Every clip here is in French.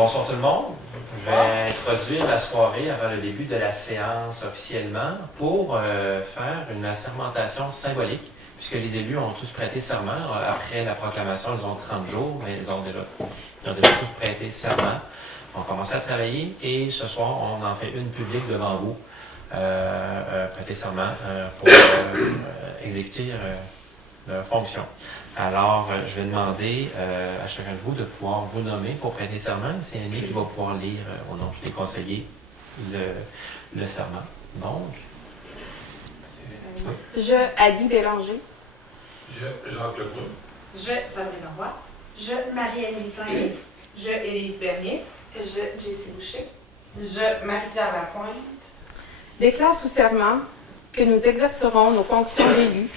Bonsoir tout le monde. Je vais introduire la soirée avant le début de la séance officiellement pour faire une assermentation symbolique, puisque les élus ont tous prêté serment. Après la proclamation, ils ont 30 jours, mais ils ont déjà tous prêté serment. On commence à travailler et ce soir, on en fait une publique devant vous, prêter serment pour exécuter leurs fonctions. Alors, je vais demander à chacun de vous de pouvoir vous nommer pour prêter serment. C'est Annie qui va pouvoir lire au nom de tous les conseillers le serment. Donc. Je, Ali Bélanger. Je, Jacques Lebrun. Je, Sabrina Roy. Je, Marie-Amélie Tanguay. Je, Élise Bernier. Je, Jessie Boucher. Je, Marie-Pierre Lapointe. Déclare sous serment que nous exercerons nos fonctions d'élus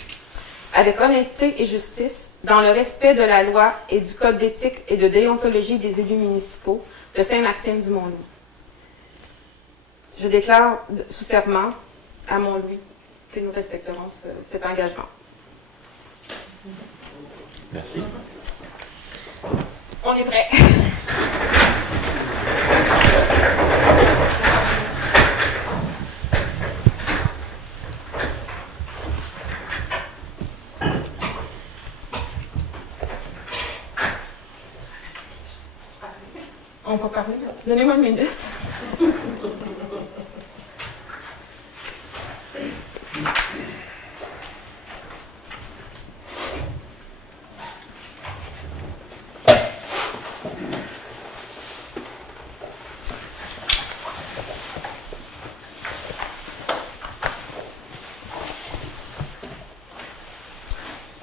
avec honnêteté et justice, dans le respect de la loi et du code d'éthique et de déontologie des élus municipaux de Saint-Maxime-du-Mont-Louis. Je déclare sous serment à Mont-Louis que nous respecterons cet engagement. Merci. On est prêt. On va parler. Donnez-moi une minute.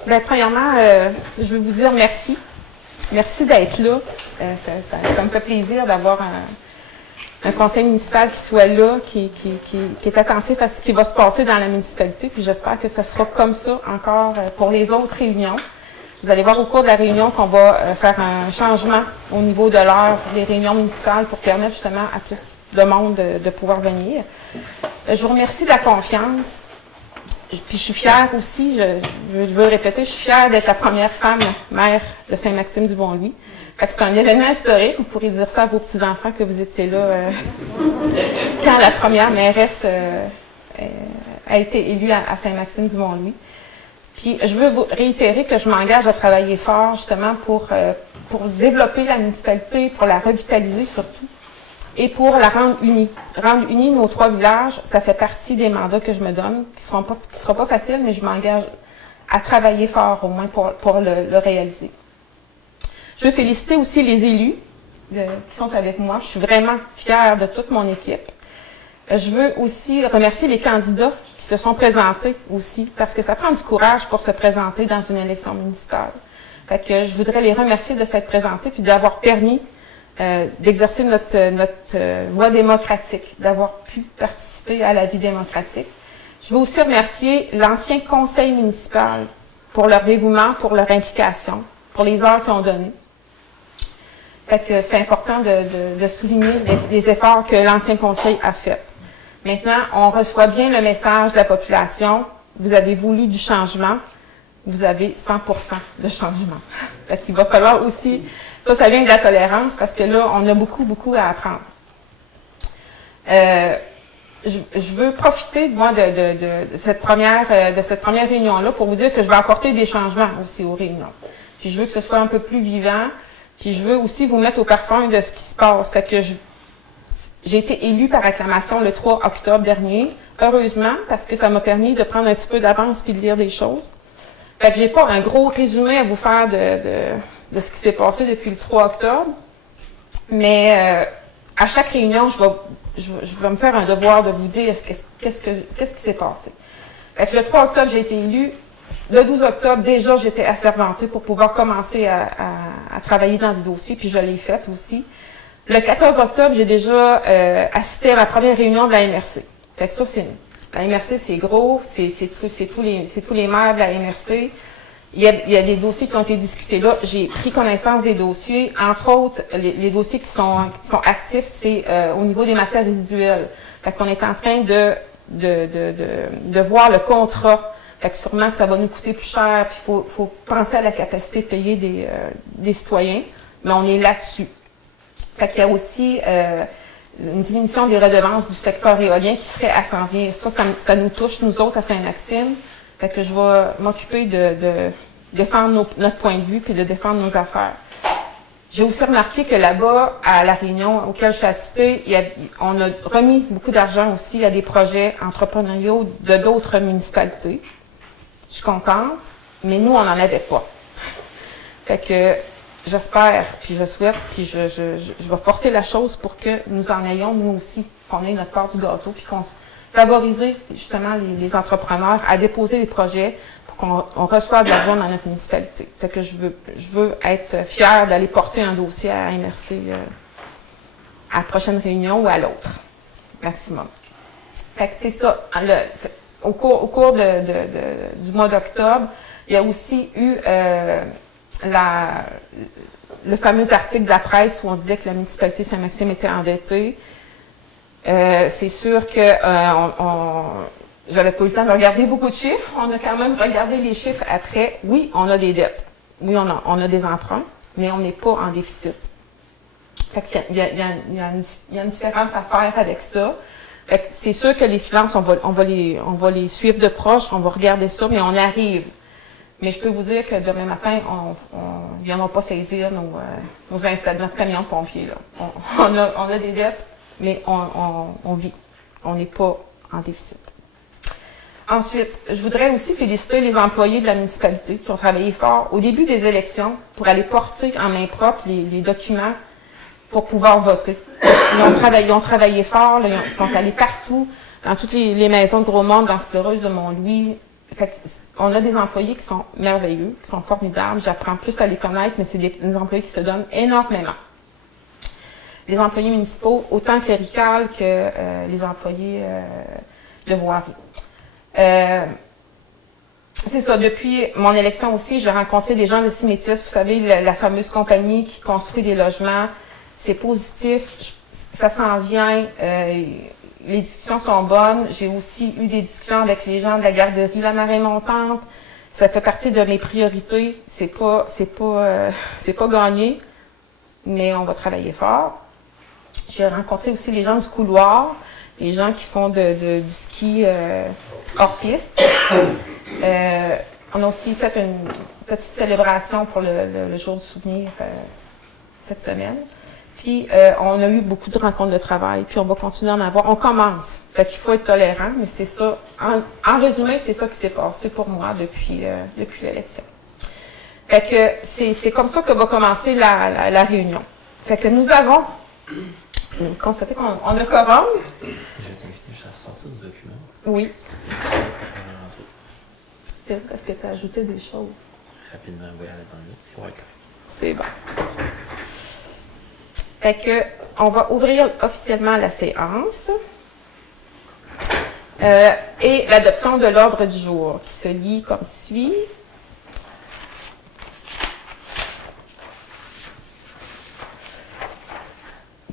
Bien, premièrement, je veux vous dire merci. Merci d'être là. Ça me fait plaisir d'avoir un conseil municipal qui soit là, qui est attentif à ce qui va se passer dans la municipalité. Puis j'espère que ce sera comme ça encore pour les autres réunions. Vous allez voir au cours de la réunion qu'on va faire un changement au niveau de l'heure des réunions municipales pour permettre justement à plus de monde de pouvoir venir. Je vous remercie de la confiance. Puis je suis fière aussi, je veux le répéter, je suis fière d'être la première femme maire de Saint-Maxime-du-Mont-Louis. C'est un événement historique, vous pourrez dire ça à vos petits-enfants que vous étiez là quand la première mairesse a été élue à Saint-Maxime-du-Mont-Louis. Puis je veux vous réitérer que je m'engage à travailler fort justement pour développer la municipalité, pour la revitaliser surtout, et pour la rendre unie. Rendre unie nos trois villages, ça fait partie des mandats que je me donne, qui ne sera pas facile, mais je m'engage à travailler fort au moins pour le réaliser. Je veux féliciter aussi les élus qui sont avec moi. Je suis vraiment fière de toute mon équipe. Je veux aussi remercier les candidats qui se sont présentés aussi, parce que ça prend du courage pour se présenter dans une élection municipale. Fait que je voudrais les remercier de s'être présentés puis d'avoir permis d'exercer notre voie démocratique, d'avoir pu participer à la vie démocratique. Je veux aussi remercier l'ancien conseil municipal pour leur dévouement, pour leur implication, pour les heures qu'ils ont données. Fait que c'est important de souligner les efforts que l'ancien conseil a fait. Maintenant, on reçoit bien le message de la population. Vous avez voulu du changement. Vous avez 100% de changement. Fait qu'il va falloir aussi... Ça vient de la tolérance parce que là, on a beaucoup, beaucoup à apprendre. Je veux profiter, moi, de cette première réunion-là pour vous dire que je vais apporter des changements aussi aux réunions. Puis je veux que ce soit un peu plus vivant. Puis je veux aussi vous mettre au parfum de ce qui se passe. Fait que j'ai été élue par acclamation le 3 octobre dernier, heureusement, parce que ça m'a permis de prendre un petit peu d'avance puis de lire des choses. Fait que j'ai pas un gros résumé à vous faire de ce qui s'est passé depuis le 3 octobre, mais à chaque réunion, je vais me faire un devoir de vous dire qu'est-ce qui s'est passé. Fait que le 3 octobre, j'ai été élue. Le 12 octobre, déjà, j'étais assermentée pour pouvoir commencer à travailler dans le dossier, puis je l'ai fait aussi. Le 14 octobre, j'ai déjà assisté à ma première réunion de la MRC. Fait que ça, la MRC, c'est gros, c'est tous les maires de la MRC. Il y a des dossiers qui ont été discutés là. J'ai pris connaissance des dossiers. Entre autres, les dossiers qui sont actifs, c'est au niveau des matières résiduelles. Fait qu'on est en train de voir le contrat. Fait que sûrement que ça va nous coûter plus cher, puis il faut penser à la capacité de payer des citoyens. Mais on est là-dessus. Fait qu'il y a aussi une diminution des redevances du secteur éolien qui serait à s'en venir. Ça nous touche, nous autres, à Saint-Maxime. Fait que je vais m'occuper de défendre notre point de vue puis de défendre nos affaires. J'ai aussi remarqué que là-bas, à La Réunion, auquel je suis assistée, on a remis beaucoup d'argent aussi à des projets entrepreneuriaux de d'autres municipalités. Je suis contente, mais nous, on n'en avait pas. Fait que j'espère, puis je souhaite, puis je vais forcer la chose pour que nous en ayons, nous aussi, qu'on ait notre part du gâteau, puis qu'on favoriser justement les entrepreneurs à déposer des projets pour qu'on reçoive de l'argent dans notre municipalité. Fait que je veux être fière d'aller porter un dossier à MRC à la prochaine réunion ou à l'autre, maximum. Fait que c'est ça. Au cours du mois d'octobre, il y a aussi eu le fameux article de la presse où on disait que la municipalité Saint-Maxime était endettée. C'est sûr que j'avais pas eu le temps de regarder beaucoup de chiffres. On a quand même regardé les chiffres après. Oui, on a des dettes. Oui, on a des emprunts, mais on n'est pas en déficit. Fait qu'il y a une différence à faire avec ça. Fait que c'est sûr que les finances, on va les suivre de proche, on va regarder ça, mais on arrive. Mais je peux vous dire que demain matin, on ne viendra pas saisir notre camion de pompiers. Là. On a des dettes, mais on vit. On n'est pas en déficit. Ensuite, je voudrais aussi féliciter les employés de la municipalité qui ont travaillé fort au début des élections pour aller porter en main propre les documents pour pouvoir voter. Ils ont travaillé fort, là, ils sont allés partout, dans toutes les maisons de Gros Monde, dans Pleureuse de Mont-Louis. On a des employés qui sont merveilleux, qui sont formidables. J'apprends plus à les connaître, mais c'est des employés qui se donnent énormément. Les employés municipaux, autant cléricales que les employés de voirie. C'est ça, depuis mon élection aussi, j'ai rencontré des gens de Cimétis, vous savez, la fameuse compagnie qui construit des logements. C'est positif, ça s'en vient, les discussions sont bonnes. J'ai aussi eu des discussions avec les gens de la garderie La Marée-Montante. Ça fait partie de mes priorités. C'est pas gagné, mais on va travailler fort. J'ai rencontré aussi les gens du couloir, les gens qui font du ski hors piste. On a aussi fait une petite célébration pour le jour du souvenir cette semaine. Puis, on a eu beaucoup de rencontres de travail, puis on va continuer à en avoir. On commence. Fait qu'il faut être tolérant, mais c'est ça. En résumé, c'est ça qui s'est passé pour moi depuis l'élection. Fait que c'est comme ça que va commencer la réunion. Fait que nous avons constaté qu'on a quorum. Je vais t'inviter à sortir du document. Oui. C'est vrai, parce que tu as ajouté des choses. Rapidement, oui, à la C'est bon. Fait que, on va ouvrir officiellement la séance et l'adoption de l'ordre du jour qui se lit comme suit.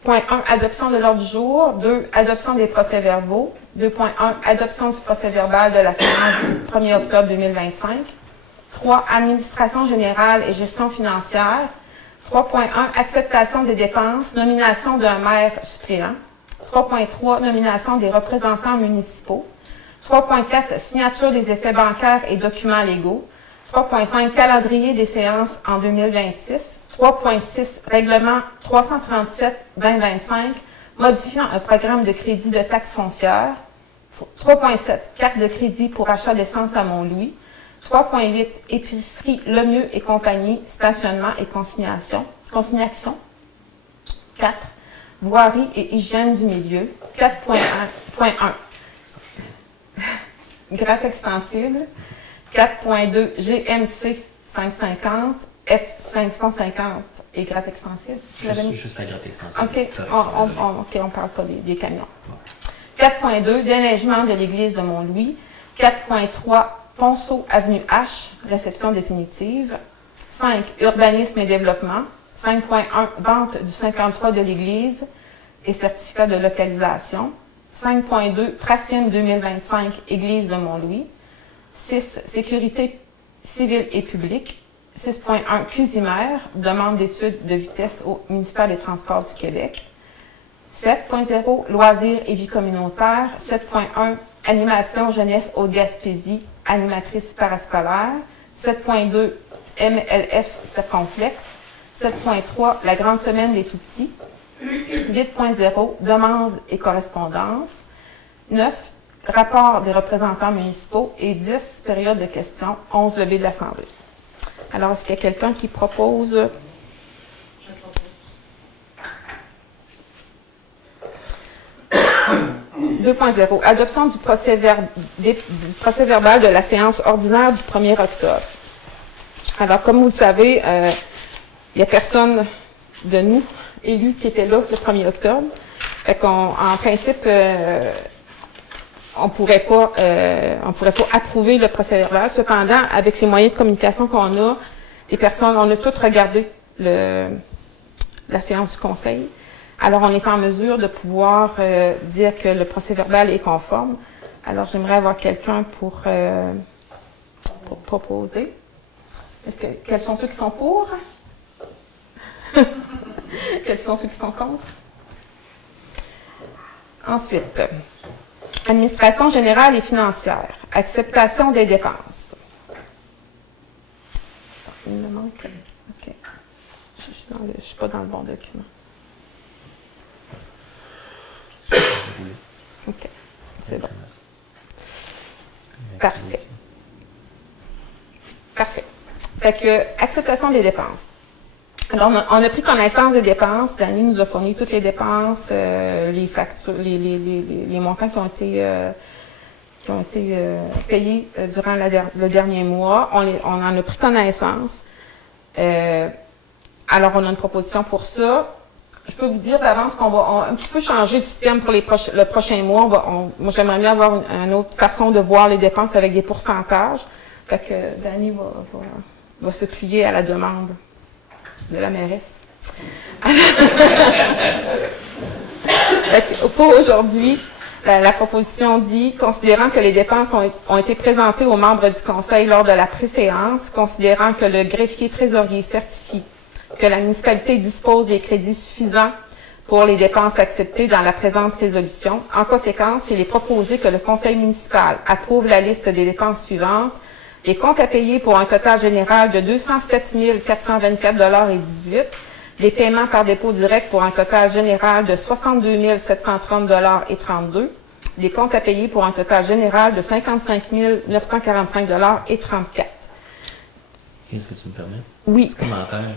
Point 1, adoption de l'ordre du jour. 2, adoption des procès-verbaux. 2.1, adoption du procès-verbal de la séance du 1er octobre 2025. 3, administration générale et gestion financière. 3.1, acceptation des dépenses, nomination d'un maire suppléant. 3.3, nomination des représentants municipaux. 3.4, signature des effets bancaires et documents légaux. 3.5, calendrier des séances en 2026. 3.6, règlement 337-2025, modifiant un programme de crédit de taxe foncière. 3.7, carte de crédit pour achat d'essence à Mont-Louis. 3.8, épicerie Lemieux et compagnie, stationnement et consignation. 4, voirie et hygiène du milieu. 4.1, gratte extensible. 4.2, GMC 550, F550 et gratte extensible. Juste la gratte extensible. OK, on ne parle pas des camions. 4.2, déneigement de l'église de Mont-Louis. 4.3, Ponceau, avenue H, réception définitive. 5, urbanisme et développement. 5.1, vente du 53 de l'église et certificat de localisation. 5.2, Pracine 2025, église de Mont-Louis. 6, sécurité civile et publique. 6.1 Cuisimère, demande d'études de vitesse au ministère des Transports du Québec. 7.0 Loisirs et vie communautaire. 7.1 Animation jeunesse au Gaspésie, animatrice parascolaire. 7.2 MLF circonflexe. 7.3 La grande semaine des tout-petits. 8.0 Demande et correspondance. 9 Rapport des représentants municipaux et 10 Période de questions, 11 Levée de l'Assemblée. Alors, est-ce qu'il y a quelqu'un qui propose? Je propose. 2.0 Adoption du procès verbal de la séance ordinaire du 1er octobre. Alors, comme vous le savez, il n'y a personne de nous élus qui était là le 1er octobre. Fait qu'en principe, on ne pourrait pas approuver le procès-verbal. Cependant, avec les moyens de communication qu'on a, les personnes, on a toutes regardé la séance du conseil. Alors, on est en mesure de pouvoir dire que le procès-verbal est conforme. Alors, j'aimerais avoir quelqu'un pour proposer. Quels sont ceux qui sont pour? Quels sont ceux qui sont contre? Ensuite, administration générale et financière. Acceptation des dépenses. Il me manque. OK. Je ne suis pas dans le bon document. OK. C'est bon. Parfait. Parfait. Fait que, acceptation des dépenses. Alors, on a pris connaissance des dépenses. Dany nous a fourni toutes les dépenses, les factures, les montants qui ont été payés durant le dernier mois. On en a pris connaissance. Alors, on a une proposition pour ça. Je peux vous dire d'avance qu'on va un petit peu changer le système pour le prochain mois. Moi, j'aimerais bien avoir une autre façon de voir les dépenses avec des pourcentages. Fait que Dany va se plier à la demande de la mairesse. Pour aujourd'hui, la proposition dit, considérant que les dépenses ont été présentées aux membres du conseil lors de la préséance, considérant que le greffier trésorier certifie que la municipalité dispose des crédits suffisants pour les dépenses acceptées dans la présente résolution. En conséquence, il est proposé que le conseil municipal approuve la liste des dépenses suivantes. Les comptes à payer pour un total général de 207 424,18 $. Les paiements par dépôt direct pour un total général de 62 730,32 $. Des comptes à payer pour un total général de 55 945,34 $. Est-ce que tu me permets? Oui. Petit commentaire.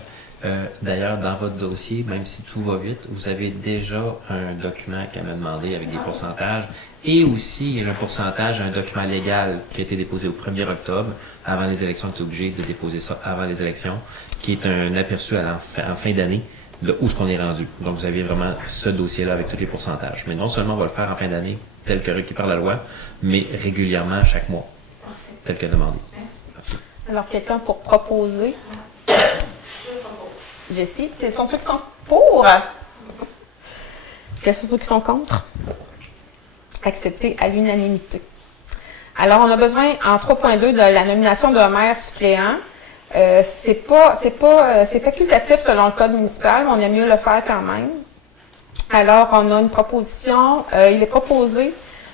D'ailleurs, dans votre dossier, même si tout va vite, vous avez déjà un document qu'elle m'a demandé avec des pourcentages et aussi il y a un pourcentage, un document légal qui a été déposé au 1er octobre. Avant les élections, on est obligé de déposer ça avant les élections, qui est un aperçu en fin d'année de où est-ce qu'on est rendu. Donc, vous avez vraiment ce dossier-là avec tous les pourcentages. Mais non seulement on va le faire en fin d'année, tel que requis par la loi, mais régulièrement chaque mois, tel que demandé. Merci. Alors, quelqu'un pour proposer? Jessie, quels sont ceux qui sont pour? Quels sont ceux qui sont contre? Accepté à l'unanimité. Alors, on a besoin, en 3.2, de la nomination d'un maire suppléant. C'est facultatif selon le code municipal, mais on aime mieux le faire quand même. Alors, on a une proposition. Il est proposé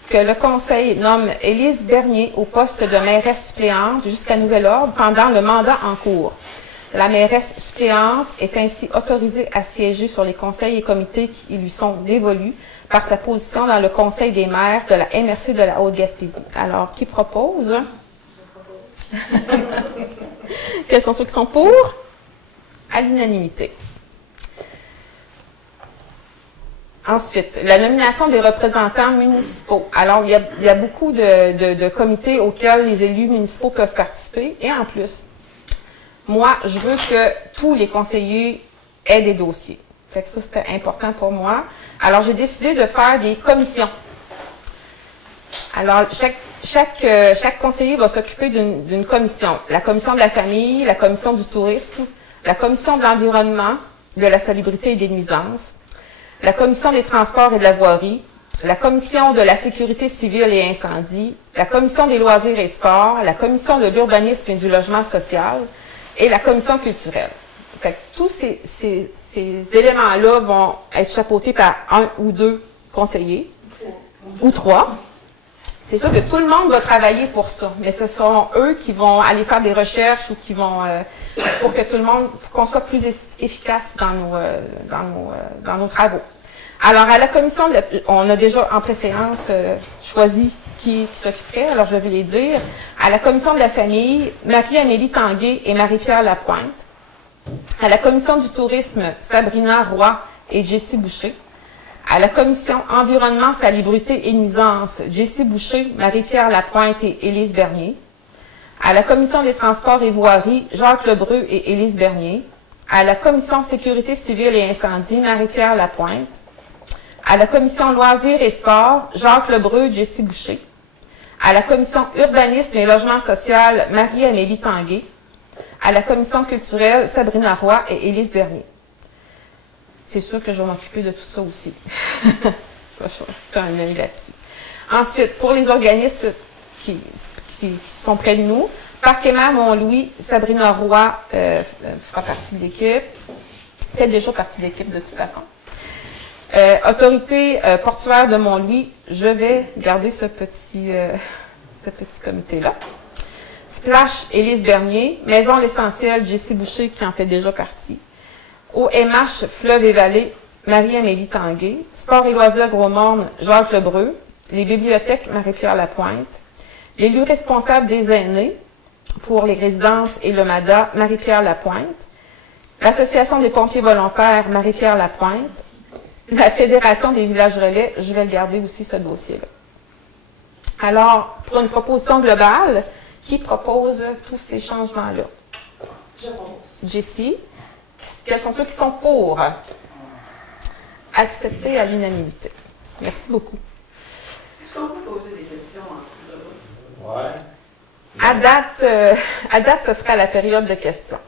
que le conseil nomme Élise Bernier au poste de mairesse suppléante jusqu'à nouvel ordre pendant le mandat en cours. La mairesse suppléante est ainsi autorisée à siéger sur les conseils et comités qui lui sont dévolus par sa position dans le conseil des maires de la MRC de la Haute-Gaspésie. Alors, qui propose? Quels sont ceux qui sont pour? À l'unanimité. Ensuite, la nomination des représentants municipaux. Alors, il y a beaucoup de comités auxquels les élus municipaux peuvent participer. Et en plus, moi, je veux que tous les conseillers aient des dossiers. Fait que ça, c'était important pour moi. Alors, j'ai décidé de faire des commissions. Alors, chaque conseiller va s'occuper d'une commission. La commission de la famille, la commission du tourisme, la commission de l'environnement, de la salubrité et des nuisances, la commission des transports et de la voirie, la commission de la sécurité civile et incendie, la commission des loisirs et sports, la commission de l'urbanisme et du logement social et la commission culturelle. Fait que tous ces éléments-là vont être chapeautés par 1 ou 2 conseillers, ou 3. C'est sûr que tout le monde va travailler pour ça, mais ce sont eux qui vont aller faire des recherches ou qui vont, pour que tout le monde, pour qu'on soit plus efficace dans nos travaux. Alors, à la commission, on a déjà en préséance choisi qui s'occuperait, alors je vais les dire. À la commission de la famille, Marie-Amélie Tanguay et Marie-Pierre Lapointe. À la commission du tourisme, Sabrina Roy et Jessie Boucher. À la commission environnement, salubrité et nuisances, Jessie Boucher, Marie-Pierre Lapointe et Élise Bernier. À la commission des transports et voiries, Jacques Lebreu et Élise Bernier. À la commission sécurité civile et incendie, Marie-Pierre Lapointe. À la commission loisirs et sports, Jacques Lebreu, Jessie Boucher. À la commission urbanisme et logement social, Marie-Amélie Tanguay. À la commission culturelle, Sabrina Roy et Élise Bernier. C'est sûr que je vais m'occuper de tout ça aussi. Je vais faire un œil là-dessus. Ensuite, pour les organismes qui sont près de nous, Parc et Mer Mont-Louis, Sabrina Roy fera partie de l'équipe. Fait déjà partie de l'équipe de toute façon. Autorité portuaire de Mont-Louis, je vais garder ce petit comité-là. Splash, Élise Bernier. Maison L'Essentiel, Jessie Boucher, qui en fait déjà partie. OMH, Fleuve et Vallée, Marie-Amélie Tanguay. Sport et loisirs Gros-Morne, Jacques Lebreu. Les bibliothèques, Marie-Pierre Lapointe. L'élu responsable des aînés pour les résidences et le MADA, Marie-Pierre Lapointe. L'Association des pompiers volontaires, Marie-Pierre Lapointe. La Fédération des villages relais, je vais le garder aussi, ce dossier-là. Alors, pour une proposition globale, qui propose tous ces changements-là? Je propose. Jessie. Quels sont ceux qui sont pour? Accepter à l'unanimité. Merci beaucoup. Est-ce qu'on peut poser des questions en Ouais. À date, ce sera la période de questions.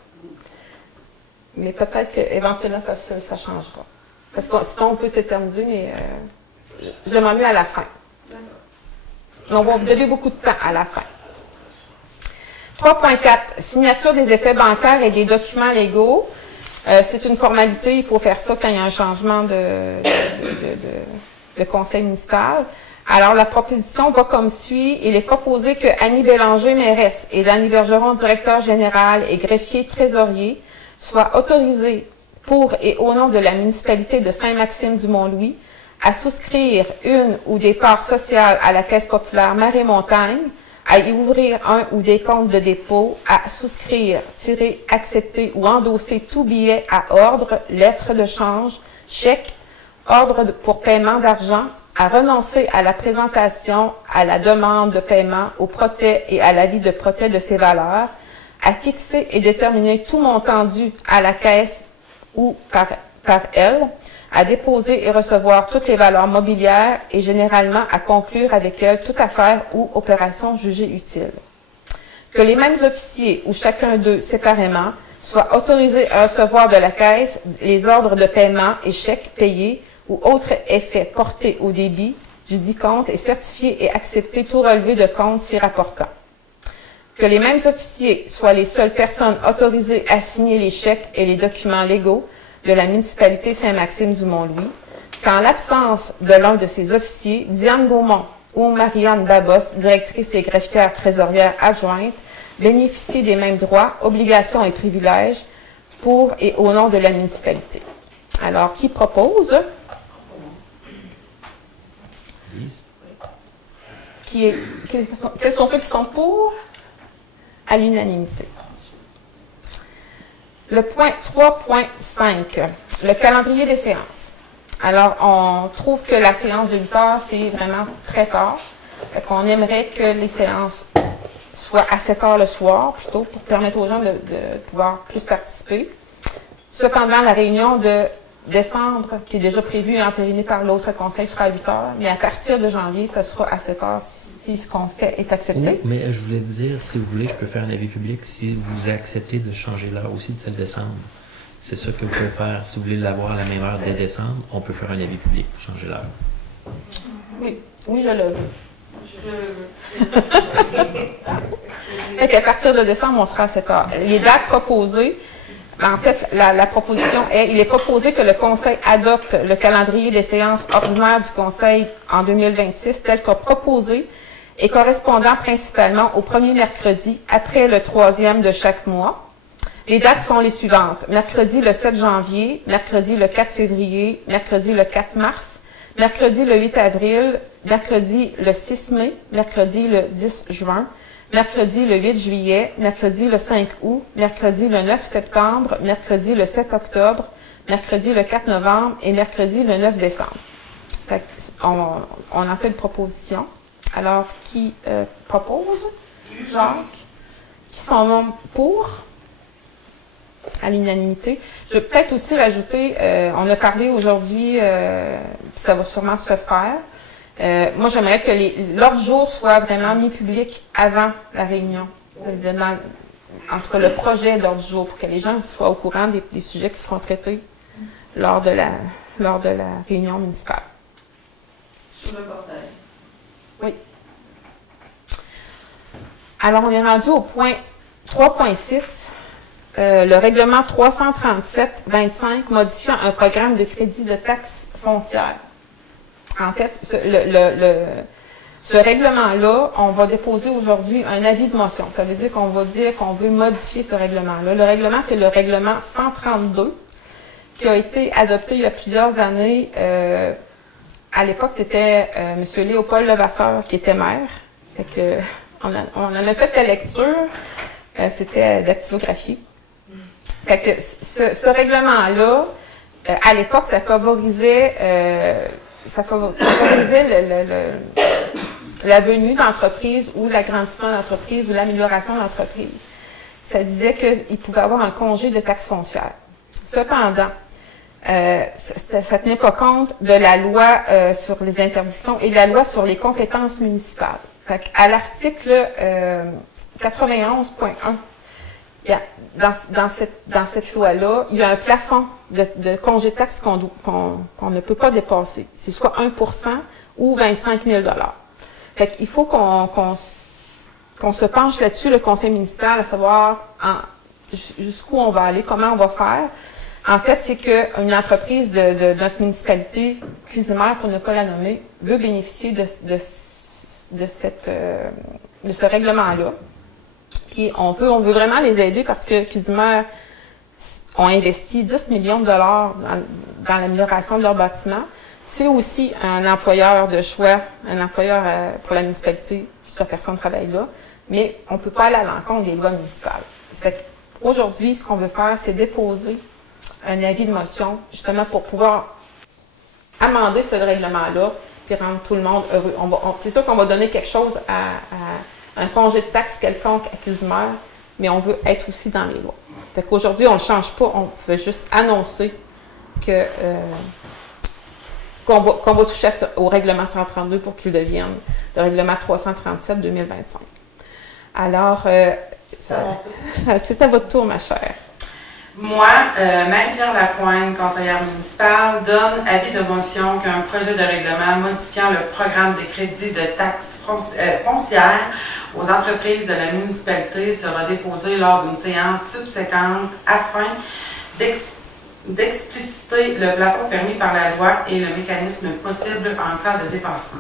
Mais peut-être qu'éventuellement, ça changera. Parce que sinon, on peut s'éterniser, mais j'aimerais mieux à la fin. On va vous donner beaucoup de temps à la fin. 3.4. Signature des effets bancaires et des documents légaux. C'est une formalité, il faut faire ça quand il y a un changement de conseil municipal. Alors, la proposition va comme suit. Il est proposé que Annie Bélanger, mairesse, et Danny Bergeron, directeur général et greffier trésorier, soient autorisés pour et au nom de la municipalité de Saint-Maxime-du-Mont-Louis à souscrire une ou des parts sociales à la Caisse populaire Marée-Montagne, à y ouvrir un ou des comptes de dépôt, à souscrire, tirer, accepter ou endosser tout billet à ordre, lettre de change, chèque, ordre pour paiement d'argent, à renoncer à la présentation, à la demande de paiement, au protet et à l'avis de protet de ses valeurs, à fixer et déterminer tout montant dû à la Caisse ou par elle, à déposer et recevoir toutes les valeurs mobilières et généralement à conclure avec elle toute affaire ou opération jugée utile. Que les mêmes officiers ou chacun d'eux séparément soient autorisés à recevoir de la Caisse les ordres de paiement et chèques payés ou autres effets portés au débit du dit compte et certifier et accepter tout relevé de compte s'y rapportant. Que les mêmes officiers soient les seules personnes autorisées à signer les chèques et les documents légaux de la municipalité Saint-Maxime-du-Mont-Louis, qu'en l'absence de l'un de ces officiers, Diane Gaumont ou Marianne Babos, directrice et greffière trésorière adjointe, bénéficient des mêmes droits, obligations et privilèges pour et au nom de la municipalité. Alors, qui propose? Quels sont ceux qui sont pour? À l'unanimité. Le point 3.5, le calendrier des séances. Alors, on trouve que la séance de 8 heures, c'est vraiment très tard. Fait qu'on aimerait que les séances soient à 7 heures le soir, plutôt, pour permettre aux gens de pouvoir plus participer. Cependant, la réunion de décembre, qui est déjà prévue et entérinée par l'autre conseil, sera à 8 heures, mais à partir de janvier, ce sera à 7 heures si ce qu'on fait est accepté. Oui, mais je voulais dire, si vous voulez, je peux faire un avis public si vous acceptez de changer l'heure aussi de celle de décembre. C'est ça que vous pouvez faire. Si vous voulez l'avoir à la même heure dès décembre, on peut faire un avis public pour changer l'heure. Oui, oui, je le veux. Je le veux. Fait qu'à partir de décembre, on sera à 7 heures. Les dates proposées, en fait, la proposition est, il est proposé que le Conseil adopte le calendrier des séances ordinaires du Conseil en 2026 tel que proposé et correspondant principalement au premier mercredi après le 3e de chaque mois. Les dates sont les suivantes. Mercredi le 7 janvier, mercredi le 4 février, mercredi le 4 mars, mercredi le 8 avril, mercredi le 6 mai, mercredi le 10 juin, mercredi le 8 juillet, mercredi le 5 août, mercredi le 9 septembre, mercredi le 7 octobre, mercredi le 4 novembre et mercredi le 9 décembre. Fait on en fait une proposition. Alors, qui propose? Jacques. Qui sont pour? À l'unanimité. Je vais peut-être aussi rajouter, on a parlé aujourd'hui, ça va sûrement se faire. Moi, j'aimerais que l'ordre du jour soit vraiment mis public avant la réunion. En tout cas, le projet d'ordre du jour, pour que les gens soient au courant des sujets qui seront traités lors de la réunion municipale. Sur le portail. Oui. Alors, on est rendu au point 3.6. Le règlement 337-25 modifiant un programme de crédit de taxe foncière. En fait, ce règlement-là, on va déposer aujourd'hui un avis de motion. Ça veut dire qu'on va dire qu'on veut modifier ce règlement-là. Le règlement, c'est le règlement 132 qui a été adopté il y a plusieurs années. À l'époque, c'était M. Léopold Levasseur qui était maire. Fait que, on en a fait la lecture. C'était d'actylographie. Fait que ce règlement-là, à l'époque, ça favorisait la venue d'entreprise ou l'agrandissement d'entreprise ou l'amélioration d'entreprise. Ça disait qu'il pouvait avoir un congé de taxe foncière. Cependant, ça ne tenait pas compte de la loi sur les interdictions et de la loi sur les compétences municipales. Fait à l'article 91.1, dans cette loi-là, il y a un plafond de congé de taxe qu'on ne peut pas dépasser. C'est soit 1% ou 25 000 $. Fait qu'il faut qu'on se penche là-dessus, le conseil municipal, à savoir jusqu'où on va aller, comment on va faire. En fait, c'est qu'une entreprise de notre municipalité, Cuisimère, pour ne pas la nommer, veut bénéficier de ce règlement-là. Puis on veut vraiment les aider parce que Cuisimère ont investi 10 millions de dollars dans l'amélioration de leur bâtiment. C'est aussi un employeur de choix, un employeur pour la municipalité, plusieurs personnes travaillent là, mais on ne peut pas aller à l'encontre des lois municipales. Aujourd'hui, ce qu'on veut faire, c'est déposer un avis de motion, justement pour pouvoir amender ce règlement-là, puis rendre tout le monde heureux. C'est sûr qu'on va donner quelque chose à un congé de taxe quelconque à Cuisimère, mais on veut être aussi dans les lois. Fait qu'aujourd'hui, on ne le change pas, on veut juste annoncer qu'on va toucher au règlement 132 pour qu'il devienne le règlement 337-2025. Alors, c'est à votre tour, ma chère. Moi, Marie-Pierre Lapointe, conseillère municipale, donne avis de motion qu'un projet de règlement modifiant le programme de crédit de taxes foncières aux entreprises de la municipalité sera déposé lors d'une séance subséquente afin d'expliciter le plafond permis par la loi et le mécanisme possible en cas de dépassement.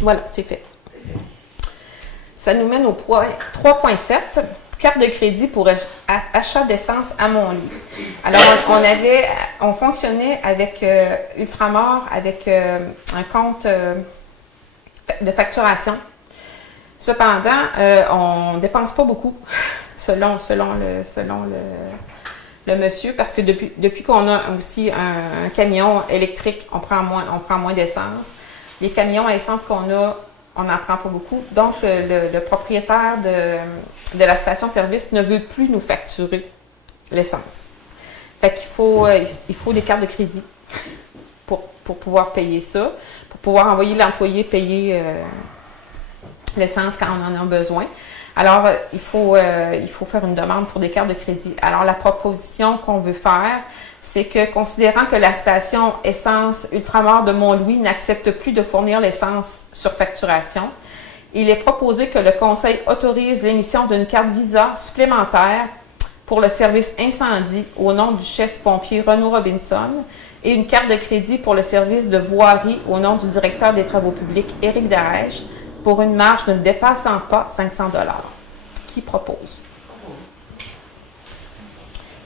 Voilà, c'est fait. Ça nous mène au point 3.7. Carte de crédit pour achat d'essence à Montlouis. Alors, on fonctionnait avec Ultramar, avec un compte de facturation. Cependant, on ne dépense pas beaucoup, selon le monsieur, parce que depuis qu'on a aussi un camion électrique, on prend moins d'essence. Les camions à essence qu'on a, on n'en prend pas beaucoup. Donc, le propriétaire de la station-service ne veut plus nous facturer l'essence. Fait qu'il faut des cartes de crédit pour pouvoir payer ça, pour pouvoir envoyer l'employé payer l'essence quand on en a besoin. Alors, il faut faire une demande pour des cartes de crédit. Alors, la proposition qu'on veut faire, c'est que, considérant que la station essence Ultramar de Montlouis n'accepte plus de fournir l'essence sur facturation, il est proposé que le Conseil autorise l'émission d'une carte Visa supplémentaire pour le service incendie au nom du chef pompier Renaud Robinson et une carte de crédit pour le service de voirie au nom du directeur des travaux publics Éric Darèche pour une marge ne dépassant pas 500 $. Qui propose?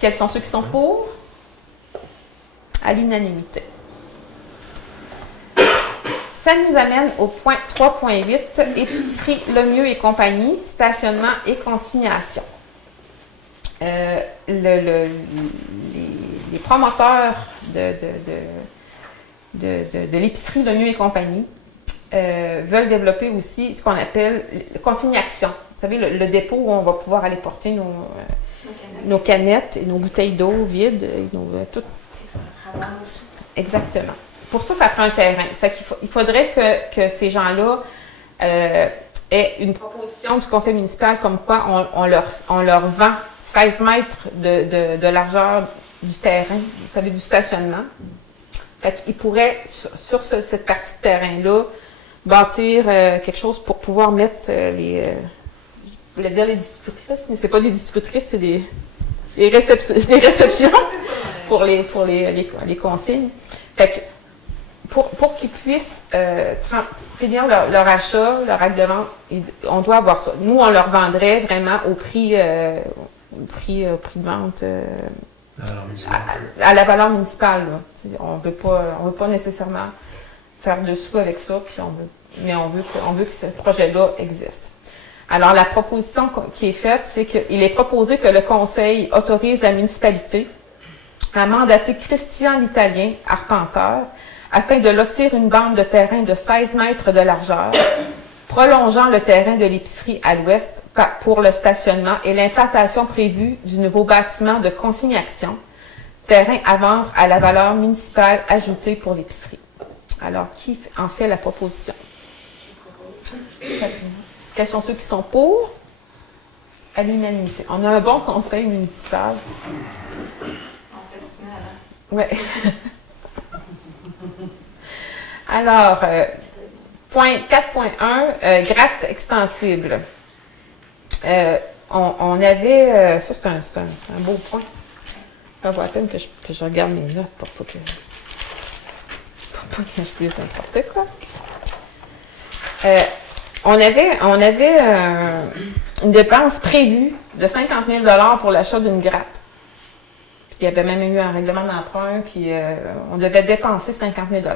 Quels sont ceux qui sont pour? À l'unanimité. Ça nous amène au point 3.8, épicerie Lemieux et compagnie, stationnement et consignation. Les promoteurs de l'épicerie Lemieux et compagnie veulent développer aussi ce qu'on appelle consignation. Vous savez, le dépôt où on va pouvoir aller porter nos canettes et nos bouteilles d'eau vides. Et tout. Exactement. Pour ça, ça prend un terrain. Ça fait il faudrait que ces gens-là aient une proposition du conseil municipal comme quoi on leur vend 16 mètres de largeur du terrain, vous savez, du stationnement. Fait qu'ils pourraient, sur cette partie de terrain-là, bâtir quelque chose pour pouvoir mettre je voulais dire les distributrices, mais c'est pas des distributrices, c'est des réceptions pour les consignes. Fait que pour qu'ils puissent finir leur achat, leur acte de vente, on doit avoir ça. Nous, on leur vendrait vraiment au prix de vente à la valeur municipale. Là. On veut pas nécessairement faire dessous avec ça, puis mais on veut que ce projet-là existe. Alors, la proposition qui est faite, c'est qu'il est proposé que le Conseil autorise la municipalité à mandater Christian l'Italien, arpenteur, afin de lotir une bande de terrain de 16 mètres de largeur, prolongeant le terrain de l'épicerie à l'ouest pour le stationnement et l'implantation prévue du nouveau bâtiment de consignation, terrain à vendre à la valeur municipale ajoutée pour l'épicerie. Alors, qui en fait la proposition? Quels sont ceux qui sont pour? À l'unanimité. On a un bon conseil municipal. On s'estime avant. Oui. Alors, point 4.1, gratte extensible. On avait, ça c'est un beau point. Ça vaut la peine que je regarde mes notes pour pas que je dise n'importe quoi. On avait une dépense prévue de 50 000 $ pour l'achat d'une gratte. Puis il y avait même eu un règlement d'emprunt, puis on devait dépenser 50 000 $.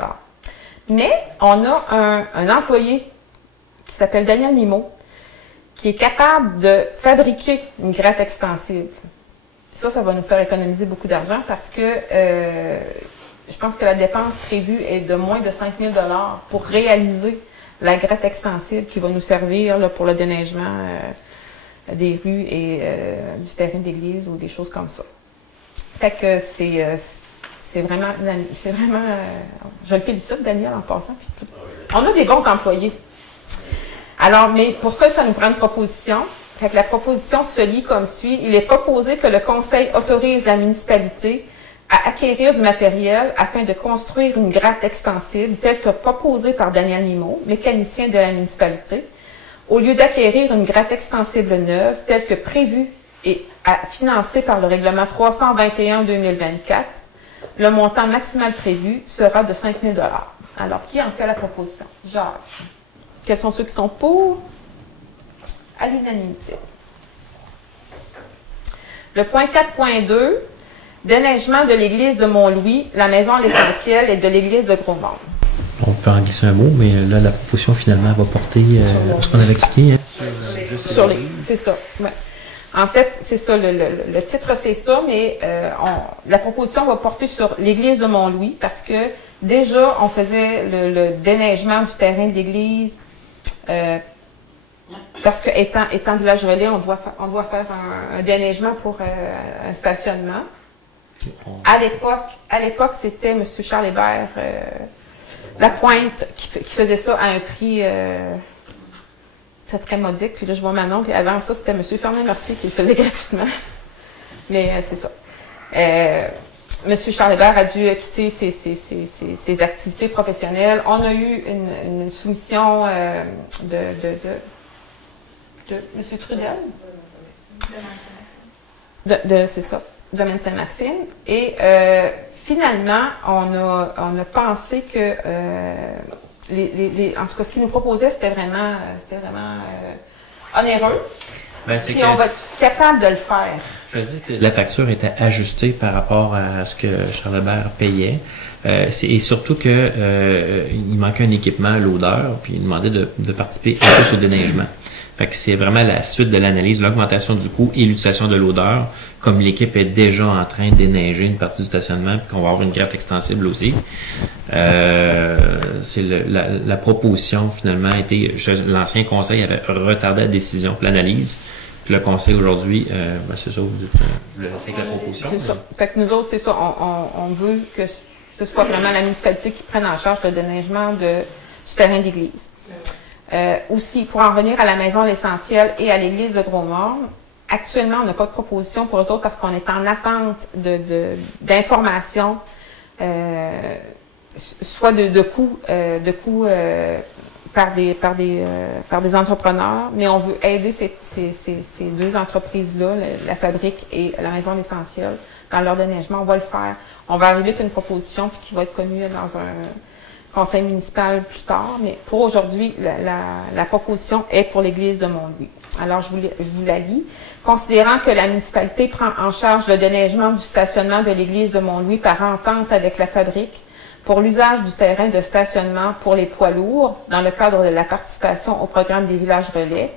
Mais on a un employé qui s'appelle Daniel Mimo, qui est capable de fabriquer une gratte extensible. Ça va nous faire économiser beaucoup d'argent parce que je pense que la dépense prévue est de moins de 5 000 $ pour réaliser la gratte extensible qui va nous servir là, pour le déneigement des rues et du terrain d'église ou des choses comme ça. Fait que c'est vraiment, je le félicite, Daniel, en passant. Puis tout. On a des bons employés. Alors, mais pour ça nous prend une proposition. Fait que la proposition se lit comme suit. Il est proposé que le Conseil autorise la municipalité à acquérir du matériel afin de construire une gratte extensible telle que proposée par Daniel Mimo, mécanicien de la municipalité, au lieu d'acquérir une gratte extensible neuve telle que prévue et financée par le règlement 321-2024. Le montant maximal prévu sera de 5 000 $. Alors, qui en fait la proposition? Jacques. Quels sont ceux qui sont pour? À l'unanimité. Le point 4.2, déneigement de l'église de Mont-Louis, la maison à l'essentiel et de l'église de Gros-Monde. On peut en glisser un mot, mais là, la proposition, finalement, va porter ce qu'on avait cliqué. Hein? Sur les... C'est ça, ouais. En fait, c'est ça, le titre, c'est ça, mais la proposition va porter sur l'église de Mont-Louis parce que déjà, on faisait le déneigement du terrain de l'église parce que étant village relais, on doit faire un déneigement pour un stationnement. À l'époque, c'était M. Charles Hébert Lapointe qui faisait ça à un prix très modique. Puis là, je vois Manon. Puis avant ça, c'était M. Fernand Mercier qui le faisait gratuitement. Mais c'est ça. M. Charles Hébert a dû quitter ses activités professionnelles. On a eu une soumission de M. Trudel. C'est ça, domaine Saint-Maxime. Et finalement, on a pensé que, en tout cas, ce qu'ils nous proposaient, c'était vraiment onéreux. Ben, Puis on va être capable de le faire. Je veux dire que la facture était ajustée par rapport à ce que Charles Hébert payait. Et surtout que il manquait un équipement à l'odeur, puis il demandait de participer un peu au déneigement. Fait que c'est vraiment la suite de l'analyse, l'augmentation du coût et l'utilisation de l'odeur, comme l'équipe est déjà en train de déneiger une partie du stationnement, puis qu'on va avoir une gratte extensible aussi. C'est la proposition, finalement, a été, l'ancien conseil avait retardé la décision pour l'analyse. Puis le conseil aujourd'hui, c'est ça, vous dites, je vais laisser avec la proposition. C'est ça. Fait que nous autres, c'est ça, on veut que ce soit vraiment la municipalité qui prenne en charge le déneigement du terrain d'église. Aussi, pour en revenir à la maison l'essentiel et à l'église de Dromorne, actuellement, on n'a pas de proposition pour eux autres parce qu'on est en attente d'informations, soit de coûts par des entrepreneurs, mais on veut aider ces deux entreprises-là, la fabrique et la maison l'essentiel, dans leur déneigement. On va le faire. On va arriver avec une proposition puis qui va être connue dans un conseil municipal plus tard, mais pour aujourd'hui, la proposition est pour l'église de Mont-Louis. Alors, je vous la lis. Considérant que la municipalité prend en charge le déneigement du stationnement de l'église de Mont-Louis par entente avec la fabrique pour l'usage du terrain de stationnement pour les poids lourds dans le cadre de la participation au programme des villages relais,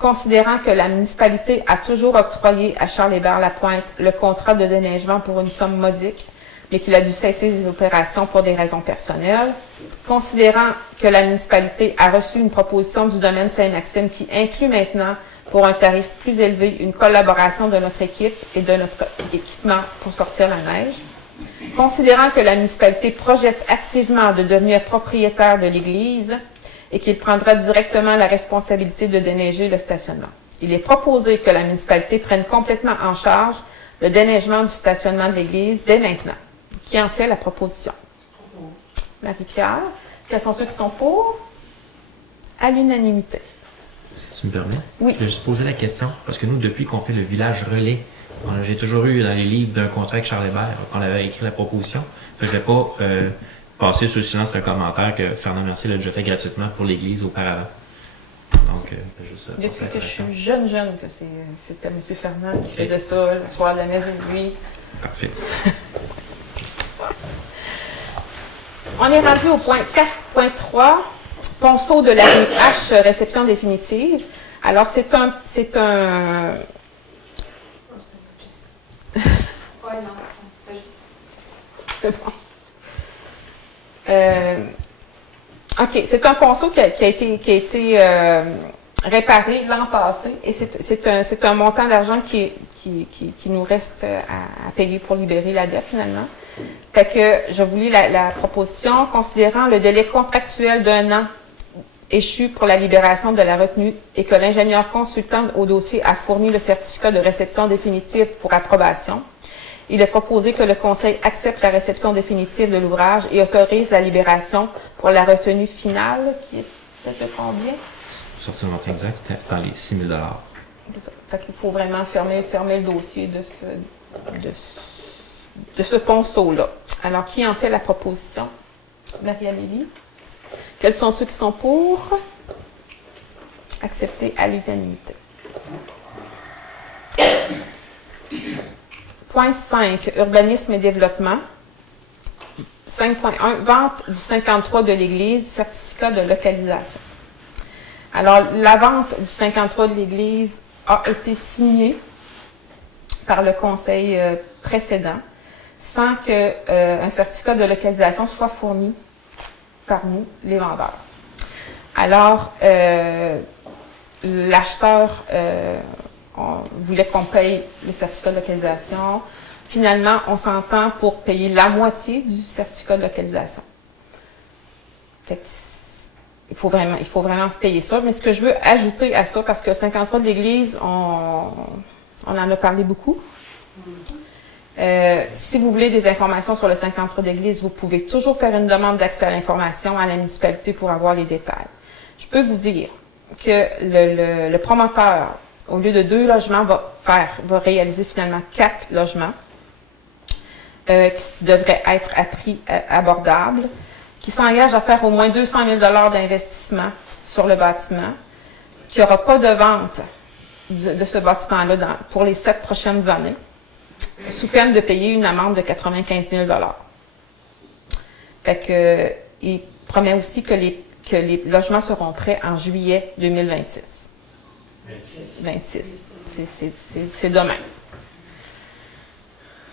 considérant que la municipalité a toujours octroyé à Charles Hébert Lapointe le contrat de déneigement pour une somme modique, mais qu'il a dû cesser ses opérations pour des raisons personnelles, considérant que la municipalité a reçu une proposition du domaine Saint-Maxime qui inclut maintenant, pour un tarif plus élevé, une collaboration de notre équipe et de notre équipement pour sortir la neige, considérant que la municipalité projette activement de devenir propriétaire de l'église et qu'il prendra directement la responsabilité de déneiger le stationnement. Il est proposé que la municipalité prenne complètement en charge le déneigement du stationnement de l'église dès maintenant. Qui en fait la proposition? Marie-Pierre. Quels sont ceux qui sont pour? À l'unanimité. Est-ce que tu me permets? Oui. Je vais juste poser la question, parce que nous, depuis qu'on fait le village relais, j'ai toujours eu dans les livres d'un contrat avec Charles Hébert, qu'on avait écrit la proposition. Je ne vais pas passer sous le silence le commentaire que Fernand Mercier l'a déjà fait gratuitement pour l'église auparavant. Donc, juste, depuis que je suis jeune, que c'était M. Fernand qui faisait ça le soir de la messe de lui. Parfait. On est rendu au point 4.3, ponceau de la rue H, réception définitive. Alors, c'est un... Ouais, non, c'est ça. Fais juste. C'est bon. OK, c'est un ponceau qui a été réparé l'an passé et c'est un montant d'argent qui nous reste à payer pour libérer la dette finalement. Fait que je vous lis la proposition. Considérant le délai contractuel d'1 an échu pour la libération de la retenue et que l'ingénieur consultant au dossier a fourni le certificat de réception définitive pour approbation, il est proposé que le Conseil accepte la réception définitive de l'ouvrage et autorise la libération pour la retenue finale, qui est peut-être de combien? Sortir le montant exact, c'était dans les 6 000 $. C'est ça. Fait qu'il faut vraiment fermer le dossier de ce ponceau-là. Alors, qui en fait la proposition? Marie-Amélie. Quels sont ceux qui sont pour? Accepter à l'unanimité. Point 5, urbanisme et développement. 5.1, vente du 53 de l'église, certificat de localisation. Alors, la vente du 53 de l'église a été signée par le conseil précédent sans qu'un certificat de localisation soit fourni par nous, les vendeurs. Alors, l'acheteur voulait qu'on paye le certificat de localisation. Finalement, on s'entend pour payer la moitié du certificat de localisation. Fait que il faut vraiment payer ça. Mais ce que je veux ajouter à ça, parce que 53 de l'Église, on en a parlé beaucoup. Si vous voulez des informations sur le 53 d'église, vous pouvez toujours faire une demande d'accès à l'information à la municipalité pour avoir les détails. Je peux vous dire que le promoteur, au lieu de 2 logements, va réaliser finalement 4 logements qui devraient être à prix abordable, qui s'engage à faire au moins 200 000 $ d'investissement sur le bâtiment, qu'il n'y aura pas de vente de ce bâtiment-là pour les 7 prochaines années, sous peine de payer une amende de 95 000 $. Fait que, il promet aussi que les logements seront prêts en juillet 2026. 26. C'est demain.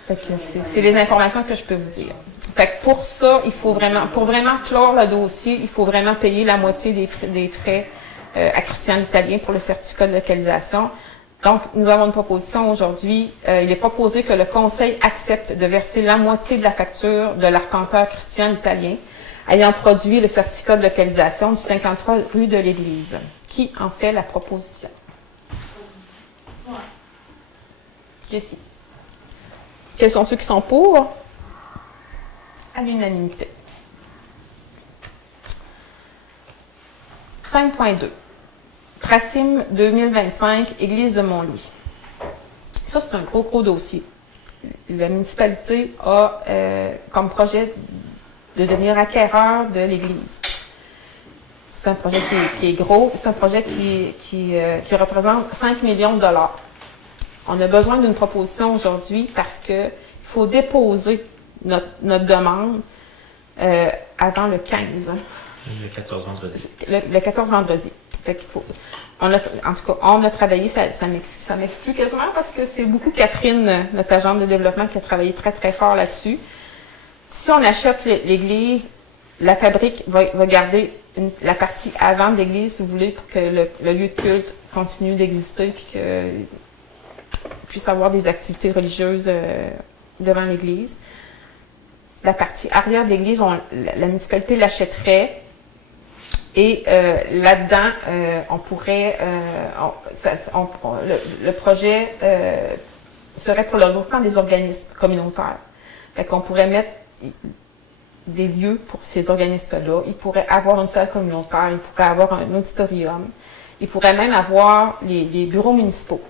Fait que c'est les informations que je peux vous dire. Fait que pour ça, pour vraiment clore le dossier, il faut vraiment payer la moitié des frais à Christian l'Italien pour le certificat de localisation. Donc, nous avons une proposition aujourd'hui. Il est proposé que le Conseil accepte de verser la moitié de la facture de l'arpenteur Christian l'Italien ayant produit le certificat de localisation du 53 rue de l'Église. Qui en fait la proposition? Jessie. Quels sont ceux qui sont pour? À l'unanimité. 5.2. Prasim 2025, Église de Mont-Louis. Ça, c'est un gros dossier. La municipalité a comme projet de devenir acquéreur de l'Église. C'est un projet qui est gros. C'est un projet qui représente 5 millions de $. On a besoin d'une proposition aujourd'hui parce qu'il faut déposer notre demande avant le 15. Le 14 vendredi. Le 14 vendredi. Fait qu'il faut, en tout cas, on a travaillé, ça m'exclut quasiment parce que c'est beaucoup Catherine, notre agente de développement, qui a travaillé très fort là-dessus. Si on achète l'église, la fabrique va garder la partie avant de l'église, si vous voulez, pour que le lieu de culte continue d'exister puis qu'il puisse avoir des activités religieuses devant l'église. La partie arrière de l'église, la municipalité l'achèterait. Et là-dedans, on pourrait, le projet serait pour le regroupement des organismes communautaires. Fait qu'on pourrait mettre des lieux pour ces organismes-là. Ils pourraient avoir une salle communautaire, ils pourraient avoir un auditorium, ils pourraient même avoir les bureaux municipaux.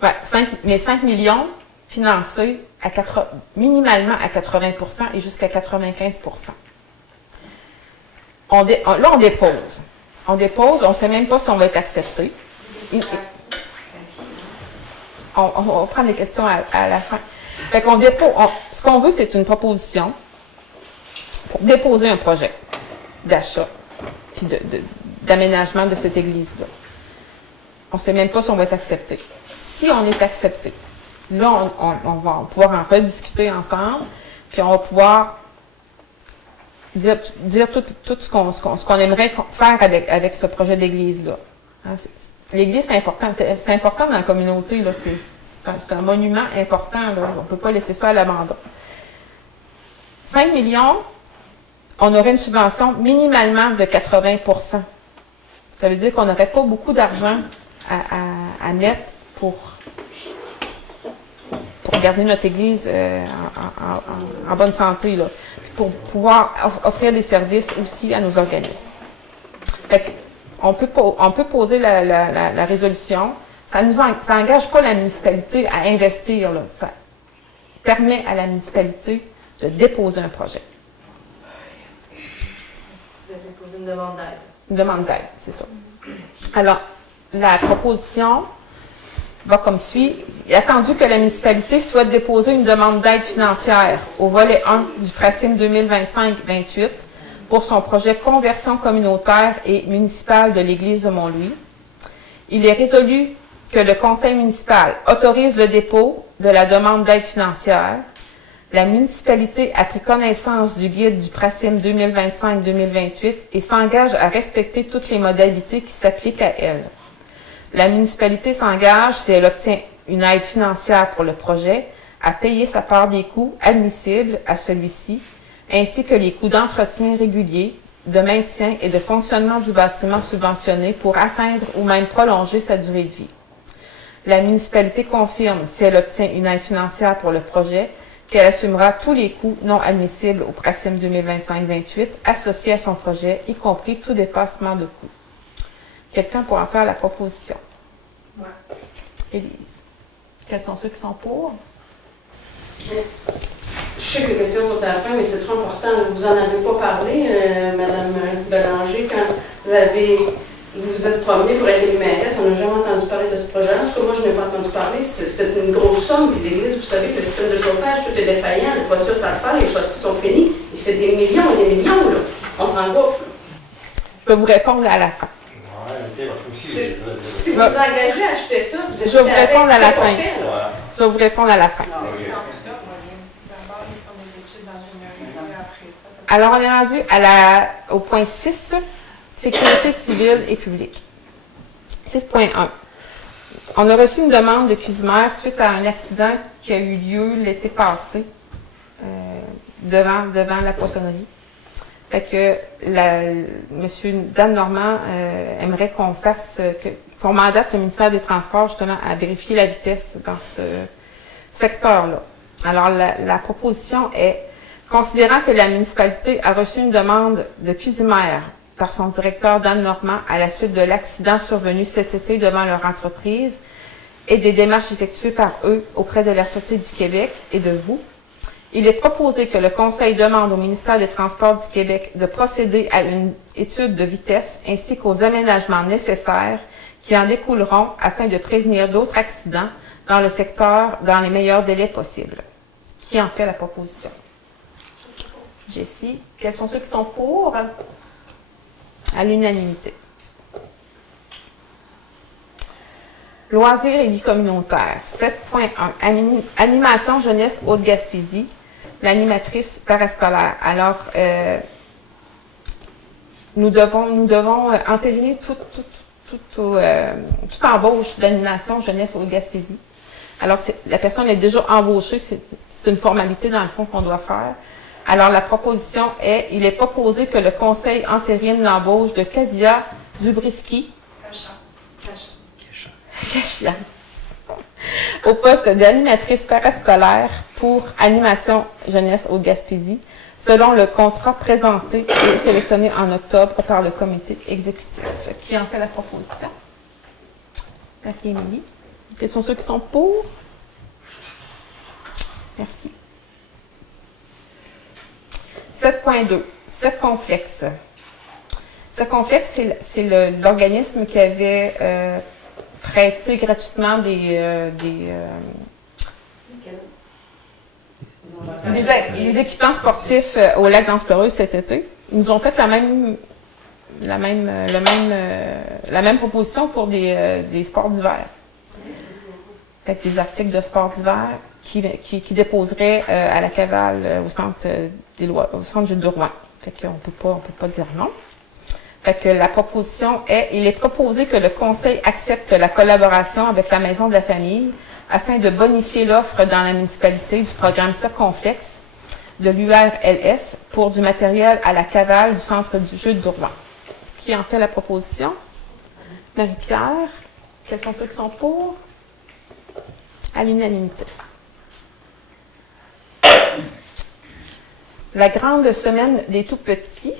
Ouais, 5 millions financés minimalement à 80 % et jusqu'à 95 %. Là, on dépose. On ne sait même pas si on va être accepté. On va prendre les questions à la fin. Fait qu'on dépose. Ce qu'on veut, c'est une proposition pour déposer un projet d'achat puis d'aménagement de cette église-là. On ne sait même pas si on va être accepté. Si on est accepté, là, on va pouvoir en rediscuter ensemble, puis on va pouvoir dire tout ce qu'on aimerait faire avec ce projet d'église-là. Hein, l'église, c'est important. C'est important dans la communauté. C'est un monument important. Là. On ne peut pas laisser ça à l'abandon. 5 millions, on aurait une subvention minimalement de 80 %. Ça veut dire qu'on n'aurait pas beaucoup d'argent à mettre pour garder notre église en bonne santé, là, pour pouvoir offrir des services aussi à nos organismes. Fait on peut poser la résolution. Ça n'engage pas la municipalité à investir. Là. Ça permet à la municipalité de déposer un projet. De déposer une demande d'aide. Une demande d'aide, c'est ça. Alors, la proposition va comme suit. Il est attendu que la municipalité souhaite déposer une demande d'aide financière au volet 1 du Prasim 2025-28 pour son projet conversion communautaire et municipale de l'Église de Mont-Louis. Il est résolu que le conseil municipal autorise le dépôt de la demande d'aide financière. La municipalité a pris connaissance du guide du Prasim 2025-2028 et s'engage à respecter toutes les modalités qui s'appliquent à elle. La municipalité s'engage, si elle obtient une aide financière pour le projet, à payer sa part des coûts admissibles à celui-ci, ainsi que les coûts d'entretien réguliers, de maintien et de fonctionnement du bâtiment subventionné pour atteindre ou même prolonger sa durée de vie. La municipalité confirme, si elle obtient une aide financière pour le projet, qu'elle assumera tous les coûts non admissibles au PRACIM 2025-28 associés à son projet, y compris tout dépassement de coûts. Quelqu'un pourra en faire la proposition? Ouais. Élise. Quels sont ceux qui sont pour? Je sais que les questions sont à la fin, mais c'est trop important. Vous n'en avez pas parlé, Mme Bélanger, quand vous vous êtes promené pour être mairesse. On n'a jamais entendu parler de ce projet-là. Parce que moi, je n'ai pas entendu parler. C'est une grosse somme. Puis l'Église, vous savez que le système de chauffage, tout est défaillant. Les voitures par faire, les châssis sont finis. Et c'est des millions et des millions, là. On s'en gonfle. Je vais vous répondre à la fin. Si vous vous engagez à acheter ça, vous êtes Je vais vous répondre à la fin. fait, là. Je vais vous répondre à la fin. Alors, on est rendu au point 6, sécurité civile et publique. 6.1. On a reçu une demande de Cuisimère suite à un accident qui a eu lieu l'été passé devant la poissonnerie. Fait que M. Dan Normand aimerait qu'on mandate le ministère des Transports justement à vérifier la vitesse dans ce secteur-là. Alors, la proposition est, considérant que la municipalité a reçu une demande de Cuisimère par son directeur Dan Normand à la suite de l'accident survenu cet été devant leur entreprise et des démarches effectuées par eux auprès de la Sûreté du Québec et de vous, il est proposé que le Conseil demande au ministère des Transports du Québec de procéder à une étude de vitesse ainsi qu'aux aménagements nécessaires qui en découleront afin de prévenir d'autres accidents dans le secteur dans les meilleurs délais possibles. Qui en fait la proposition? Jessie, quels sont ceux qui sont pour? À l'unanimité. Loisirs et vie communautaire. 7.1. Animation jeunesse Haute-Gaspésie. L'animatrice parascolaire. Alors, nous devons entériner toute embauche d'animation jeunesse Haute-Gaspésie. Alors, la personne est déjà embauchée. C'est une formalité, dans le fond, qu'on doit faire. Alors, la proposition est, il est proposé que le Conseil entérine l'embauche de Casia Dubriski au poste d'animatrice parascolaire pour animation jeunesse Haute-Gaspésie, selon le contrat présenté et sélectionné en octobre par le comité exécutif. Qui en fait la proposition? Marie-Émilie. Quels sont ceux qui sont pour? Merci. 7.2. Circonflexe. Circonflexe, c'est l'organisme qui avait prêté gratuitement des équipements sportifs au lac d'Anse-Pleureuse cet été. Ils nous ont fait la même proposition pour des sports d'hiver. Fait que des articles de sport d'hiver qui déposeraient à la cavale au centre Gilles de Rouen. Fait qu'on peut pas dire non. Fait que la proposition est, il est proposé que le Conseil accepte la collaboration avec la Maison de la Famille afin de bonifier l'offre dans la municipalité du programme Circonflexe de l'URLS pour du matériel à la cavale du centre du Gilles de Rouen. Qui en fait la proposition? Marie-Pierre. Quels sont ceux qui sont pour? À l'unanimité. La grande semaine des tout-petits.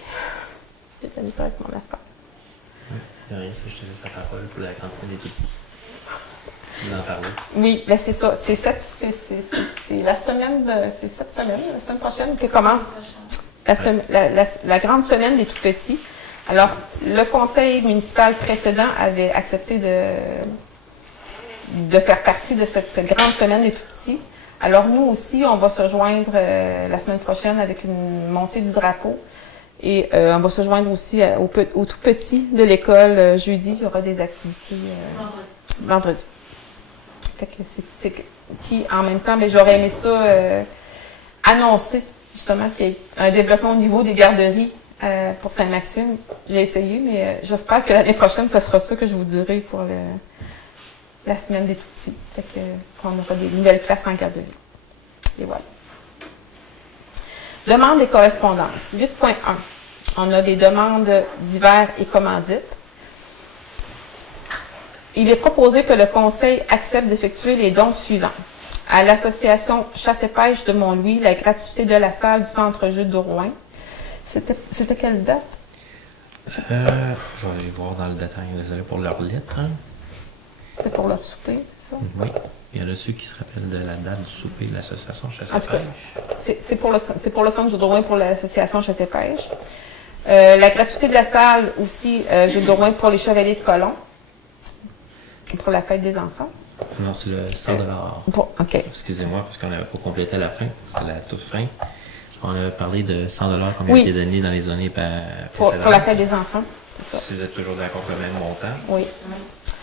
J'ai de la misère avec mon affaire. De rien, je te laisse la parole pour la grande semaine des tout-petits. Tu veux en parler? Oui, ben c'est ça. C'est la semaine, c'est cette semaine, la semaine prochaine, que commence la grande semaine des tout-petits. Alors, le conseil municipal précédent avait accepté de faire partie de cette grande semaine des tout-petits. Alors, nous aussi, on va se joindre la semaine prochaine avec une montée du drapeau. Et on va se joindre aussi aux tout petits de l'école jeudi. Il y aura des activités vendredi. Fait que c'est qui, en même temps, j'aurais aimé ça annoncer, justement, qu'il y ait un développement au niveau des garderies pour Saint-Maxime. J'ai essayé, mais j'espère que l'année prochaine, ce sera ça que je vous dirai pour la semaine des tout-petits. Fait que qu'on aura des nouvelles places en garderie. Et voilà. Demande et correspondances. 8.1. On a des demandes d'hiver et commandites. il est proposé que le Conseil accepte d'effectuer les dons suivants. À l'Association Chasse et Pêche de Mont-Louis, la gratuité de la salle du Centre Jules de Rouen. C'était quelle date? Je vais aller voir dans le détail, désolé pour leur lettre. Hein? C'était pour leur souper, c'est ça? Oui. Il y en a ceux qui se rappellent de la date du souper de l'Association Chasse En et tout cas, Pêche. c'est pour le Centre Jules de Rouen pour l'Association Chasse et Pêche. La gratuité de la salle aussi, Jules de Rouen pour les Chevaliers de Colomb. Pour la fête des enfants. Non, c'est le 100 $. OK. Excusez-moi, parce qu'on n'avait pas complété la fin. C'était la toute fin. On avait parlé de 100 $ qui ont Oui. été donnés dans les années Pour précédentes. la fête des enfants, c'est ça. Si vous êtes toujours d'accord avec le même montant, Oui.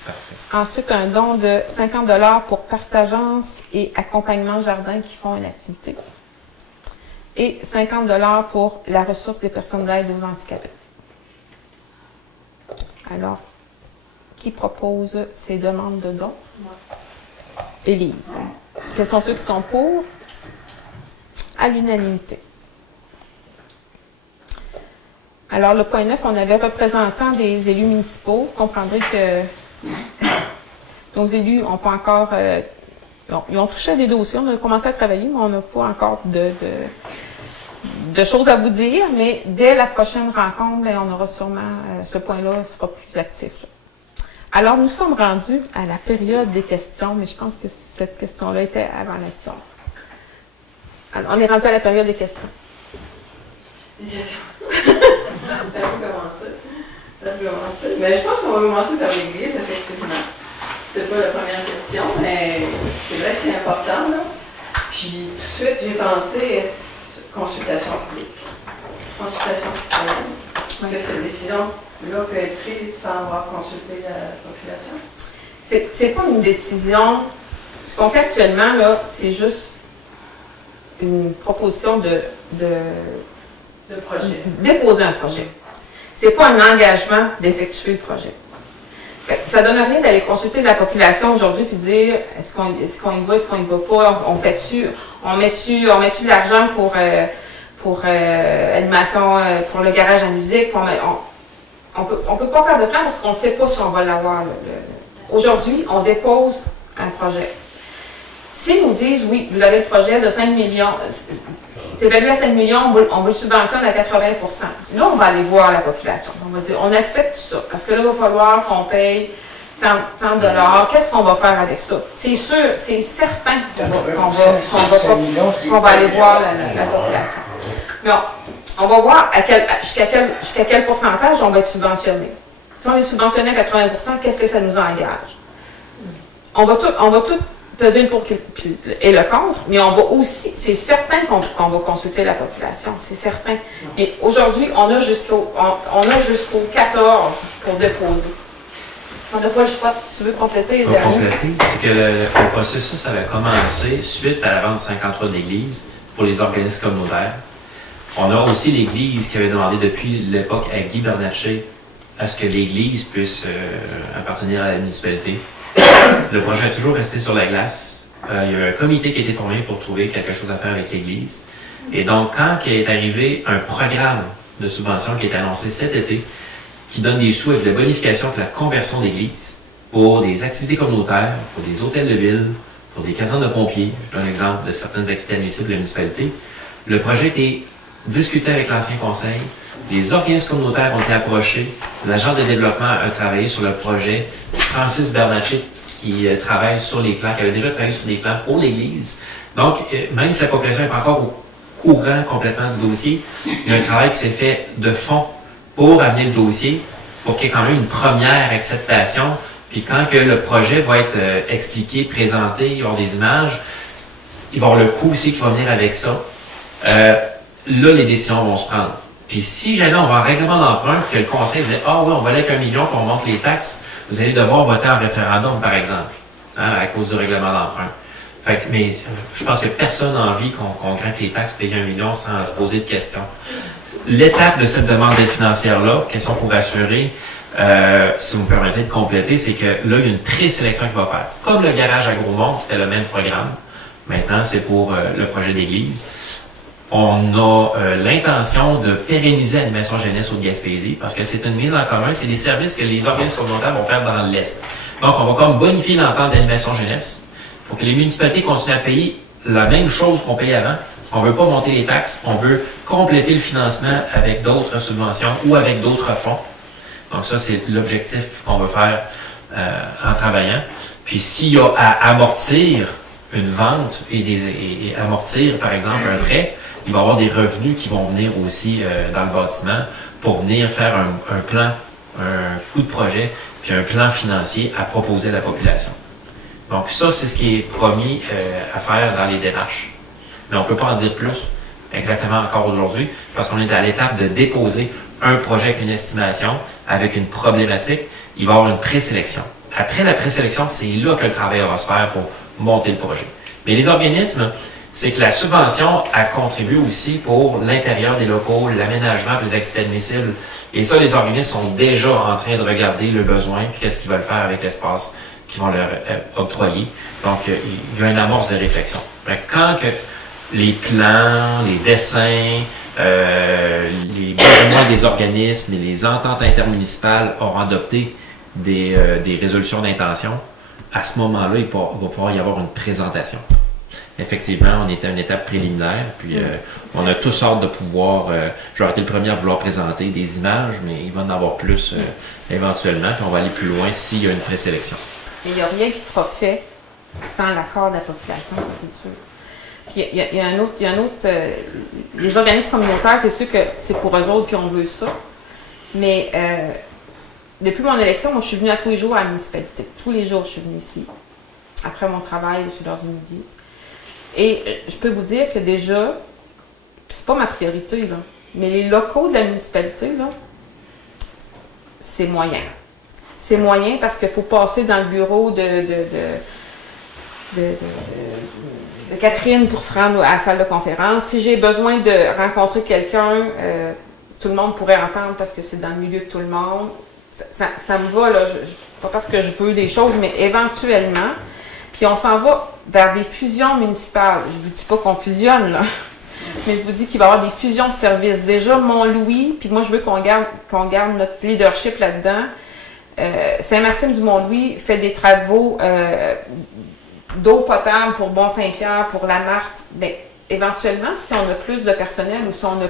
parfait. Ensuite, un don de 50 $ pour Partageance et Accompagnement Jardin qui font une activité. Et 50 $ pour la ressource des personnes d'aide aux handicapés. Alors, qui propose ces demandes de dons? Élise. Quels sont ceux qui sont pour? À l'unanimité. Alors, le point 9, on avait représentant des élus municipaux. Vous comprendrez que nos élus n'ont pas encore... ils ont touché à des dossiers, on a commencé à travailler, mais on n'a pas encore de choses à vous dire. Mais dès la prochaine rencontre, bien, on aura sûrement... ce point-là sera plus actif. Là. Alors, nous sommes rendus à la période des questions, mais je pense que cette question-là était avant l'action. Alors, on est rendu à la période des questions. Des questions. Ça peut commencer. Mais je pense qu'on va commencer par l'Église, effectivement. C'était pas la première question, mais c'est vrai que c'est important, là. Puis, tout de suite, j'ai pensé consultation publique, consultation citoyenne. Est-ce que cette décision-là peut être prise sans avoir consulté la population? C'est pas une décision. Ce qu'on fait actuellement, là, c'est juste une proposition de projet. Déposer un projet. C'est pas un engagement d'effectuer le projet. Ça donne rien d'aller consulter la population aujourd'hui puis dire est-ce qu'on y va, est-ce qu'on y va pas, on met-tu de l'argent pour animation, pour le garage à musique, on peut pas faire de plan parce qu'on ne sait pas si on va l'avoir. Aujourd'hui, on dépose un projet. S'ils nous disent, oui, vous avez le projet de 5 millions, c'est évalué à 5 millions, on veut le subventionner à 80 %. Là, on va aller voir la population. On va dire, on accepte ça, parce que là, il va falloir qu'on paye tant de dollars. Qu'est-ce qu'on va faire avec ça? C'est sûr, c'est certain qu'on va aller voir la population. Mais on va voir jusqu'à quel pourcentage on va être subventionné. Si on est subventionné à 80 %, qu'est-ce que ça nous engage? On va tout peser le pour et le contre, mais on va aussi, c'est certain qu'on va consulter la population, c'est certain. Mais aujourd'hui, on a jusqu'au 14 pour déposer. On n'a pas le choix, si tu veux compléter. Pour compléter, c'est que le processus avait commencé suite à la vente 53 d'églises pour les organismes communautaires. On a aussi l'Église qui avait demandé depuis l'époque à Guy Bernatchez à ce que l'Église puisse appartenir à la municipalité. Le projet a toujours resté sur la glace. Il y a eu un comité qui a été formé pour trouver quelque chose à faire avec l'Église. Et donc, quand il est arrivé un programme de subvention qui est annoncé cet été, qui donne des sous avec de bonification pour la conversion d'églises, pour des activités communautaires, pour des hôtels de ville, pour des casernes de pompiers, je donne un exemple de certaines activités admissibles de la municipalité, le projet a été discuté avec l'ancien conseil, les organismes communautaires ont été approchés, l'agent de développement a travaillé sur le projet, Francis Bernatchez qui travaille sur les plans, qui avait déjà travaillé sur des plans pour l'Église. Donc, même si la population n'est pas encore au courant complètement du dossier, il y a un travail qui s'est fait de fond pour amener le dossier, pour qu'il y ait quand même une première acceptation. Puis quand que le projet va être expliqué, présenté, il va y avoir des images, il va y avoir le coût aussi qui va venir avec ça. Là, les décisions vont se prendre. Puis si jamais on va en règlement d'emprunt, que le conseil dit « Ah oui, on va aller avec 1 million, puis on monte les taxes », vous allez devoir voter en référendum, par exemple, hein, à cause du règlement d'emprunt. Mais je pense que personne n'a envie qu'on grimpe les taxes, payer 1 million sans se poser de questions. L'étape de cette demande d'aide financière-là, question pour assurer, si vous me permettez de compléter, c'est que là, il y a une présélection qui va faire. Comme le garage à Gros-Mont, c'était le même programme. Maintenant, c'est pour le projet d'église. On a l'intention de pérenniser Animation Jeunesse au Gaspésie parce que c'est une mise en commun, c'est des services que les organismes communautaires vont faire dans l'Est. Donc, on va comme bonifier l'entente d'Animation Jeunesse pour que les municipalités continuent à payer la même chose qu'on payait avant. On ne veut pas monter les taxes, on veut compléter le financement avec d'autres subventions ou avec d'autres fonds. Donc ça, c'est l'objectif qu'on veut faire en travaillant. Puis s'il y a à amortir une vente et amortir, par exemple, un prêt, il va y avoir des revenus qui vont venir aussi dans le bâtiment pour venir faire un plan, un coût de projet, puis un plan financier à proposer à la population. Donc ça, c'est ce qui est promis à faire dans les démarches. Mais on ne peut pas en dire plus exactement encore aujourd'hui parce qu'on est à l'étape de déposer un projet avec une estimation, avec une problématique. Il va y avoir une présélection. Après la présélection, c'est là que le travail va se faire pour monter le projet. Mais les organismes, c'est que la subvention a contribué aussi pour l'intérieur des locaux, l'aménagement, les activités admissibles. Et ça, les organismes sont déjà en train de regarder le besoin et qu'est-ce qu'ils veulent faire avec l'espace qu'ils vont leur octroyer. Donc, il y a une amorce de réflexion. Quand que les plans, les dessins, les besoins des organismes et les ententes intermunicipales auront adopté des résolutions d'intention, à ce moment-là, il va pouvoir y avoir une présentation. Effectivement, on est à une étape préliminaire, puis on a tous hâte de pouvoir, j'aurais été le premier à vouloir présenter des images, mais il va en avoir plus éventuellement, puis on va aller plus loin s'il y a une présélection. Mais il n'y a rien qui sera fait sans l'accord de la population, ça c'est sûr. Puis il y a un autre, les organismes communautaires, c'est sûr que c'est pour eux autres, puis on veut ça. Mais depuis mon élection, moi je suis venue à tous les jours à la municipalité. Tous les jours, je suis venue ici. Après mon travail, je suis l'heure du midi. Et je peux vous dire que déjà, c'est pas ma priorité, là, mais les locaux de la municipalité, là, c'est moyen. C'est moyen parce qu'il faut passer dans le bureau de Catherine pour se rendre à la salle de conférence. Si j'ai besoin de rencontrer quelqu'un, tout le monde pourrait entendre parce que c'est dans le milieu de tout le monde. Ça me va, là, pas parce que je veux des choses, mais éventuellement. Puis on s'en va vers des fusions municipales. Je ne vous dis pas qu'on fusionne, là, mais je vous dis qu'il va y avoir des fusions de services. Déjà, Mont-Louis, puis moi je veux qu'on garde notre leadership là-dedans. Saint-Maxime du Mont-Louis fait des travaux d'eau potable pour Bon-Saint-Pierre, pour la Marthe. Bien, éventuellement, si on a plus de personnel ou si on a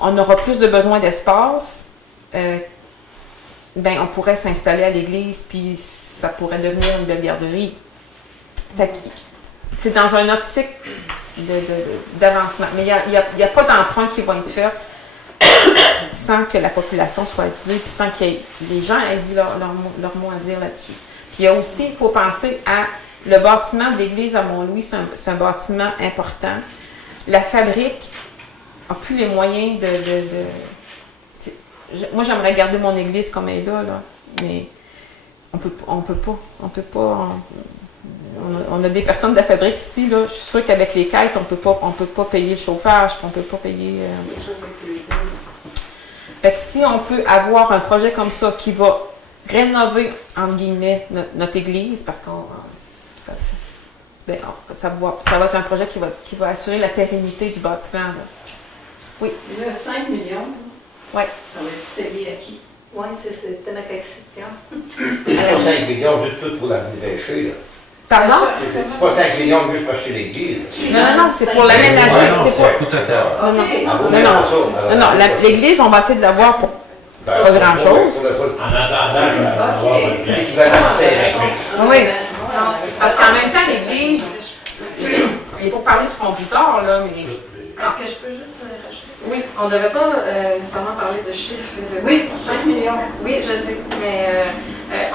on aura plus de besoin d'espace, ben, on pourrait s'installer à l'église, puis ça pourrait devenir une belle garderie. Fait que c'est dans une optique d'avancement. Mais il n'y a pas d'emprunt qui va être fait sans que la population soit visée, puis sans que les gens aient dit leur mot à dire là-dessus. Puis il y a aussi, il faut penser à le bâtiment de l'église à Mont-Louis, c'est un bâtiment important. La fabrique n'a plus les moyens moi, j'aimerais garder mon église comme elle est là, mais on peut pas. On a des personnes de la fabrique ici, là. Je suis sûre qu'avec les quêtes, on peut pas payer le chauffage, puis on peut pas payer. Fait que si on peut avoir un projet comme ça qui va rénover, entre guillemets, notre église, parce que ça va être un projet qui va assurer la pérennité du bâtiment. Là. Oui. Il y a 5 millions. Oui. Ça va être payé à qui? Oui, c'était ma question. C'est pas 5 millions juste tout pour la pêcher, là. Pardon? C'est pas 5 millions juste pour acheter l'église. Non, c'est pour l'aménager. C'est un coût total. Non, l'église, on va essayer de l'avoir pour pas grand-chose. En attendant, Oui. Parce qu'en même temps, l'église, et pour parler ce qu'on plus tard, là, mais... Est-ce que je peux juste rajouter? Oui, on ne devait pas nécessairement parler de chiffres. Oui, 5 millions. Oui, je sais, mais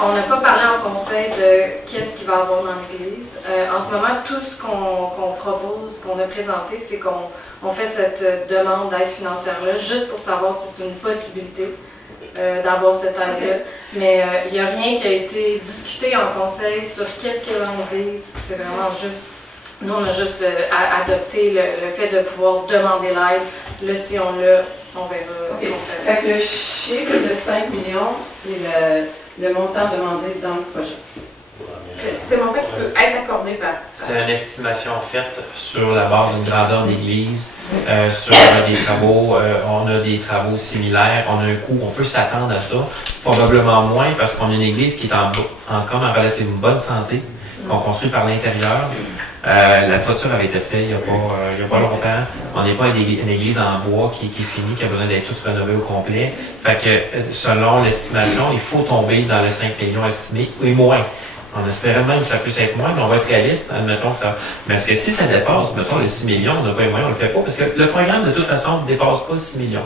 on n'a pas parlé en conseil de qu'est-ce qu'il va y avoir dans l'église. En ce moment, tout ce qu'on propose, qu'on a présenté, c'est qu'on fait cette demande d'aide financière-là, juste pour savoir si c'est une possibilité d'avoir cette aide-là. Mais il n'y a rien qui a été discuté en conseil sur qu'est-ce qu'il y a dans l'église. C'est vraiment juste... Nous, on a juste adopté le fait de pouvoir demander l'aide. Là, si on l'a, on verra ce qu'on fait. Fait que le chiffre de 5 millions, c'est le montant demandé dans le projet. C'est le montant qui peut être accordé par... C'est une estimation faite sur la base d'une grandeur d'église, sur des travaux, on a des travaux similaires, on a un coût, on peut s'attendre à ça, probablement moins parce qu'on a une église qui est encore en relativement bonne santé, qu'on construit par l'intérieur. La toiture avait été faite il n'y a pas longtemps. On n'est pas une église en bois qui est finie, qui a besoin d'être toute rénovée au complet. Fait que selon l'estimation, il faut tomber dans le 5 millions estimé et moins. On espérait même que ça puisse être moins, mais on va être réaliste, admettons que ça. Mais est-ce que si ça dépasse, mettons les 6 millions, on n'a pas les moyens, on ne le fait pas, parce que le programme, de toute façon, ne dépasse pas 6 millions.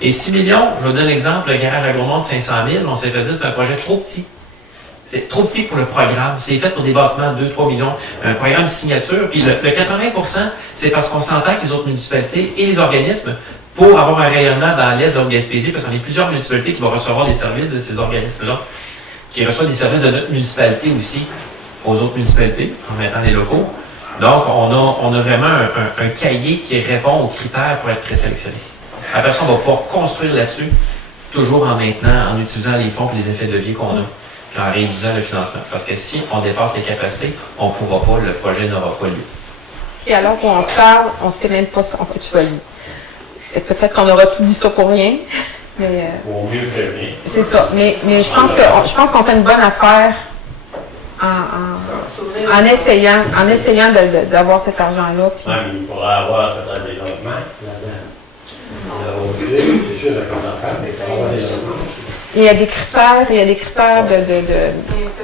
Et 6 millions, je vous donne l'exemple, le garage Agro-Monde de 500 000, on s'est fait dire que c'est un projet trop petit. C'est trop petit pour le programme. C'est fait pour des bâtiments de 2-3 millions, un programme de signature. Puis le 80%, c'est parce qu'on s'entend avec les autres municipalités et les organismes pour avoir un rayonnement dans l'est de la Gaspésie, parce qu'on est plusieurs municipalités qui vont recevoir des services de ces organismes-là, qui reçoivent des services de notre municipalité aussi aux autres municipalités, en mettant des locaux. Donc, on a vraiment un cahier qui répond aux critères pour être présélectionné. Après ça, on va pouvoir construire là-dessus, toujours en maintenant, en utilisant les fonds et les effets de levier qu'on a, puis en réduisant le financement. Parce que si on dépasse les capacités, on ne pourra pas, le projet n'aura pas lieu. Puis alors qu'on se parle, on ne sait même pas ça. En fait, tu vas le dire. Peut-être qu'on aura tout dit ça pour rien. Mais, Au mieux que rien. c'est ça. Mais je pense qu'on fait une bonne affaire en essayant d'avoir cet argent-là. Puis... Ouais, mais il pourra avoir peut-être des logements là-dedans. C'est sûr, la première phase, c'est avoir des logements. Il y a des critères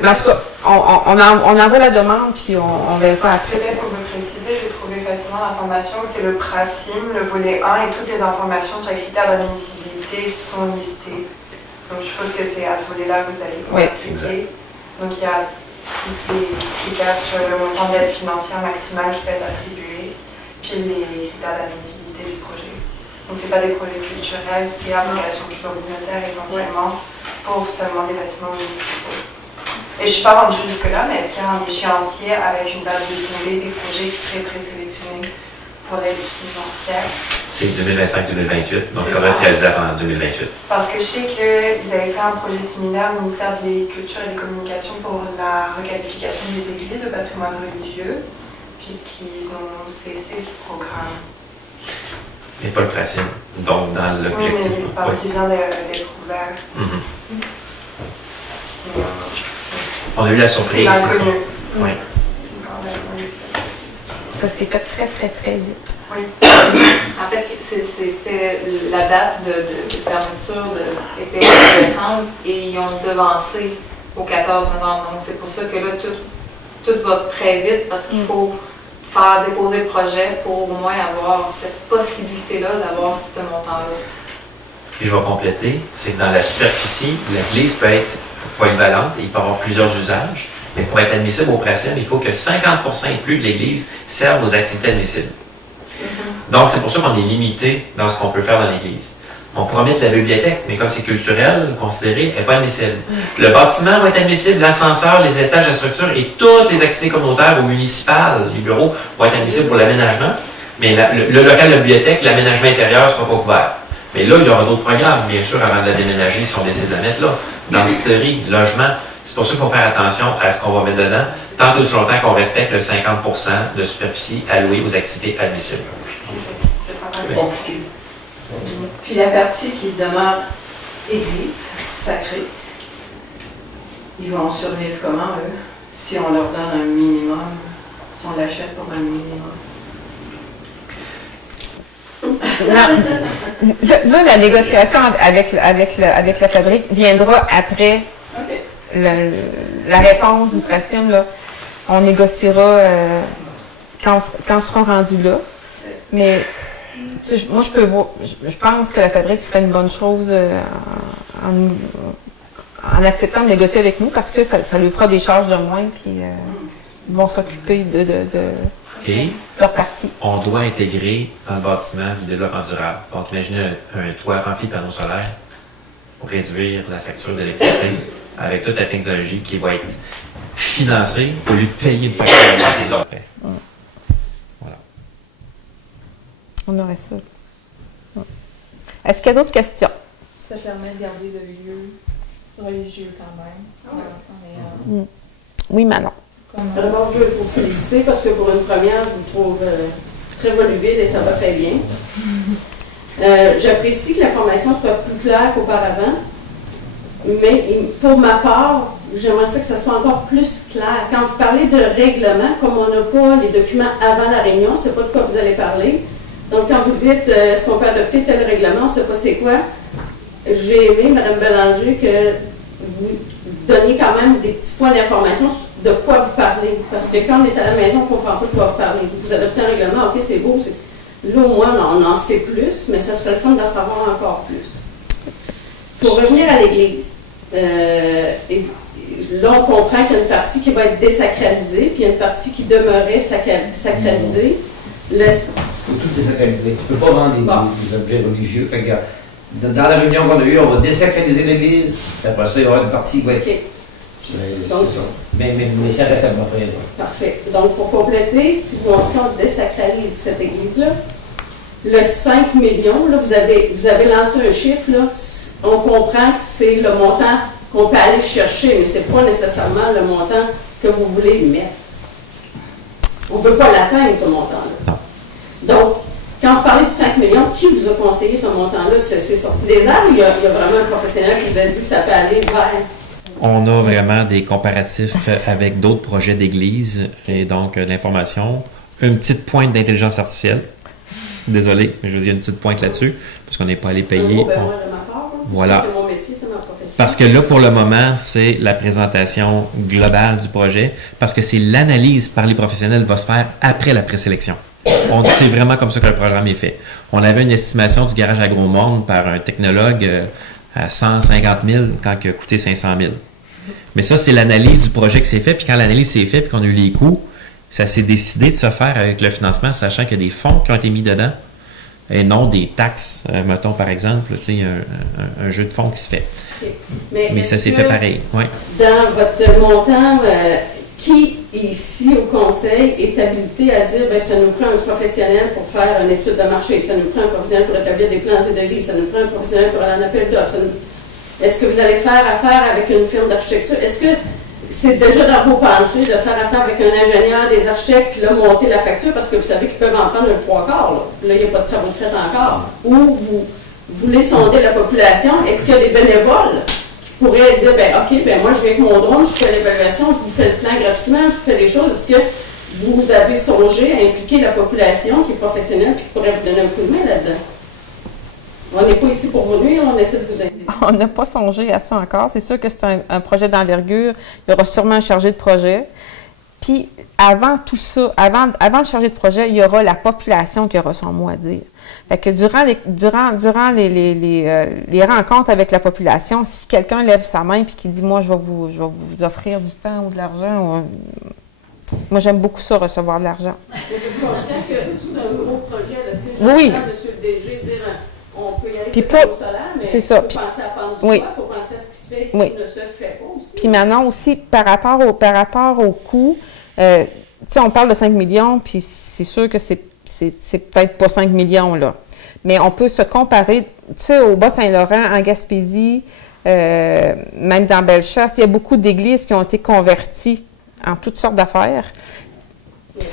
en tout cas, on envoie la demande, puis on verra après. Peut-être qu'on peut préciser, j'ai trouvé facilement l'information, c'est le PRACIM, le volet 1, et toutes les informations sur les critères d'admissibilité sont listées. Donc je suppose que c'est à ce volet-là que vous allez pouvoir cliquer. Donc il y a tous les critères sur le montant d'aide financière maximale qui peut être attribué, puis les critères d'admissibilité du projet. Donc ce n'est pas des projets culturels, c'est application communautaire essentiellement pour seulement des bâtiments municipaux. Et je ne suis pas rendue jusque-là, mais est-ce qu'il y a un échéancier avec une date de tombée des projets qui seraient présélectionnés pour l'aide financière? C'est 2025-2028, donc ça va être réalisé en 2028. Parce que je sais qu'ils avaient fait un projet similaire au ministère de la Culture et des Communications pour la requalification des églises de patrimoine religieux, puis qu'ils ont cessé ce programme. Mais pas le principe, donc dans l'objectif. Oui, parce qu'il vient d'être ouvert. On a eu la surprise, c'est ça. Oui. Ça s'est fait très, très, très vite. Oui. En fait, c'était la date de fermeture était en décembre et ils ont devancé au 14 novembre. Donc, c'est pour ça que là, tout va très vite parce qu'il faut faire déposer le projet pour au moins avoir cette possibilité-là d'avoir ce montant-là. Puis je vais compléter, c'est que dans la superficie, l'église peut être polyvalente et il peut avoir plusieurs usages, mais pour être admissible au PRACIM, il faut que 50% et plus de l'église servent aux activités admissibles. Donc c'est pour ça qu'on est limité dans ce qu'on peut faire dans l'église. On pourra mettre la bibliothèque, mais comme c'est culturel, considéré, elle n'est pas admissible. Le bâtiment va être admissible, l'ascenseur, les étages, la structure et toutes les activités communautaires ou municipales, les bureaux, vont être admissibles pour l'aménagement. Mais le local de la bibliothèque, l'aménagement intérieur ne sera pas couvert. Mais là, il y aura d'autres programmes, bien sûr, avant de la déménager, si on décide de la mettre là. Dentisterie, logement. C'est pour ça qu'il faut faire attention à ce qu'on va mettre dedans, tant et aussi longtemps qu'on respecte le 50% de superficie allouée aux activités admissibles. C'est compliqué. Puis la partie qui demeure église, sacrée, ils vont survivre comment, eux, si on leur donne un minimum, si on l'achète pour un minimum? Là, la négociation avec la fabrique viendra après la réponse du PRACIM. Là. On négociera quand on sera rendu là. Mais moi, je pense que la fabrique ferait une bonne chose en acceptant de négocier avec nous parce que ça lui fera des charges de moins, puis ils vont s'occuper de Et leur partie. on doit intégrer dans le bâtiment du développement durable. Donc, imaginez un toit rempli de panneaux solaires pour réduire la facture d'électricité avec toute la technologie qui va être financée au lieu de payer une facture des autres. Voilà. On aurait ça. Est-ce qu'il y a d'autres questions? Ça permet de garder le lieu religieux quand même. Oui, Manon. D'abord, je veux vous féliciter parce que pour une première, je vous trouve très volubile et ça va très bien. J'apprécie que l'information soit plus claire qu'auparavant, mais pour ma part, j'aimerais ça que ça soit encore plus clair. Quand vous parlez de règlement, comme on n'a pas les documents avant la réunion, c'est pas de quoi vous allez parler. Donc, quand vous dites est-ce qu'on peut adopter tel règlement, on ne sait pas c'est quoi, j'ai aimé, Mme Bélanger, que vous donniez quand même des petits points d'information de quoi vous parlez. Parce que quand on est à la maison, on ne comprend pas de quoi vous parlez. Vous adoptez un règlement, OK, c'est beau. Là, au moins, on en sait plus, mais ça serait le fun d'en savoir encore plus. Pour revenir à l'Église, là, on comprend qu'il y a une partie qui va être désacralisée, puis il y a une partie qui demeurait sacralisée. Il faut tout désacraliser. Tu ne peux pas vendre des objets religieux. Fait que, dans la réunion qu'on a eue, on va désacraliser l'Église, puis après ça, il y aura une partie qui va être... Donc, mais ça reste à peu près. Parfait. Donc, pour compléter, si on désacralise cette Église-là, le 5 millions, là, vous avez lancé un chiffre, là, on comprend que c'est le montant qu'on peut aller chercher, mais ce n'est pas nécessairement le montant que vous voulez y mettre. On ne peut pas l'atteindre, ce montant-là. Donc, quand vous parlez du 5 millions, qui vous a conseillé ce montant-là? C'est sorti des airs ou il y a vraiment un professionnel qui vous a dit que ça peut aller vers... On a vraiment des comparatifs avec d'autres projets d'église et donc l'information. Une petite pointe d'intelligence artificielle. Désolé, mais je veux dire une petite pointe là-dessus, parce qu'on n'est pas allé payer. Voilà. C'est mon métier, c'est ma profession. Parce que là, pour le moment, c'est la présentation globale du projet, parce que c'est l'analyse par les professionnels va se faire après la présélection. C'est vraiment comme ça que le programme est fait. On avait une estimation du garage Agro-Monde par un technologue à 150 000 quand il a coûté 500 000. Mais ça, c'est l'analyse du projet qui s'est fait, puis quand l'analyse s'est faite, puis qu'on a eu les coûts, ça s'est décidé de se faire avec le financement, sachant qu'il y a des fonds qui ont été mis dedans, et non des taxes, mettons par exemple, un jeu de fonds qui se fait. Okay. Mais ça s'est fait pareil. Ouais. Dans votre montant, qui ici au conseil est habilité à dire, bien, ça nous prend un professionnel pour faire une étude de marché, ça nous prend un professionnel pour établir des plans et devis, ça nous prend un professionnel pour aller en appel d'offres. Est-ce que vous allez faire affaire avec une firme d'architecture? Est-ce que c'est déjà dans vos pensées de faire affaire avec un ingénieur, des architectes, puis là, monter la facture, parce que vous savez qu'ils peuvent en prendre un 3/4, là. Là, il n'y a pas de travaux de fait encore. Ou vous voulez sonder la population, est-ce qu'il y a des bénévoles qui pourraient dire, ben OK, ben moi, je viens avec mon drone, je fais l'évaluation, je vous fais le plan gratuitement, je vous fais des choses. Est-ce que vous avez songé à impliquer la population qui est professionnelle, qui pourrait vous donner un coup de main là-dedans? On n'est pas ici pour vous nuire, on essaie de vous aider. On n'a pas songé à ça encore. C'est sûr que c'est un projet d'envergure. Il y aura sûrement un chargé de projet. Puis, avant tout ça, avant le chargé de projet, il y aura la population qui aura son mot à dire. Fait que durant les rencontres avec la population, si quelqu'un lève sa main et qui dit « Moi, je vais vous offrir du temps ou de l'argent », moi, j'aime beaucoup ça, recevoir de l'argent. Vous êtes conscient que c'est un gros projet, là, tu sais, oui. M. le DG dire on peut y aller puis avec le solaire, mais il faut penser à prendre du oui. bois, il faut penser à ce qui se fait et ce oui. qui ne se fait pas aussi. Puis maintenant aussi, par rapport au coût, tu sais, on parle de 5 millions, puis c'est sûr que c'est peut-être pas 5 millions, là. Mais on peut se comparer, tu sais, au Bas-Saint-Laurent, en Gaspésie, même dans Bellechasse, il y a beaucoup d'églises qui ont été converties en toutes sortes d'affaires. Puis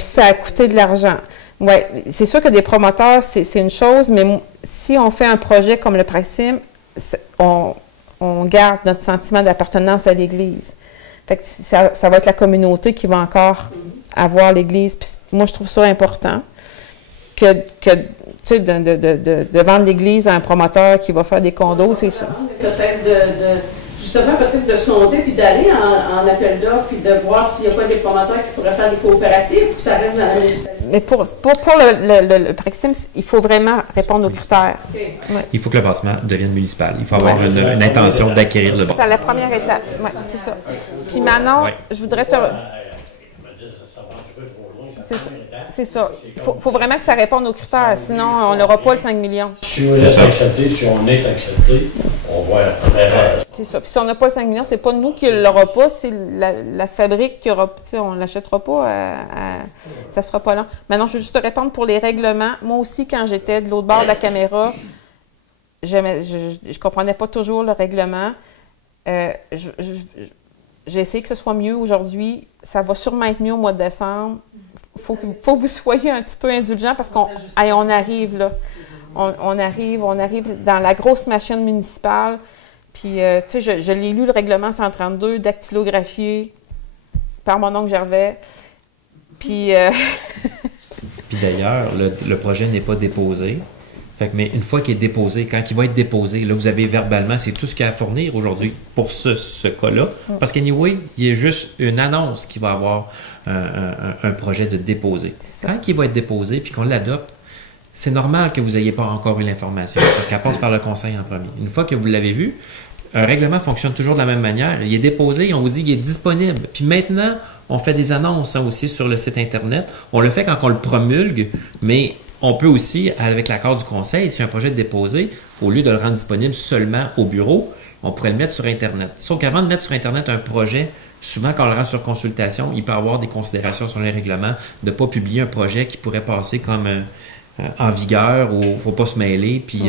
ça a coûté de l'argent. Oui, c'est sûr que des promoteurs, c'est une chose, mais si on fait un projet comme le Praxim, on garde notre sentiment d'appartenance à l'Église. Fait que ça va être la communauté qui va encore avoir l'Église. Puis moi, je trouve ça important que tu sais, de vendre l'Église à un promoteur qui va faire des condos, c'est ça. Peut-être justement, peut-être de sonder puis d'aller en appel d'offres puis de voir s'il n'y a pas des promoteurs qui pourraient faire des coopératives pour que ça reste dans la municipalité. Mais pour le Praxim, il faut vraiment répondre aux critères. Okay. Ouais. Il faut que le bâtiment devienne municipal. Il faut avoir une intention d'acquérir le bâtiment. C'est la première étape. Oui, c'est ça. Puis Manon, je voudrais te... C'est ça. Il faut vraiment que ça réponde aux critères, sinon on n'aura pas le 5 millions. Si vous êtes accepté, si on est accepté, on va c'est ça. Puis si on n'a pas le 5 millions, c'est pas nous qui l'aura pas, c'est la fabrique qui aura. Tu sais, on ne l'achètera pas, ça sera pas long. Maintenant, je veux juste te répondre pour les règlements. Moi aussi, quand j'étais de l'autre bord de la caméra, je comprenais pas toujours le règlement. j'ai essayé que ce soit mieux aujourd'hui. Ça va sûrement être mieux au mois de décembre. Faut que vous soyez un petit peu indulgents parce qu'on arrive là. On arrive dans la grosse machine municipale. Puis, tu sais, je l'ai lu, le règlement 132, dactylographié par mon oncle Gervais. Puis... Puis d'ailleurs, le projet n'est pas déposé. Fait que, mais une fois qu'il est déposé, quand il va être déposé, là, vous avez verbalement, c'est tout ce qu'il y a à fournir aujourd'hui pour ce cas-là. Parce qu'anyway, il y a juste une annonce qui va avoir un projet de déposé. Quand il va être déposé puis qu'on l'adopte, c'est normal que vous n'ayez pas encore eu l'information parce qu'elle passe par le conseil en premier. Une fois que vous l'avez vu, un règlement fonctionne toujours de la même manière. Il est déposé, on vous dit qu'il est disponible. Puis maintenant, on fait des annonces aussi sur le site Internet. On le fait quand on le promulgue, mais on peut aussi, avec l'accord du conseil, si un projet est déposé, au lieu de le rendre disponible seulement au bureau, on pourrait le mettre sur Internet. Sauf qu'avant de mettre sur Internet un projet, souvent quand on le rend sur consultation, il peut y avoir des considérations sur les règlements de ne pas publier un projet qui pourrait passer comme en vigueur ou il ne faut pas se mêler, puis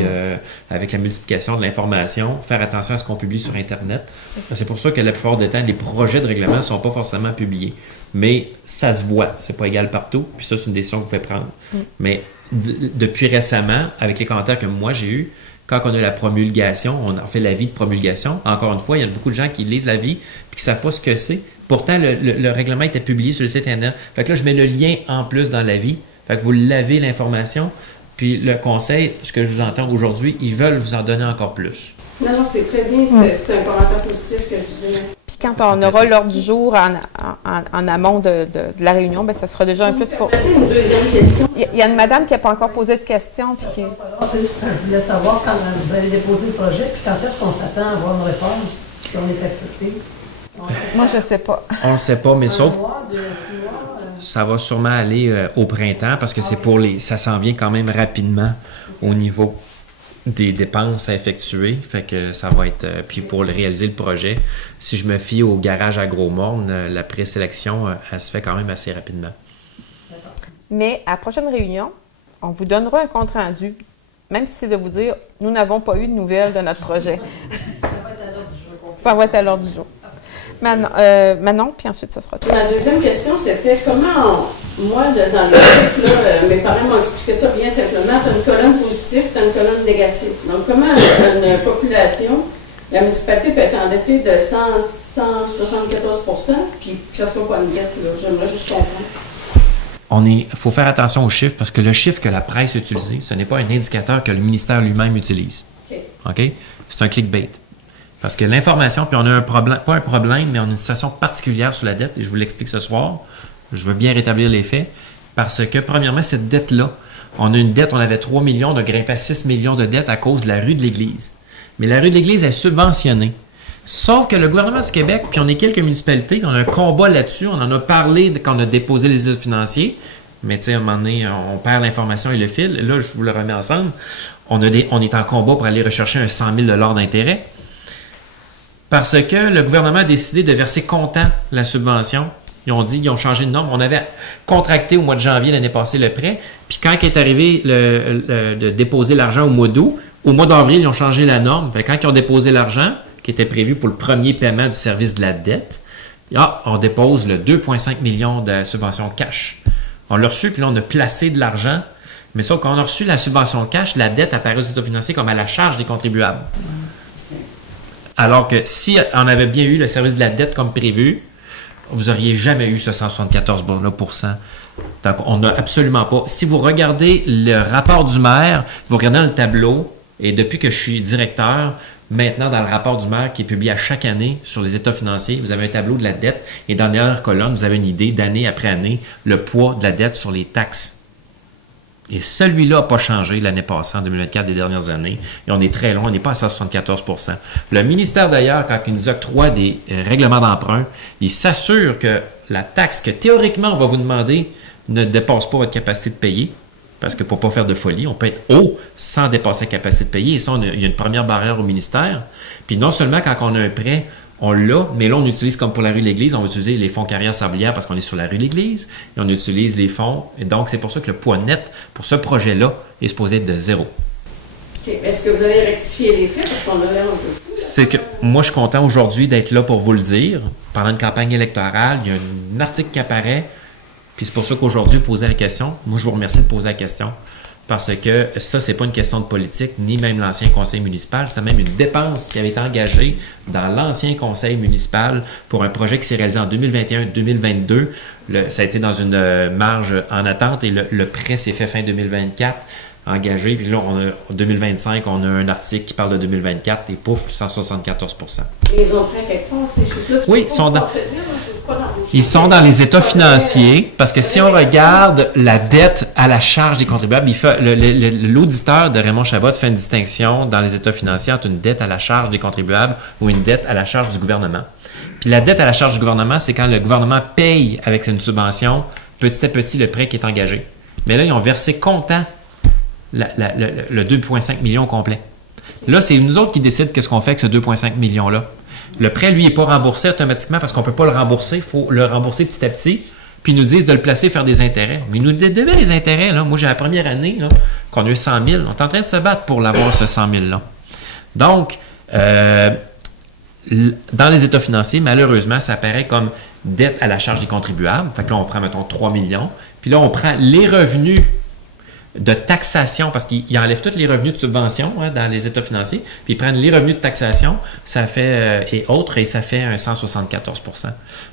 avec la multiplication de l'information, faire attention à ce qu'on publie sur Internet. C'est pour ça que la plupart du temps, les projets de règlement ne sont pas forcément publiés. Mais ça se voit, c'est pas égal partout, puis ça, c'est une décision que vous pouvez prendre. Mais depuis récemment, avec les commentaires que moi j'ai eus, quand on a la promulgation, on a fait l'avis de promulgation. Encore une fois, il y a beaucoup de gens qui lisent l'avis et qui ne savent pas ce que c'est. Pourtant, le règlement était publié sur le site Internet. Fait que là, je mets le lien en plus dans l'avis. Fait que vous l'avez l'information. Puis le conseil, ce que je vous entends aujourd'hui, ils veulent vous en donner encore plus. Non, c'est très bien. C'est un commentaire positif que je disais. Puis quand on aura l'ordre du jour en amont de la réunion, bien, ça sera déjà un plus pour... Une deuxième question. Il y a une madame qui n'a pas encore posé de question. Puis qui... Je voulais savoir quand vous allez déposer le projet, puis quand est-ce qu'on s'attend à avoir une réponse, si on est accepté. Moi, je ne sais pas. On ne sait pas, mais sauf... Ça va sûrement aller au printemps parce que c'est pour les... Ça s'en vient quand même rapidement au niveau des dépenses à effectuer. Fait que ça va être... puis pour réaliser le projet, si je me fie au garage à Gros-Morne, la présélection, elle se fait quand même assez rapidement. Mais à la prochaine réunion, on vous donnera un compte-rendu, même si c'est de vous dire, nous n'avons pas eu de nouvelles de notre projet. Ça va être à l'ordre du jour. Manon, puis ensuite, ça sera tout. Ma deuxième question, c'était comment, moi, dans le chiffre, là, mes parents m'ont expliqué ça bien simplement. Tu as une colonne positive, tu as une colonne négative. Donc, comment une population, la municipalité peut être endettée de 174 %, puis que ça ne soit pas une dette, là. J'aimerais juste comprendre. Il faut faire attention aux chiffres parce que le chiffre que la presse a utilisé, ce n'est pas un indicateur que le ministère lui-même utilise. OK? C'est un clickbait. Parce que l'information, puis on a un problème, pas un problème, mais on a une situation particulière sur la dette, et je vous l'explique ce soir. Je veux bien rétablir les faits. Parce que, premièrement, cette dette-là, on a une dette, on avait 3 millions, de grimper à 6 millions de dettes à cause de la rue de l'Église. Mais la rue de l'Église est subventionnée. Sauf que le gouvernement du Québec, puis on est quelques municipalités, on a un combat là-dessus, on en a parlé quand on a déposé les états financiers, mais tu sais, à un moment donné, on perd l'information et le fil. Là, je vous le remets ensemble. On est en combat pour aller rechercher un 100 000 $ d'intérêt. Parce que le gouvernement a décidé de verser comptant la subvention. Ils ont changé de norme. On avait contracté au mois de janvier l'année passée le prêt. Puis quand il est arrivé de déposer l'argent au mois d'août, au mois d'avril, ils ont changé la norme. Fait que quand ils ont déposé l'argent, qui était prévu pour le premier paiement du service de la dette, on dépose le 2,5 millions de subvention cash. On l'a reçu, puis là, on a placé de l'argent. Mais sauf qu'on a reçu la subvention cash, la dette apparaît aux états financiers comme à la charge des contribuables. Alors que si on avait bien eu le service de la dette comme prévu, vous n'auriez jamais eu ce 174 %. Donc, on n'a absolument pas. Si vous regardez le rapport du maire, vous regardez dans le tableau, et depuis que je suis directeur, maintenant dans le rapport du maire qui est publié à chaque année sur les états financiers, vous avez un tableau de la dette, et dans la dernière colonne, vous avez une idée d'année après année, le poids de la dette sur les taxes. Et celui-là n'a pas changé l'année passée, en 2024, des dernières années. Et on est très loin, on n'est pas à 174 %. Le ministère, d'ailleurs, quand il nous octroie des règlements d'emprunt, il s'assure que la taxe que théoriquement on va vous demander ne dépasse pas votre capacité de payer. Parce que pour ne pas faire de folie, on peut être haut sans dépasser la capacité de payer. Et ça, il y a une première barrière au ministère. Puis non seulement quand on a un prêt, on l'a, mais là, on utilise comme pour la rue de l'Église, on va utiliser les fonds carrière sablière parce qu'on est sur la rue de l'Église, et on utilise les fonds. Et donc, c'est pour ça que le poids net pour ce projet-là est supposé être de 0. Est-ce que vous allez rectifier les faits? Parce qu'on a l'air un peu fou. C'est que moi, je suis content aujourd'hui d'être là pour vous le dire. Pendant une campagne électorale, il y a un article qui apparaît, puis c'est pour ça qu'aujourd'hui, vous posez la question. Moi, je vous remercie de poser la question, parce que ça, c'est pas une question de politique, ni même l'ancien conseil municipal. C'était même une dépense qui avait été engagée dans l'ancien conseil municipal pour un projet qui s'est réalisé en 2021-2022. Ça a été dans une marge en attente et le prêt s'est fait fin 2024. Engagé, puis là, en 2025, on a un article qui parle de 2024 et pouf, 174 Ils ont pris quelque part, ces chiffres-là? Oui, ils sont dans les états financiers, parce que si on regarde la dette à la charge des contribuables, l'auditeur de Raymond Chabot fait une distinction dans les états financiers entre une dette à la charge des contribuables ou une dette à la charge du gouvernement. Puis la dette à la charge du gouvernement, c'est quand le gouvernement paye avec une subvention, petit à petit, le prêt qui est engagé. Mais là, ils ont versé comptant le 2,5 millions complet. Là, c'est nous autres qui décident qu'est-ce qu'on fait avec ce 2,5 millions-là. Le prêt, lui, n'est pas remboursé automatiquement parce qu'on ne peut pas le rembourser. Il faut le rembourser petit à petit. Puis ils nous disent de le placer, faire des intérêts. Mais ils nous devaient les intérêts. Là. Moi, j'ai la première année là, qu'on a eu 100 000. On est en train de se battre pour l'avoir, ce 100 000-là. Donc, dans les états financiers, malheureusement, ça apparaît comme dette à la charge des contribuables. Fait que là, on prend, mettons, 3 millions. Puis là, on prend les revenus de taxation, parce qu'ils enlèvent tous les revenus de subvention dans les états financiers, puis ils prennent les revenus de taxation, ça fait et autres, et ça fait un 174 %.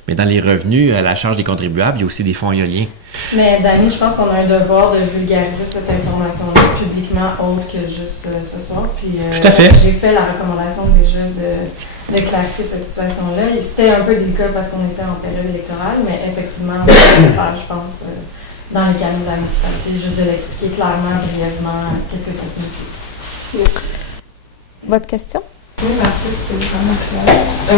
Mais dans les revenus à la charge des contribuables, il y a aussi des fonds éoliens. Mais Dani, je pense qu'on a un devoir de vulgariser cette information-là publiquement, autre que juste ce soir. Puis, tout à fait. J'ai fait la recommandation déjà de clarifier cette situation-là. Et c'était un peu délicat parce qu'on était en période électorale, mais effectivement, on peut le faire, je pense, dans les canaux de la municipalité, juste de l'expliquer clairement, brièvement, qu'est-ce que ça signifie. Merci. Votre question? Oui, merci, c'est vraiment clair.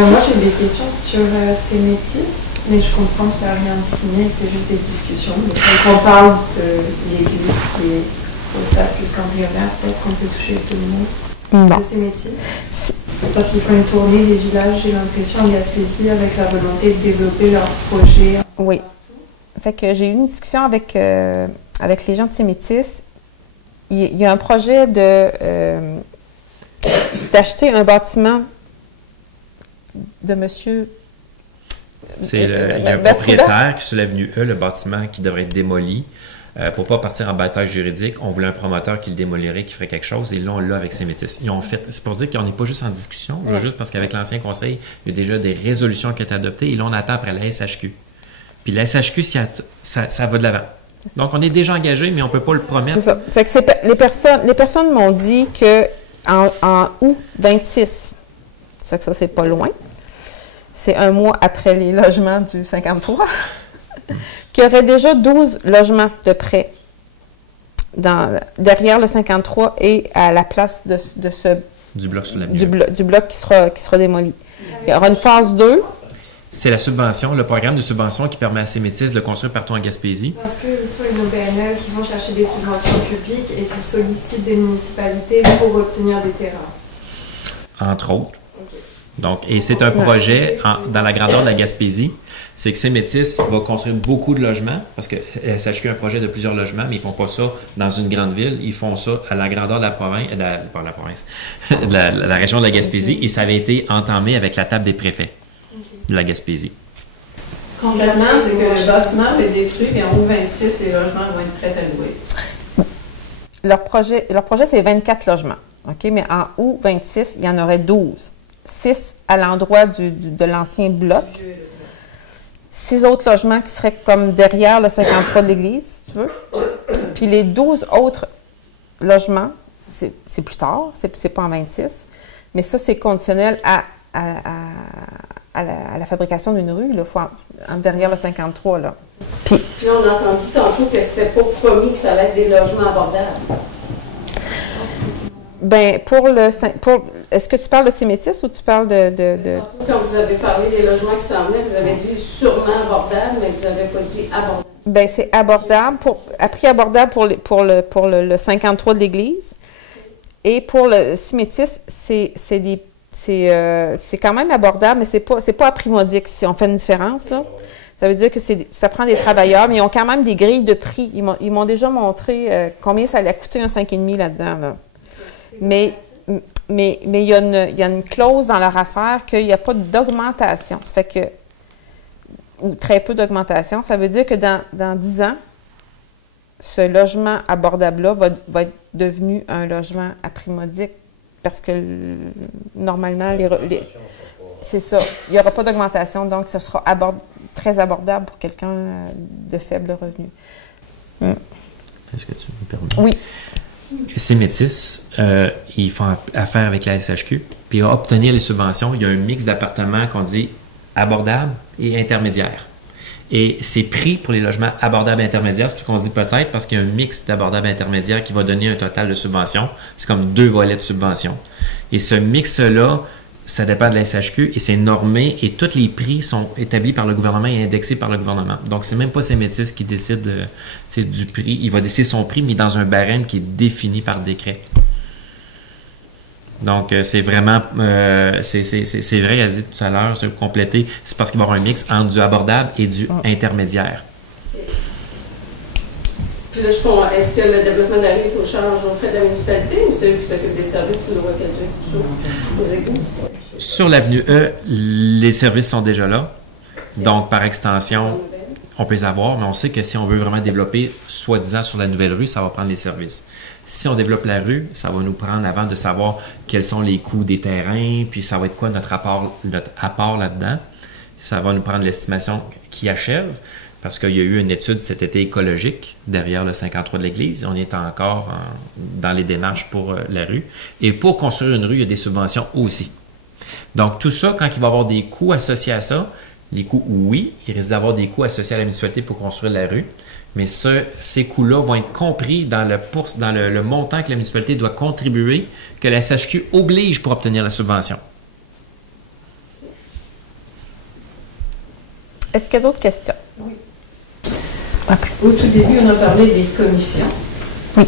Moi, j'ai des questions sur ces métis, mais je comprends qu'il n'y a rien de signé, c'est juste des discussions. Donc, on parle de l'église qui est au stade plus qu'embryonnaire, peut-être qu'on peut toucher tout le monde de ces métis. Parce qu'ils font une tournée des villages, j'ai l'impression, en Gaspésie, avec la volonté de développer leur projet. Oui. Fait que j'ai eu une discussion avec les gens de ces métis. Il y a un projet d'acheter un bâtiment de monsieur. Il y a un propriétaire qui, sur l'avenue E, le bâtiment qui devrait être démoli. Pour ne pas partir en bataille juridique, on voulait un promoteur qui le démolirait, qui ferait quelque chose, et là, on l'a avec ces métis. Ils ont fait, c'est pour dire qu'on n'est pas juste en discussion, juste parce qu'avec l'ancien conseil, il y a déjà des résolutions qui ont été adoptées, et là, on attend après la SHQ. Puis la SHQ, ça va de l'avant. Donc, on est déjà engagé, mais on ne peut pas le promettre. C'est ça. Les personnes m'ont dit qu'en août 26, ça c'est pas loin, c'est un mois après les logements du 53, qu'il y aurait déjà 12 logements de prêt derrière le 53 et à la place de ce... Du bloc sur la du bloc qui sera démoli. Il y aura une phase 2. C'est la subvention, le programme de subvention qui permet à ces métis de construire partout en Gaspésie. Est-ce qu'ils sont une OBNL qui vont chercher des subventions publiques et qui sollicitent des municipalités pour obtenir des terrains? Entre autres. Okay. Donc, et c'est un projet dans la grandeur de la Gaspésie. C'est que ces métis vont construire beaucoup de logements, parce que SHQ a un projet de plusieurs logements, mais ils ne font pas ça dans une grande ville. Ils font ça à la grandeur de la province, de la région de la Gaspésie, et ça avait été entamé avec la table des préfets de la Gaspésie. Concrètement, c'est que le bâtiment va être détruit, mais en août 26, les logements vont être prêts à louer. Leur projet c'est 24 logements. OK? Mais en août 26, il y en aurait 12. 6 à l'endroit de l'ancien bloc. 6 autres logements qui seraient comme derrière le 53 de l'église, si tu veux. Puis les 12 autres logements, c'est plus tard, c'est pas en 26, mais ça, c'est conditionnel à la fabrication d'une rue, là, derrière le 53. Là. Puis là, on a entendu tantôt que c'était pas promis que ça allait être des logements abordables. Bien, est-ce que tu parles de ces métis ou tu parles de... Quand vous avez parlé des logements qui s'en venaient, vous avez dit sûrement abordables, mais vous n'avez pas dit abordable. Bien, c'est abordable, à prix abordable pour le 53 de l'église. Et pour le Cimétis, c'est quand même abordable, mais c'est pas à prix modique si on fait une différence, là. Ça veut dire que ça prend des travailleurs, mais ils ont quand même des grilles de prix. Ils m'ont déjà montré combien ça allait coûter un 5,5 là-dedans, là. Mais il y a une clause dans leur affaire qu'il n'y a pas d'augmentation. Ça fait que, ou très peu d'augmentation, ça veut dire que dans 10 ans, ce logement abordable-là va être devenu un logement à prix modique parce que normalement, c'est ça. Il n'y aura pas d'augmentation, donc ce sera très abordable pour quelqu'un de faible revenu. Est-ce que tu me permets? Oui. Ces métis, ils font affaire avec la SHQ, puis à obtenir les subventions, il y a un mix d'appartements qu'on dit abordable et intermédiaire. Et c'est pris pour les logements abordables et intermédiaires, c'est ce qu'on dit peut-être parce qu'il y a un mix d'abordables et intermédiaires qui va donner un total de subventions. C'est comme 2 volets de subventions. Et ce mix-là, ça dépend de la SHQ et c'est normé et tous les prix sont établis par le gouvernement et indexés par le gouvernement. Donc, c'est même pas ces métis qui décident du prix. Il va décider son prix, mais dans un barème qui est défini par décret. Donc, c'est vraiment, c'est vrai, elle a dit tout à l'heure, c'est complété, c'est parce qu'il va y avoir un mix entre du abordable et du intermédiaire. Puis là, est-ce que le développement de la rue est au charge au fait de la municipalité ou c'est eux qui s'occupent des services sur le loi 4G? Sur l'avenue E, les services sont déjà là. Donc, par extension, on peut les avoir, mais on sait que si on veut vraiment développer, soi-disant, sur la nouvelle rue, ça va prendre les services. Si on développe la rue, ça va nous prendre avant de savoir quels sont les coûts des terrains, puis ça va être quoi notre apport là-dedans. Ça va nous prendre l'estimation qui achève, parce qu'il y a eu une étude cet été écologique derrière le 53 de l'église. On est encore dans les démarches pour la rue. Et pour construire une rue, il y a des subventions aussi. Donc tout ça, quand il va y avoir des coûts associés à ça, les coûts, oui, il risque d'avoir des coûts associés à la municipalité pour construire la rue, mais ces coûts-là vont être compris dans le montant que la municipalité doit contribuer, que la SHQ oblige pour obtenir la subvention. Est-ce qu'il y a d'autres questions? Oui. Au tout début, on a parlé des commissions. Oui.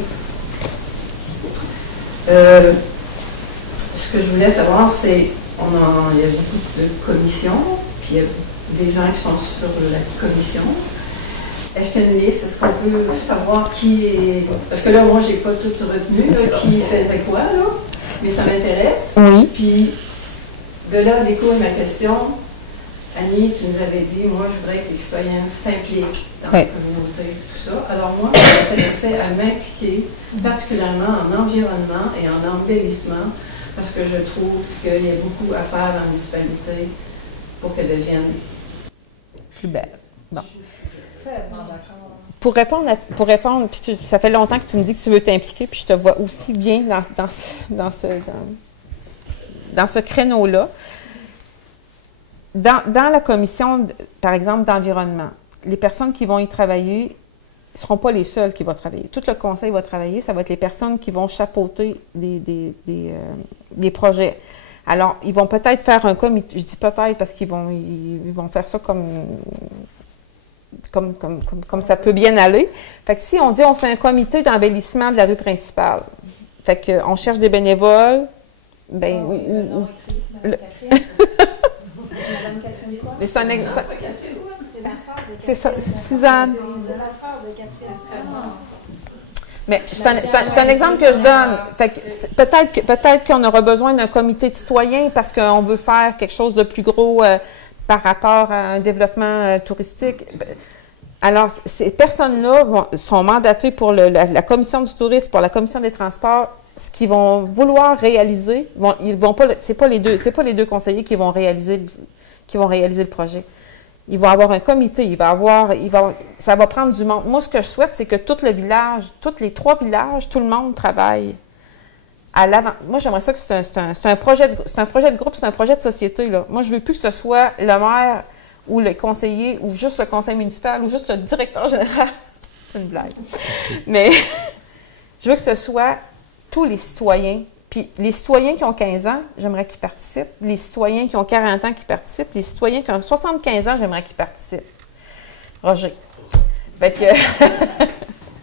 Ce que je voulais savoir, c'est il y a beaucoup de commissions, puis il y a des gens qui sont sur la commission. Est-ce qu'il y a une liste? Est-ce qu'on peut savoir qui est... Parce que là, moi, j'ai pas tout retenu, là, qui faisait quoi, là, mais ça m'intéresse. Oui. Puis, de là découle ma question. Annie, tu nous avais dit, moi, je voudrais que les citoyens s'impliquent dans la communauté, tout ça. Alors, moi, je m'intéressais à m'impliquer particulièrement en environnement et en embellissement, parce que je trouve qu'il y a beaucoup à faire dans la municipalité pour qu'elle devienne plus belle. Bon. Pour répondre, puis ça fait longtemps que tu me dis que tu veux t'impliquer, puis je te vois aussi bien dans ce créneau-là. Dans la commission, par exemple, d'environnement, les personnes qui vont y travailler ne seront pas les seules qui vont travailler. Tout le conseil va travailler, ça va être les personnes qui vont chapeauter des projets. Alors, ils vont peut-être faire un comité, je dis peut-être parce qu'ils vont faire ça comme ça peut bien aller. Fait que si on dit on fait un comité d'embellissement de la rue principale, fait qu'on cherche des bénévoles, ben... Madame Catherine quoi? Mais c'est ça, Suzanne. Mais c'est un exemple que je donne. Fait que peut-être qu'on aura besoin d'un comité de citoyens parce qu'on veut faire quelque chose de plus gros par rapport à un développement touristique. Alors, ces personnes-là sont mandatées pour la commission du tourisme, pour la commission des transports. Ce qu'ils vont vouloir réaliser, c'est pas les deux conseillers qui vont réaliser le projet. Ils vont avoir un comité, ça va prendre du monde. Moi, ce que je souhaite, c'est que tout le village, tous les 3 villages, tout le monde travaille à l'avant. Moi, j'aimerais ça que c'est un projet de groupe, c'est un projet de société, là. Moi, je veux plus que ce soit le maire ou le conseiller ou juste le conseil municipal ou juste le directeur général. C'est une blague. Mais je veux que ce soit tous les citoyens. Puis les citoyens qui ont 15 ans, j'aimerais qu'ils participent. Les citoyens qui ont 40 ans qui participent. Les citoyens qui ont 75 ans, j'aimerais qu'ils participent. Roger. Fait que...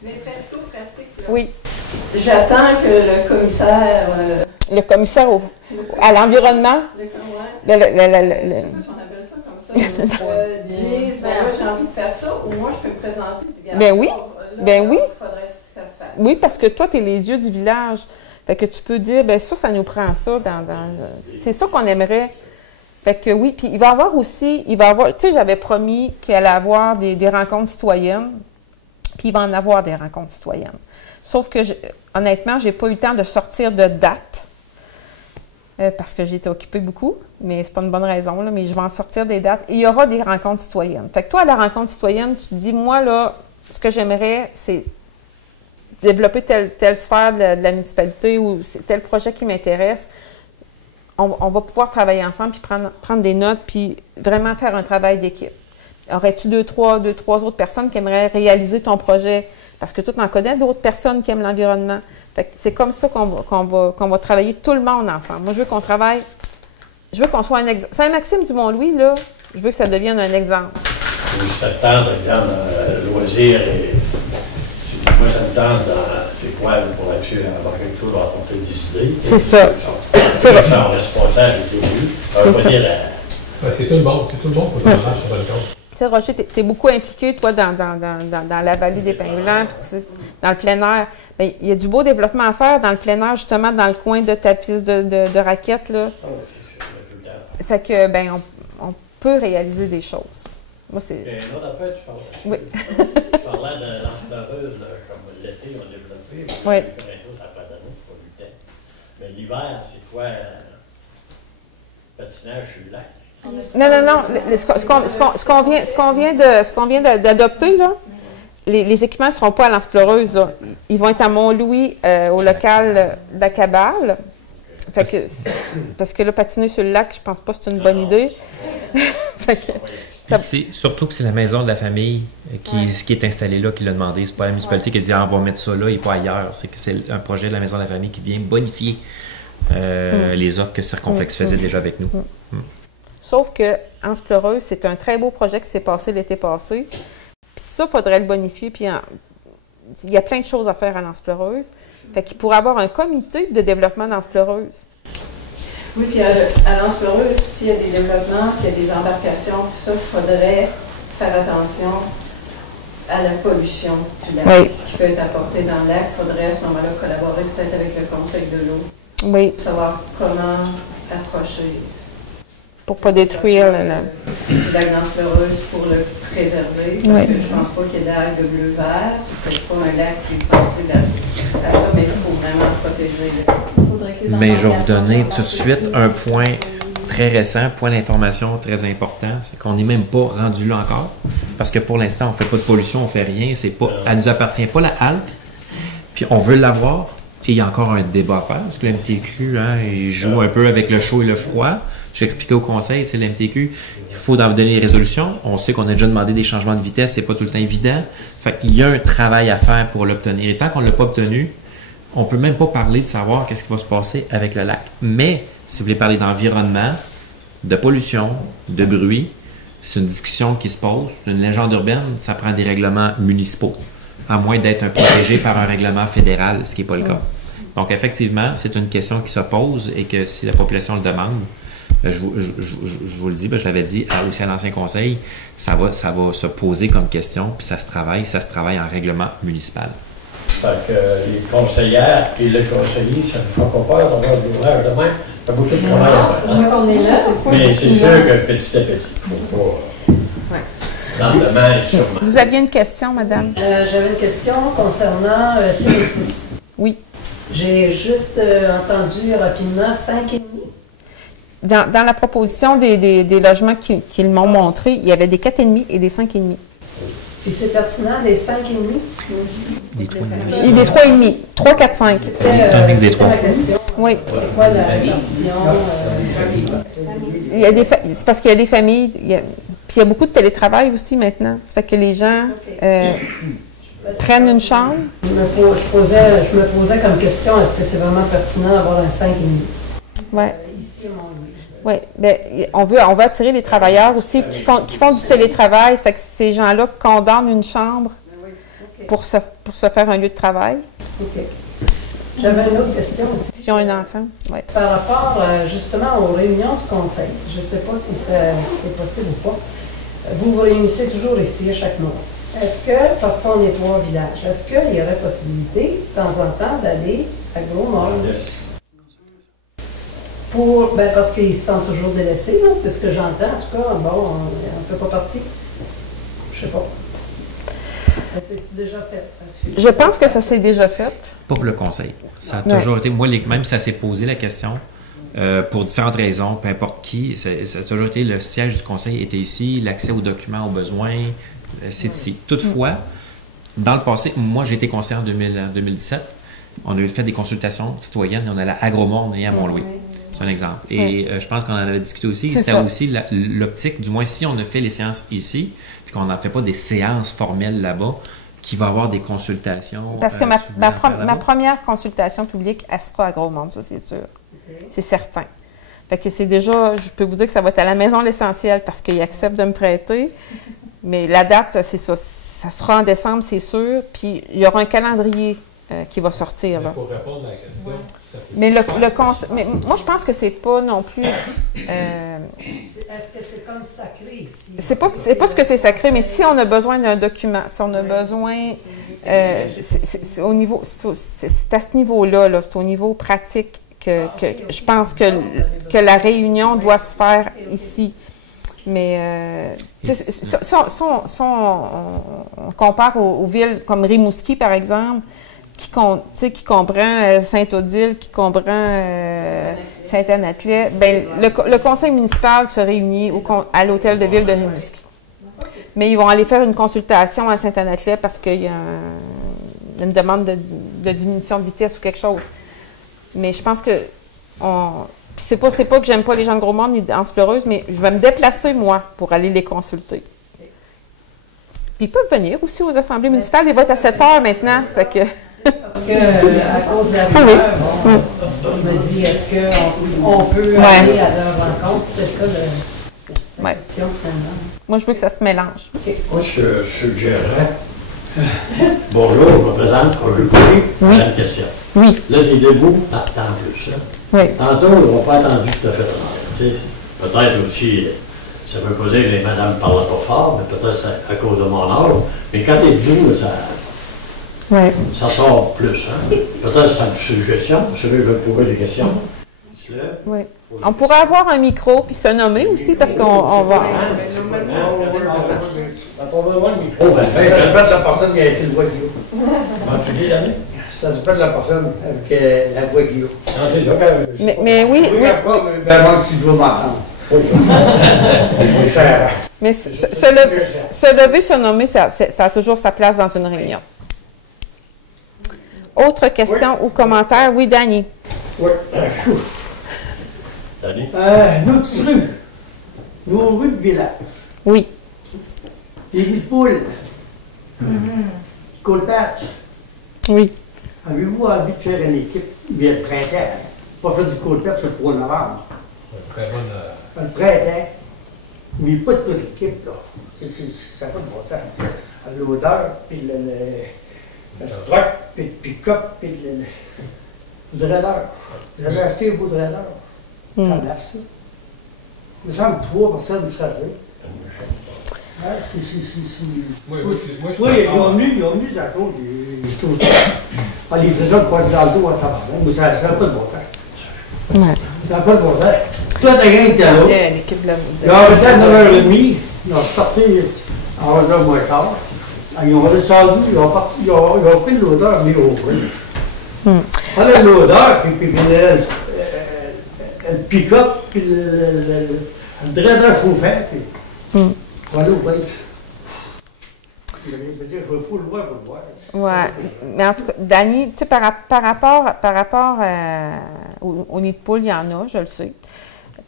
Mais pratico-pratique, là. Oui. J'attends que le commissaire... le commissaire à l'environnement... Je sais pas si on appelle ça comme ça. Disent, ben là, j'ai envie de faire ça, ou moi, je peux me présenter. Ben oui. Ben oui. Il faudrait que ça se fasse. Oui, parce que toi, tu es les yeux du village. Fait que tu peux dire, bien ça nous prend ça. C'est ça qu'on aimerait. Fait que oui, puis il va y avoir aussi, tu sais, j'avais promis qu'il allait avoir des rencontres citoyennes, puis il va en avoir des rencontres citoyennes. Sauf que, honnêtement, j'ai pas eu le temps de sortir de date, parce que j'ai été occupée beaucoup, mais c'est pas une bonne raison, là, mais je vais en sortir des dates. Et il y aura des rencontres citoyennes. Fait que toi, à la rencontre citoyenne, tu te dis, moi, là, ce que j'aimerais, c'est développer telle sphère de la municipalité ou tel projet qui m'intéresse. On va pouvoir travailler ensemble, puis prendre des notes, puis vraiment faire un travail d'équipe. Aurais-tu deux, trois autres personnes qui aimeraient réaliser ton projet? Parce que tu en connais d'autres personnes qui aiment l'environnement. C'est comme ça qu'on va travailler tout le monde ensemble. Moi, je veux qu'on travaille, je veux qu'on soit un exemple. Saint-Maxime du Mont-Louis, là, je veux que ça devienne un exemple. Oui, ça te tente, par exemple, loisirs et... Moi, ça me tente dans... C'est quoi, pour être sûr, embarquer avec toi, d'apporter des idées. C'est ça. C'est ça. Son responsabilité, oui. Ça veut pas dire... C'est tout le monde pour le faire sur le compte. Tu sais, Roger, tu es beaucoup impliqué, toi, dans la vallée des Pins-Blancs, dans le plein air. Bien, il y a du beau développement à faire dans le plein air, justement, dans le coin de ta piste de raquettes, là. Ah oui, c'est sûr, tout le temps. Fait que, bien, on peut réaliser des choses. Moi, c'est... Et une autre affaire, tu parles. Oui. Tu parlais de l'enfleureuses, comme l'été, on a développé. Oui. Mais l'hiver, c'est quoi? Patinage sur le lac? Non. Ce qu'on vient d'adopter, là, les équipements ne seront pas à l'Anse-Pleureuse, là. Ils vont être à Mont-Louis, au local de la Cabale. Fait que, parce que là, patiner sur le lac, je pense pas que c'est une bonne idée. Fait que, surtout que c'est la maison de la famille qui est installée là qui l'a demandé. C'est pas la municipalité qui a dit on va mettre ça là et pas ailleurs. C'est que c'est un projet de la maison de la famille qui vient bonifier les offres que Circonflex faisait déjà avec nous. Sauf que Anse-Pleureuse, c'est un très beau projet qui s'est passé l'été passé. Puis ça, il faudrait le bonifier. Puis il y a plein de choses à faire à Anse-Pleureuse. Fait qu'il pourrait avoir un comité de développement d'Anse-Pleureuse. Oui, puis à l'Anse-Pleureuse, s'il y a des développements, qu'il y a des embarcations, tout ça, il faudrait faire attention à la pollution du lac. Oui. Ce qui peut être apporté dans le lac, il faudrait à ce moment-là collaborer peut-être avec le Conseil de l'eau. Oui. Pour savoir comment approcher. Pour ne pas détruire le lac d'Anse-Pleureuse pour le préserver. Parce que je ne pense pas qu'il y ait d'algues bleu-vert. C'est peut-être pas un lac qui est sensible à ça, mais il faut vraiment protéger. Mais je vais vous donner tout de suite un point très récent, point d'information très important, c'est qu'on n'est même pas rendu là encore. Parce que pour l'instant, on ne fait pas de pollution, on ne fait rien. Elle ne nous appartient pas, la halte. Puis on veut l'avoir. Et il y a encore un débat à faire, parce que le MTQ, il joue un peu avec le chaud et le froid. J'ai expliqué au conseil, c'est le MTQ, il faut en donner les résolutions. On sait qu'on a déjà demandé des changements de vitesse, c'est pas tout le temps évident. Fait qu'il y a un travail à faire pour l'obtenir. Et tant qu'on ne l'a pas obtenu, on ne peut même pas parler de savoir qu'est-ce qui va se passer avec le lac. Mais, si vous voulez parler d'environnement, de pollution, de bruit, c'est une discussion qui se pose. Une légende urbaine, ça prend des règlements municipaux, à moins d'être protégé par un règlement fédéral, ce qui n'est pas le cas. Donc, effectivement, c'est une question qui se pose et que si la population le demande, je vous le dis, je l'avais dit aussi à l'ancien conseil, ça va se poser comme question, puis ça se travaille en règlement municipal. Fait que les conseillères et les conseillers, ça ne fera pas peur d'avoir de l'ouvrage demain. Il y a beaucoup de travail à faire. C'est pour ça qu'on est là. Mais c'est sûr que petit à petit, il ne faut pas... Lentement et sûrement. Vous aviez une question, madame? J'avais une question concernant Cémétis. Oui. J'ai juste entendu rapidement 5,5. Dans la proposition des logements qu'ils m'ont montré, il y avait des 4,5 et des 5,5. Puis c'est pertinent, des 5,5? Des 3,5. Et des 3,5. 3, 4, 5. Avec des 3. Oui. C'est quoi la répartition? C'est parce qu'il y a des familles, puis il y a beaucoup de télétravail aussi maintenant. Ça fait que les gens prennent une chambre. Je me posais comme question, est-ce que c'est vraiment pertinent d'avoir un 5,5? Oui. Ici, à Mont-Louis. Oui, bien, on veut attirer des travailleurs aussi qui font du télétravail. Ça fait que ces gens-là condamnent une chambre pour se faire un lieu de travail. OK. J'avais une autre question aussi. Si ont un enfant, oui. Par rapport justement aux réunions du conseil, je ne sais pas si c'est possible ou pas. Vous vous réunissez toujours ici à chaque mois. Est-ce que, parce qu'on est 3 villages, est-ce qu'il y aurait possibilité, de temps en temps, d'aller à Gros-Nord? Parce qu'ils se sentent toujours délaissés, c'est ce que j'entends. En tout cas, bon, on ne fait pas partie. Je sais pas. C'est déjà fait? Je pense que ça s'est déjà fait. Pas pour le conseil. Ça a toujours été, moi, même si ça s'est posé la question, pour différentes raisons, peu importe qui, ça a toujours été le siège du conseil était ici, l'accès aux documents aux besoins, c'est ici. Toutefois, dans le passé, moi j'ai été conseiller en 2017, on a fait des consultations citoyennes et on allait à Gros-Morne et à Mont-Louis. C'est un exemple. Et je pense qu'on en avait discuté aussi. C'était aussi l'optique, du moins si on a fait les séances ici, puis qu'on n'en fait pas des séances formelles là-bas, qu'il va y avoir des consultations. Parce que ma première consultation publique, elle sera à Gros-Morne, ça c'est sûr. C'est certain. Fait que c'est déjà, je peux vous dire que ça va être à la maison l'essentiel parce qu'ils acceptent de me prêter. Mais la date, c'est ça. Ça sera en décembre, c'est sûr. Puis il y aura un calendrier qui va sortir. Là. Pour répondre à la question. Mais mais moi, je pense que c'est pas non plus. Est-ce que c'est comme sacré ici? C'est pas ce que c'est sacré, mais si on a besoin d'un document, si on a besoin. C'est au niveau. C'est à ce niveau-là, là, c'est au niveau pratique que je pense que la réunion doit se faire ici. Mais si on compare aux villes comme Rimouski, par exemple, qui comprend Saint-Odile, qui comprend Saint-Anne-Atlet, ben, le conseil municipal se réunit à l'hôtel de ville de Rimouski. Mais ils vont aller faire une consultation à Saint-Anne-Atlet parce qu'il y a une demande de diminution de vitesse ou quelque chose. Mais je pense que c'est pas que j'aime pas les gens de Gros-Morne ni d'Anse Pleureuse, mais je vais me déplacer, moi, pour aller les consulter. Puis ils peuvent venir aussi aux assemblées municipales. Ils votent à 7 heures maintenant. Parce que, à cause de la rumeur, je me dis, est-ce qu'on peut aller à leur rencontre? C'était ça la question, finalement. Moi, je veux que ça se mélange. Moi, je suggérerais. Bonjour, je me présente Roger Coury. J'ai une question. Oui. Là, t'es debout, partant plus. Hein? Oui. Tantôt, on n'a pas attendu tout à fait. Peut-être aussi, ça veut pas dire que les madames ne parlent pas fort, mais peut-être c'est à cause de mon âge. Mais quand t'es debout, ça sort plus. Hein? Peut-être c'est une suggestion. Celui qui veut poser des questions. Oui. On pourrait avoir un micro puis se nommer aussi parce qu'on va. Attendez-moi le micro. Ça dépend de la personne qui a été le voix Guillaume. Ça dépend de la personne avec la voix Guillaume. Mais oui. Ben, tu dois m'entendre. Mais se lever, se nommer, ça a toujours sa place dans une réunion. Autre question ou commentaire? Oui, Danny. Oui. Notre rue, nos rues de village. Oui. Les nids de poules. Colpatch. Oui. Avez-vous envie de faire une équipe bien le printemps? Pas faire du colpatch le 3 novembre. Le printemps. Mais pas de toute l'équipe, là. Ça n'a pas de bon sens. L'odeur, puis le truck, puis le pick-up, puis le draineur. Vous avez acheté un beau draineur. Ça place ça. Il me semble que 3 personnes seraient dit. Oui, ils ont venu d'accord. Ils faisaient le poids dans le dos à tabac. Mais ça n'a pas de bon temps. Ouais. Ça n'a pas de bon temps. Toi, t'as rien qui était là. Ils ont arrêté à 9h30. Ils ont sorti à 11h moins quart. Ils ont redescendu, ils ont pris l'odeur, mais au bruit. Prenez l'odeur, puis le pick-up, puis le drainage chauffant, puis voilà, oui. Je veux dire, je veux le voir pour le voir. Oui, mais en tout cas, Danny, tu sais, par rapport aux nids de poules, il y en a, je le sais.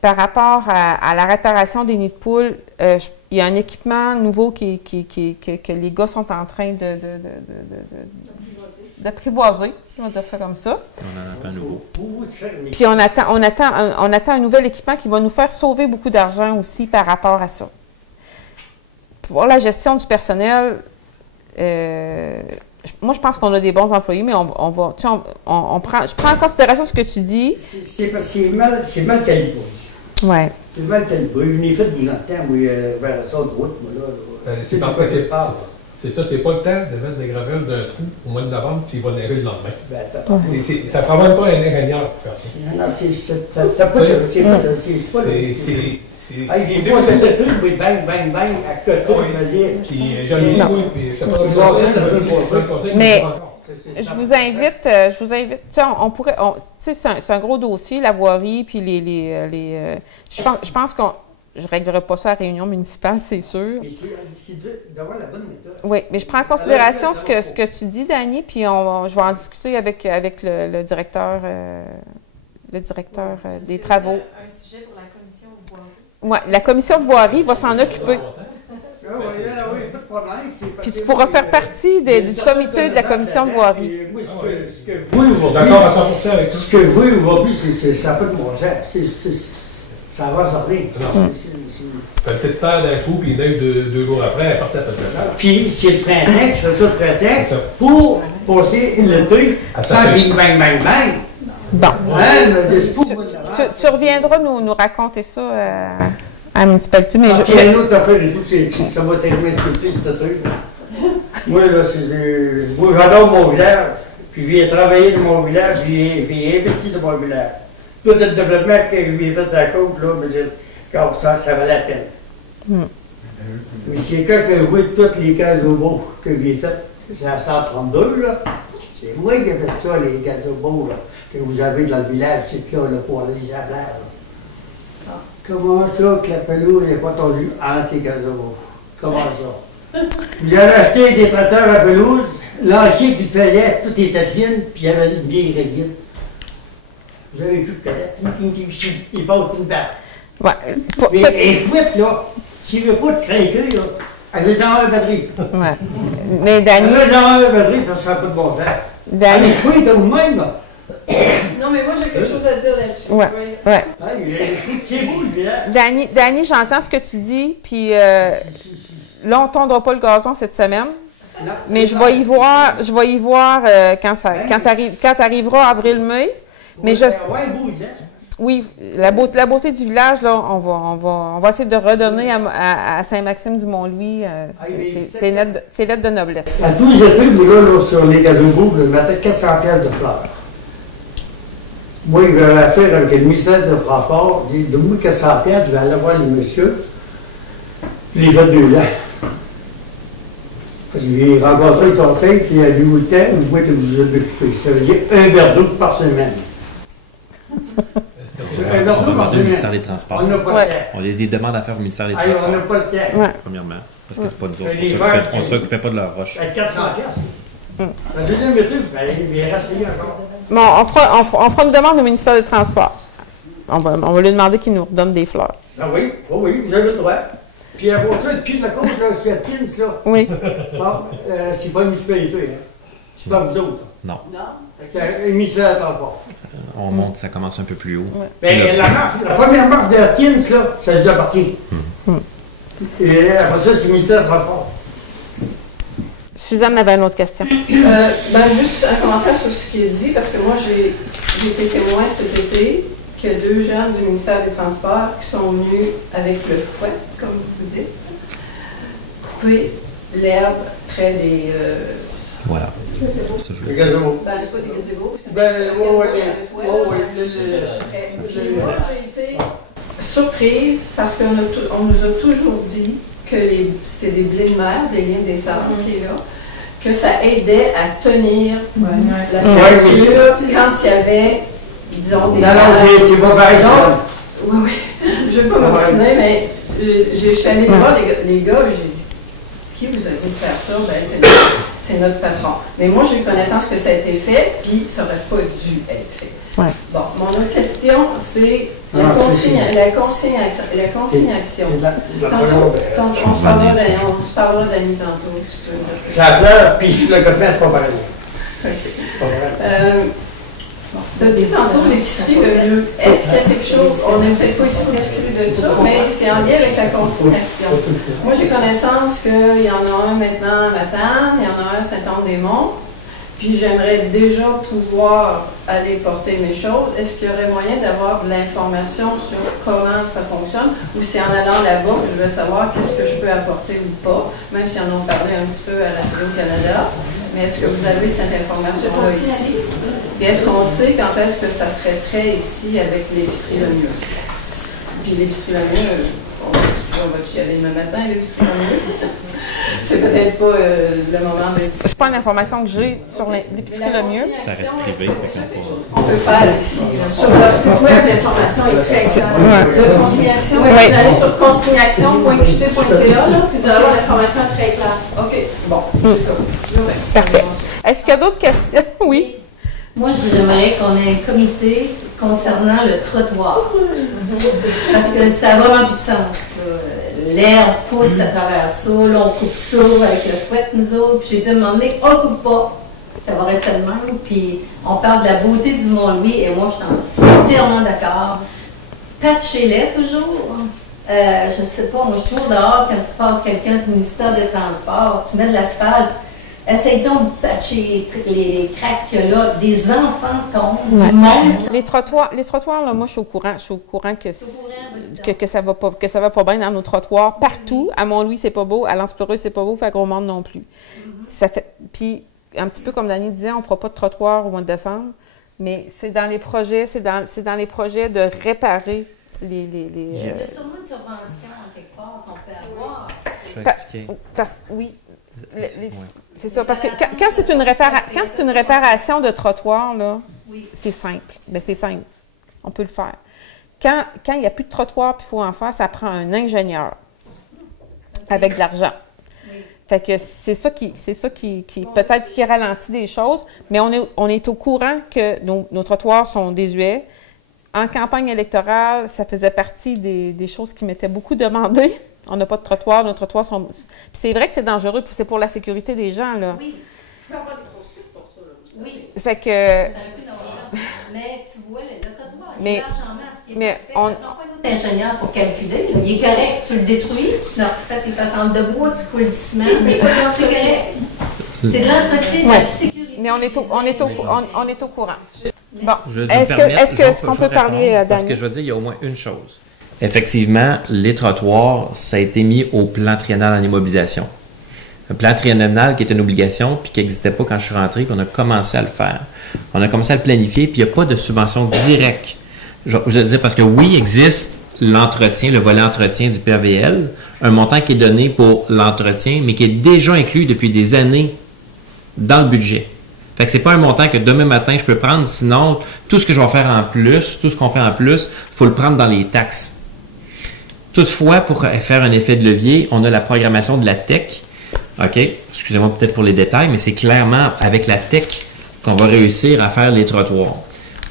Par rapport à la réparation des nids de poules, il y a un équipement nouveau que les gars sont en train d'apprivoiser, on va dire ça comme ça. On en attend un nouveau. Puis on attend un nouvel équipement qui va nous faire sauver beaucoup d'argent aussi par rapport à ça. Pour la gestion du personnel, moi je pense qu'on a des bons employés, mais je prends en considération ce que tu dis. C'est mal calibré. Ouais. C'est mal calibré. Je n'ai fait 12 ans de temps, moi, vers la sorte de route, moi, là. C'est parce que C'est ça, c'est pas le temps de mettre des gravures d'un trou au mois de novembre, puis il va neiger le lendemain. Ça ne prend même pas un ingénieur pour faire ça. Non, t'as pas de... C'est pas j'ai vu un truc, mais bang, bang, bang, à côté, puis je le dis, oui, puis je sais pas. Mais je vous invite, tu sais, on pourrait, tu sais, c'est un gros dossier, la voirie, puis je pense qu'on, je ne réglerai pas ça à la réunion municipale, c'est sûr. Mais c'est d'avoir la bonne méthode. Oui, mais je prends en considération ce que tu dis, Dany, puis je vais en discuter avec le directeur, des travaux. Un sujet pour la commission de voirie. Oui, la commission de voirie va s'en occuper. Oui, pas de problème. Puis tu pourras faire partie du comité de la commission de voirie. Moi, ce que je vois aujourd'hui, ça peut être mon gère. Ça va sortir. Ça peut être faire d'un coup, puis il neige deux jours après, elle partait à peu près. Puis c'est le printemps, je fais ça le printemps, pour passer l'été sans bing bang bang bang. Bon. Ouais, tu reviendras nous raconter ça à la municipalité. Mais puis un autre affaire, ça va tellement sculpter ce truc. Moi, là, moi, j'adore mon village. Puis je viens travailler dans mon village, puis j'ai investi dans mon village. Tout le développement que je lui ai fait sur la côte, là, ça valait la peine. Mais c'est quand je vois toutes les cases au beau que j'ai faites, c'est à 132, là. C'est moi qui ai fait ça, les cases au beau, là, que vous avez dans le village, c'est là, pour aller à la plage. Comment ça que la pelouse n'est pas tendue entre les cases au beau? Comment ça? Vous avez acheté des traiteurs à pelouse, l'ancien qui faisait, tout était fine, puis il y avait une vieille régule. Vous avez vu que il passe une barre. Ouais. Mais elle fouette, là, s'il ne veut pas te craquer, là, elle veut dans la batterie. Ouais. Mais Dany. Elle veut dans la batterie parce que ça n'a pas de bon sens. Dany. Elle est fouette ou même, là. Non, mais moi, j'ai quelque chose à dire là-dessus. Ouais. Ouais. C'est beau, lui, hein. Dany, j'entends ce que tu dis, puis là, on ne tondra pas le gazon cette semaine. Non, mais je vais y voir quand tu arriveras avril-mai. Mais oui, la beauté du village, là, on va essayer de redonner à Saint-Maxime-du-Mont-Louis ses lettres de noblesse. À tous les étés, là, sur les gazobos, je mettais 400 pièces de fleurs. Moi, je vais faire avec le ministère de Transport. De moi, 400 pièces, je vais aller voir les messieurs. Les 22 ans. Parce que j'ai rencontré le conseil, puis il a dit, où temps, vous pouvez vous occuper. Ça veut dire un verre d'eau par semaine. Un verre d'eau par semaine. Au ministère des Transports. On n'a pas le temps. On a des demandes à faire au ministère des Transports. On n'a pas le temps. Premièrement. Parce que c'est pas nous autres. On ne s'occupait pas de leur roche. 400 pièces. La deuxième étude, il reste rien encore. Bon, on fera une demande au ministère des Transports. On va lui demander qu'il nous redonne des fleurs. Ah oui, vous avez le droit. Puis à votre le pied de la côte, c'est à Pins, là. Oui. Bon, c'est pas une municipalité, hein. C'est pas vous autres. Non. C'est un ministère de Transport. On monte, ça commence un peu plus haut. Bien, la première marche de Pins, là, ça nous appartient. Et après ça, c'est le ministère de Transport. Suzanne avait une autre question. Juste un commentaire sur ce qu'il dit, parce que moi, j'ai été témoin cet été qu'il y a 2 jeunes du ministère des Transports qui sont venus avec le fouet, comme vous dites, couper l'herbe près des... Voilà. Les gazebos. C'est pas des gazebos. Moi, j'ai été surprise parce qu'on nous a toujours dit que c'était des blés de mer, des lignes des sables qui est là, que ça aidait à tenir la fermeture quand il y avait, disons, des... Non, c'est pas pareil. Oui, je ne veux pas m'obstiner, mais je suis allée voir les gars et j'ai dit, qui vous a dit de faire ça? Ben, c'est notre patron. Mais moi, j'ai eu connaissance que ça a été fait, puis ça n'aurait pas dû être fait. Ouais. Bon, mon autre question, c'est la consigne action. On se parlera d'Annie tantôt. Ça pleure, puis je suis le copain, c'est pas pareil. Tu as dit tantôt l'épicerie de lieu. Est-ce qu'il y a quelque chose, on n'est peut-être pas ici pour discuter de ça, mais c'est en lien avec la consignation. Moi, j'ai connaissance qu'il y en a un maintenant à Matane, il y en a un à Saint-Anne-des-Monts, puis j'aimerais déjà pouvoir aller porter mes choses. Est-ce qu'il y aurait moyen d'avoir de l'information sur comment ça fonctionne, ou si en allant là-bas, je veux savoir qu'est-ce que je peux apporter ou pas, même si on en parlait un petit peu à Radio-Canada. Mais est-ce que vous avez cette information-là ici? Et est-ce qu'on sait quand est-ce que ça serait prêt ici avec l'épicerie Le Mieux? Puis l'épicerie Le Mieux, on va y aller demain matin, l'épicerie Le Mieux? C'est peut-être pas le moment de... C'est pas une information que j'ai sur l'épicerie Le Mieux. Ça reste privé. On peut faire ici. Sur leur site web, l'information est très claire. De consignation, vous allez sur consignation.qc.ca, puis vous allez avoir l'information très claire. OK, bon. Parfait. Est-ce qu'il y a d'autres questions? Oui. Moi, j'aimerais qu'on ait un comité concernant le trottoir. Parce que ça n'a vraiment plus de sens. L'herbe pousse à travers ça, là, on coupe ça avec le fouet, nous autres. Puis j'ai dit à un moment donné, on ne coupe pas. Ça va rester le même. Puis on parle de la beauté du Mont-Louis, et moi, je suis entièrement d'accord. Patchez-les toujours. Je ne sais pas, moi, je suis toujours dehors quand tu passes quelqu'un du ministère des Transports, tu mets de l'asphalte. Essaye donc de patcher les craques qu'il y a là. Des enfants tombent, du monde. Les trottoirs, là, moi, je suis au courant. Je suis au courant que ça va pas bien dans nos trottoirs. Partout. À Mont-Louis, c'est pas beau. À Lens-Peureux, c'est pas beau. Fait à Gros-Monde non plus. Ça fait... Puis, un petit peu comme Dany disait, on fera pas de trottoir au mois de décembre. Mais c'est dans les projets, c'est dans les projets de réparer les... Il y a sûrement une subvention en quelque part qu'on peut avoir. Je vais expliquer. Oui. C'est ça, parce que quand c'est une réparation de trottoir, là, c'est simple. Bien, c'est simple. On peut le faire. Quand il n'y a plus de trottoir et il faut en faire, ça prend un ingénieur avec de l'argent. Fait que c'est ça qui peut-être qui ralentit des choses, mais on est au courant que nos trottoirs sont désuets. En campagne électorale, ça faisait partie des choses qui m'étaient beaucoup demandées. On n'a pas de trottoir, nos trottoirs sont... Puis c'est vrai que c'est dangereux, puis c'est pour la sécurité des gens, là. Oui, il faut avoir des poursuites pour ça, là aussi. Oui. Fait que... Mais tu vois, le trottoir, il mais, est large en masse. Il est mais parfait. Ça prend pas un autre ingénieur pour calculer. Là. Il est correct, tu le détruis, tu n'as pas qu'il peut attendre de bois, tu coules le ciment, mais c'est correct. C'est de l'entretien de la sécurité. Mais on est au courant. Bon, est-ce qu'on peut parler à Dany? Parce que je veux dire, il y a au moins une chose. Effectivement, les trottoirs, ça a été mis au plan triennal en immobilisation. Un plan triennal qui est une obligation, puis qui n'existait pas quand je suis rentré, puis on a commencé à le faire. On a commencé à le planifier, puis il n'y a pas de subvention directe. Je veux dire, parce que oui, il existe l'entretien, le volet entretien du PAVL, un montant qui est donné pour l'entretien, mais qui est déjà inclus depuis des années dans le budget. Fait que c'est pas un montant que demain matin je peux prendre, sinon tout ce que je vais faire en plus, tout ce qu'on fait en plus, il faut le prendre dans les taxes. Toutefois, pour faire un effet de levier, on a la programmation de la TEC. OK? Excusez-moi peut-être pour les détails, mais c'est clairement avec la TEC qu'on va réussir à faire les trottoirs.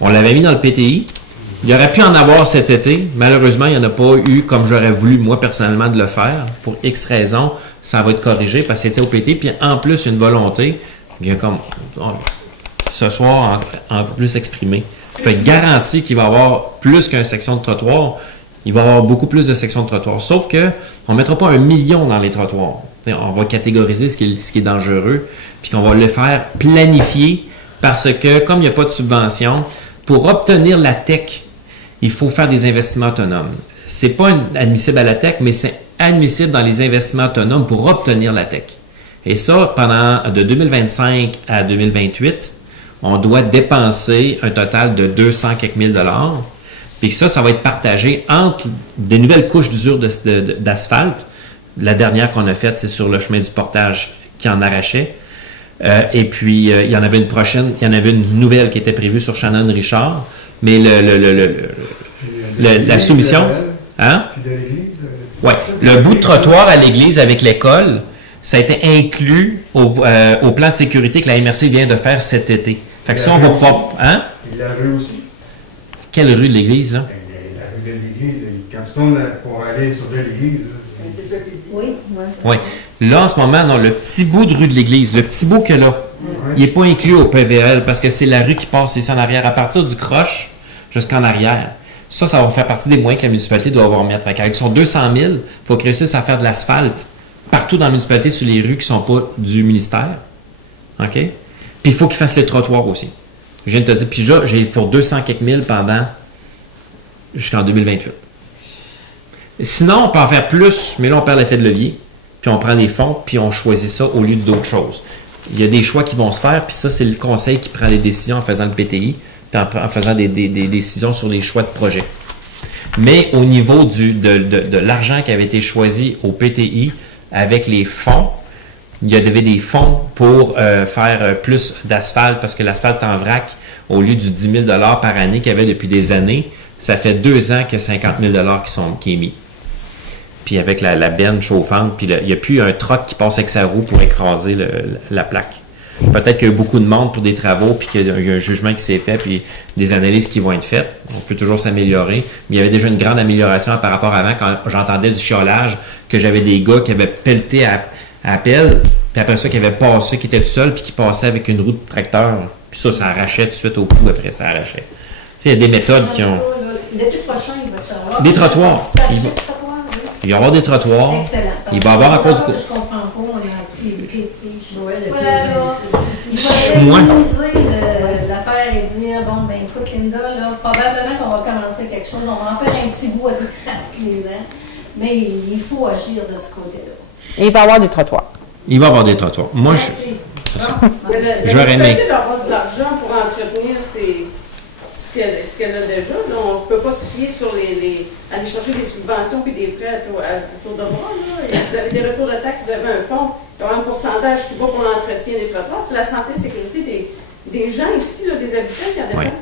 On l'avait mis dans le PTI. Il aurait pu en avoir cet été. Malheureusement, il n'y en a pas eu comme j'aurais voulu, moi, personnellement, de le faire. Pour X raisons, ça va être corrigé parce que c'était au PTI. Puis en plus, une volonté, il y a comme ce soir en plus exprimé. Je peux être garanti qu'il va y avoir plus qu'une section de trottoir. Il va y avoir beaucoup plus de sections de trottoir. Sauf que on ne mettra pas 1 million dans les trottoirs. On va catégoriser ce qui est dangereux, puis qu'on va le faire planifier parce que, comme il n'y a pas de subvention, pour obtenir la TEC, il faut faire des investissements autonomes. Ce n'est pas admissible à la TEC, mais c'est admissible dans les investissements autonomes pour obtenir la TEC. Et ça, de 2025 à 2028, on doit dépenser un total de 200 quelques mille dollars. Puis ça va être partagé entre des nouvelles couches d'usure d'asphalte. La dernière qu'on a faite, c'est sur le chemin du portage qui en arrachait. Et puis, il y en avait une nouvelle qui était prévue sur Shannon-Richard. Mais la soumission... Hein? Oui. Le bout de trottoir à l'église avec l'école, ça a été inclus au plan de sécurité que la MRC vient de faire cet été. Fait que ça, on va pouvoir... Hein? Et la rue aussi. Quelle rue de l'église, là? La rue de l'église. Quand tu tournes pour aller sur l'église... C'est ça qu'il dit. Oui. Oui. Là, en ce moment, non, le petit bout de rue de l'église, le petit bout que là, il n'est pas inclus au PVL parce que c'est la rue qui passe ici en arrière, à partir du croche jusqu'en arrière. Ça va faire partie des moyens que la municipalité doit avoir mis à traquer. Avec son 200 000, il faut qu'ils réussissent à faire de l'asphalte partout dans la municipalité sur les rues qui ne sont pas du ministère. OK? Puis il faut qu'ils fassent les trottoirs aussi. Je viens de te dire, puis là, j'ai pour 200 quelques mille jusqu'en 2028. Sinon, on peut en faire plus, mais là, on perd l'effet de levier, puis on prend des fonds, puis on choisit ça au lieu d'autres choses. Il y a des choix qui vont se faire, puis ça, c'est le conseil qui prend les décisions en faisant le PTI, puis en faisant des décisions sur les choix de projet. Mais au niveau de l'argent qui avait été choisi au PTI avec les fonds, il y avait des fonds pour faire plus d'asphalte, parce que l'asphalte en vrac, au lieu du 10 000 $ par année qu'il y avait depuis des années, ça fait 2 ans que 50 000 $ qui est mis. Puis avec la benne chauffante, puis il n'y a plus un troc qui passe avec sa roue pour écraser la plaque. Peut-être qu'il y a beaucoup de monde pour des travaux, puis qu'il y a un jugement qui s'est fait, puis des analyses qui vont être faites. On peut toujours s'améliorer. Mais il y avait déjà une grande amélioration par rapport à avant, quand j'entendais du chiolage, que j'avais des gars qui avaient pelleté à pelle, puis après ça, qui avaient passé, qui étaient tout seuls, puis qui passaient avec une roue de tracteur. Puis ça arrachait tout de suite au cou, après ça arrachait. Tu sais, il y a des méthodes qui ont... L'été prochain, il va y avoir des trottoirs. Il va y avoir des trottoirs. Excellent. Il va y avoir à cause du coup. Je comprends pas, on a appris il Moins. faut minimiser l'affaire et dire, bon, ben écoute Linda, là, probablement qu'on va commencer quelque chose, on va en faire un petit bout à tous les ans, mais il faut agir de ce côté-là. Et il va y avoir des trottoirs. Il va y avoir des trottoirs. Moi, j'aurais aimé. D'avoir de l'argent pour entretenir ce qu'elle a déjà. Là, on ne peut pas se fier sur aller chercher des subventions puis des prêts autour de moi. Là. Vous avez des retours de taxes, vous avez un fonds, il y a un pourcentage qui va pour l'entretien des trottoirs. C'est la santé et sécurité des gens ici, là, des habitants qui en dépendent.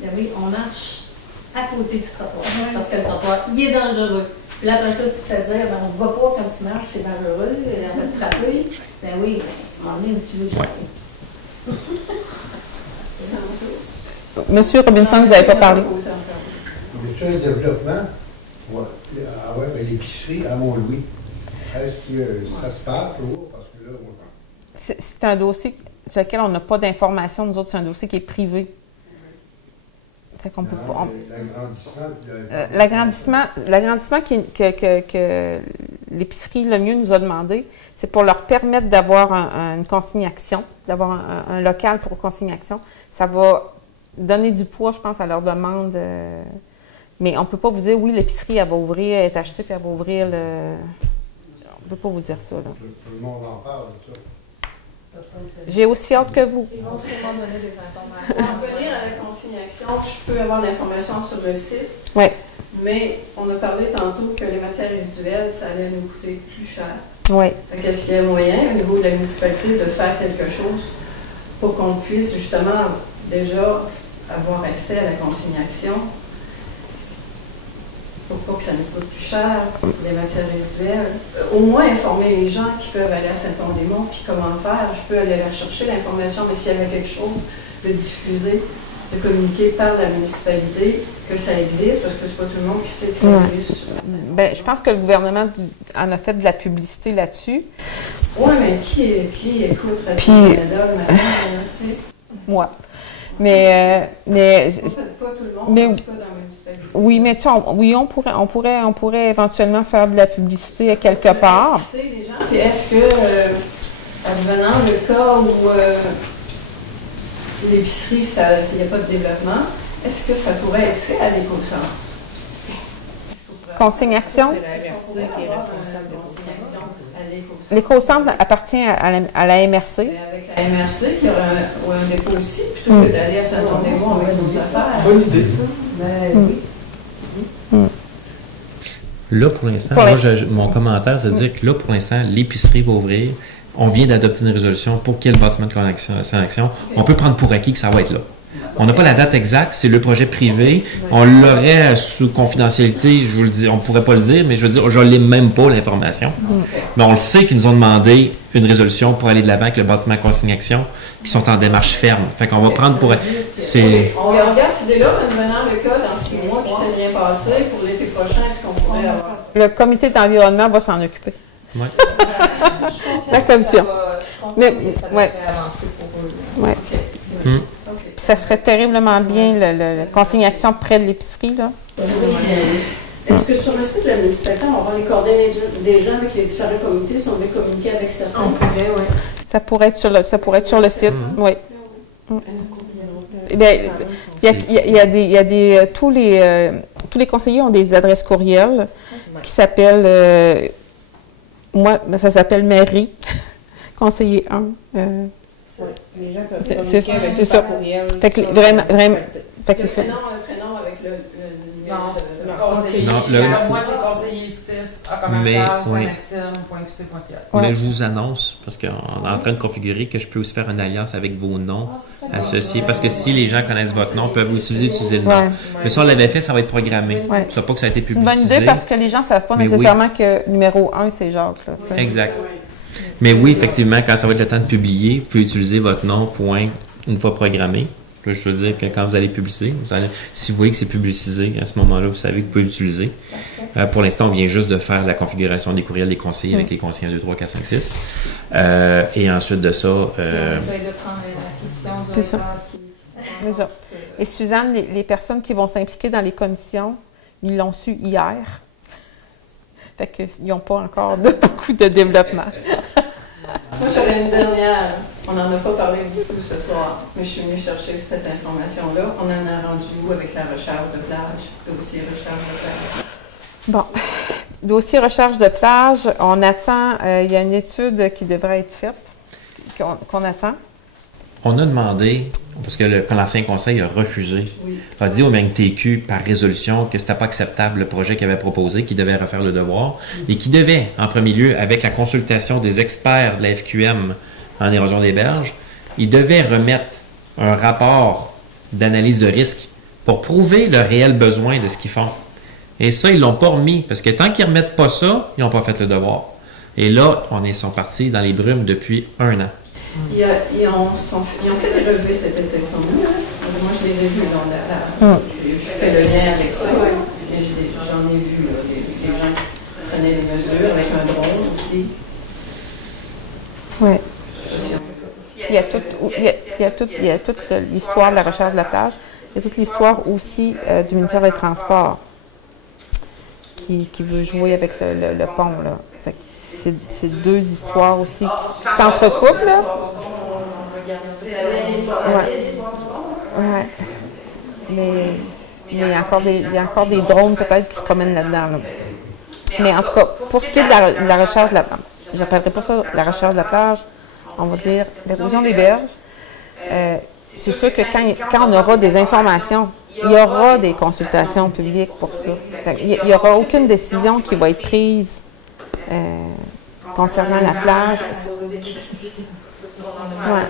Ben oui, on marche à côté du trottoir. Parce que le trottoir, il est dangereux. Puis là, après ça, tu te fais dire, ben, on ne voit pas quand tu marches, c'est dangereux, on va te frapper. Ben oui, à un moment donné, tu veux jamais. Monsieur Robinson, vous n'avez pas parlé. Sur le développement, l'épicerie à Mont-Louis, est-ce que ça se passe toujours? Parce que là, c'est un dossier sur lequel on n'a pas d'informations. Nous autres, c'est un dossier qui est privé. C'est qu'on peut pas. L'agrandissement que l'épicerie Le Mieux nous a demandé, c'est pour leur permettre d'avoir une consignation, d'avoir un local pour consignation. Ça va donner du poids, je pense, à leur demande. Mais on ne peut pas vous dire, oui, l'épicerie, elle va ouvrir, elle est achetée, puis elle va ouvrir le... On ne peut pas vous dire ça, là. Tout le monde en parle de ça. J'ai aussi hâte que vous. Ils vont sûrement donner des informations. En venir à la consignation, je peux avoir l'information sur le site. Oui. Mais on a parlé tantôt que les matières résiduelles, ça allait nous coûter plus cher. Oui. Est-ce qu'il y a moyen, au niveau de la municipalité, de faire quelque chose pour qu'on puisse justement déjà avoir accès à la consignation? Pour pas que ça nous coûte plus cher, les matières résiduelles. Au moins informer les gens qui peuvent aller à Saint-Onge-des-Monts, puis comment le faire. Je peux aller la chercher, l'information, mais s'il y avait quelque chose de diffusé, de communiquer par la municipalité, que ça existe, parce que c'est pas tout le monde qui sait que ça existe. Ben, je pense que le gouvernement en a fait de la publicité là-dessus. Oui, mais qui écoute Radio-Canada le matin, tu sais? Moi. Mais pas tout le monde, mais, en tout cas dans la municipalité. Oui, mais tu, on pourrait éventuellement faire de la publicité quelque part. Les gens. Puis est-ce que, advenant le cas où l'épicerie, il n'y a pas de développement, est-ce que ça pourrait être fait à l'éco-centre? Consignation? C'est la MRC qui est responsable de consignation. L'éco-centre appartient à la MRC. Avec la MRC, qui aura un dépôt aussi, plutôt que d'aller à Saint-Onge-des-Monts avec nos affaires. Bonne idée. Oui. Là, pour l'instant, mon commentaire, c'est de dire que là, pour l'instant, l'épicerie va ouvrir. On vient d'adopter une résolution pour qu'il y ait le bâtiment de connexion. On peut prendre pour acquis que ça va être là. On n'a pas la date exacte, c'est le projet privé. On l'aurait sous confidentialité, je vous le dis, on ne pourrait pas le dire, mais je veux dire, je ne l'ai même pas l'information. Mais on le sait qu'ils nous ont demandé une résolution pour aller de l'avant avec le bâtiment consignation, qui sont en démarche ferme. Fait qu'on va prendre pour... On regarde cette idée-là, mais maintenant le cas, dans 6 mois, qui s'est bien passé, pour l'été prochain, est-ce qu'on pourrait avoir... Le comité d'environnement va s'en occuper. Oui. La commission. Mais, ouais. Ouais. Ça serait terriblement bien, la consignation près de l'épicerie, là. Est-ce que sur le site de la municipalité, on va avoir les coordonnées des gens avec les différents comités, si on veut communiquer avec certains? On pourrait, oui. Ça pourrait être sur le site, oui. Tous les conseillers ont des adresses courriels qui s'appellent, ça s'appelle mairie, conseiller 1. Les gens peuvent communiquer avec ça. courriel. Fait que vraiment, fait que c'est ça. Un prénom avec le numéro de conseiller. Moi, c'est conseiller 6 à commercial saint-maxime.qc.ca. Mais je vous annonce, parce qu'on est en train de configurer, que je peux aussi faire une alliance avec vos noms associés. Parce que si les gens connaissent votre nom, peuvent utiliser le nom. Mais si on l'avait fait, ça va être programmé. Ouais. Ça ne pas que ça a été publicisé. C'est une bonne idée parce que les gens ne savent pas nécessairement que numéro 1, c'est Jacques. Là, exact. Mais oui, effectivement, quand ça va être le temps de publier, vous pouvez utiliser votre nom, point, une fois programmé. Là, je veux dire que quand vous allez publier, si vous voyez que c'est publicisé, à ce moment-là, vous savez que vous pouvez l'utiliser. Pour l'instant, on vient juste de faire la configuration des courriels des conseillers avec les conseillers 1, 2, 3, 4, 5, 6. Et ensuite de ça... on essaie de prendre l'acquisition du retard. C'est ça. Et Suzanne, les personnes qui vont s'impliquer dans les commissions, ils l'ont su hier. Fait qu'ils n'ont pas encore beaucoup de développement. Moi, j'avais une dernière. On n'en a pas parlé du tout ce soir, mais je suis venue chercher cette information-là. On en a rendu où avec la recharge de plage, dossier recharge de plage? Bon, dossier recharge de plage, on attend, il y a une étude qui devrait être faite, qu'on attend. On a demandé, parce que l'ancien conseil a refusé, a dit au MNTQ par résolution que ce n'était pas acceptable le projet qu'il avait proposé, qu'il devait refaire le devoir, et qu'il devait, en premier lieu, avec la consultation des experts de la FQM en érosion des berges, il devait remettre un rapport d'analyse de risque pour prouver le réel besoin de ce qu'ils font. Et ça, ils ne l'ont pas remis, parce que tant qu'ils ne remettent pas ça, ils n'ont pas fait le devoir. Et là, ils sont partis dans les brumes depuis 1 an. Ils ont fait des relevés cette intention-là. Moi, je les ai vus dans j'ai fait le lien avec ça. Et j'en ai vu des gens qui prenaient des mesures avec un drone aussi. Oui. Il y a toute l'histoire de la recherche de la plage. Il y a toute l'histoire aussi du ministère des Transports qui veut jouer avec le pont. Là. C'est deux histoires aussi qui s'entrecoupent. Là. Ouais. Mais il y a encore des drones peut-être qui se promènent là-dedans. Là. Mais en tout cas, pour ce qui est de la recherche de la plage, j'appellerais pas ça la recherche de la plage, on va dire l'érosion des berges. C'est sûr que quand on aura des informations, il y aura des consultations publiques pour ça. Il n'y aura aucune décision qui va être prise concernant la plage. Ouais.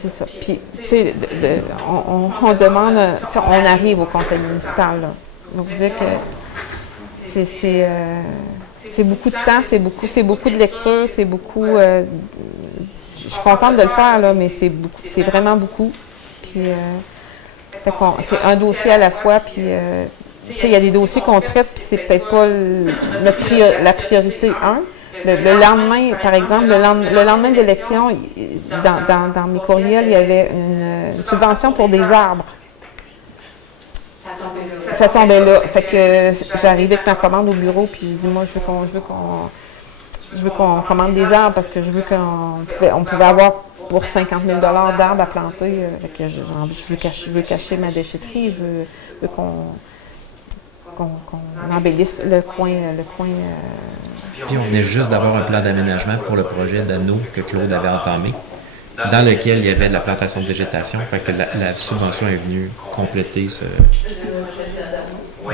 C'est ça. Puis, tu sais, on demande, on arrive au conseil municipal. Là. Je vais vous dire que c'est beaucoup de temps, c'est beaucoup de lecture, c'est beaucoup... je suis contente de le faire, là, mais c'est vraiment beaucoup. Puis, c'est un dossier à la fois, puis... il y a des dossiers qu'on traite, puis c'est peut-être pas la priorité 1. Le lendemain, par exemple, le lendemain de l'élection, dans mes courriels, il y avait une subvention pour des arbres. Ça tombait là. Fait que j'arrivais avec ma commande au bureau, puis je dis, moi, je veux qu'on commande des arbres parce que je veux qu'on pouvait avoir pour 50 000 d'arbres à planter. Fait que je veux cacher ma déchetterie, je veux qu'on embellisse le coin. Puis on venait juste d'avoir un plan d'aménagement pour le projet d'anneau que Claude avait entamé, dans lequel il y avait de la plantation de végétation. Fait que la subvention est venue compléter ce...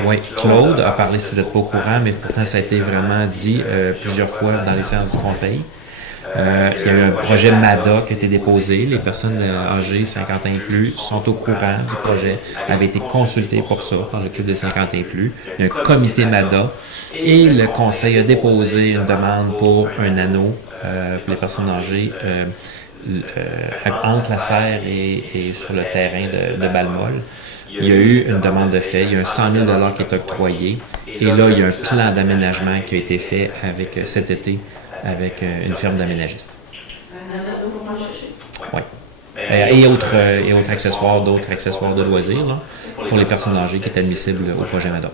Oui, Claude a parlé, si vous n'êtes pas au courant, mais pourtant ça a été vraiment dit plusieurs fois dans les séances du conseil. Il y a eu un projet MADA qui a été déposé. Les personnes âgées 50 ans et plus sont au courant du projet, avaient été consultées pour ça dans le club des 50 ans et plus. Il y a un comité MADA et le conseil a déposé une demande pour un anneau pour les personnes âgées entre la serre et sur le terrain de Balmol. Il y a eu une demande de fait, il y a un 100 000 $ qui est octroyé et là, il y a un plan d'aménagement qui a été fait avec cet été avec une firme d'aménagistes. Oui. Et autres accessoires, d'autres accessoires de loisirs là, pour les personnes âgées qui est admissible au projet MADA.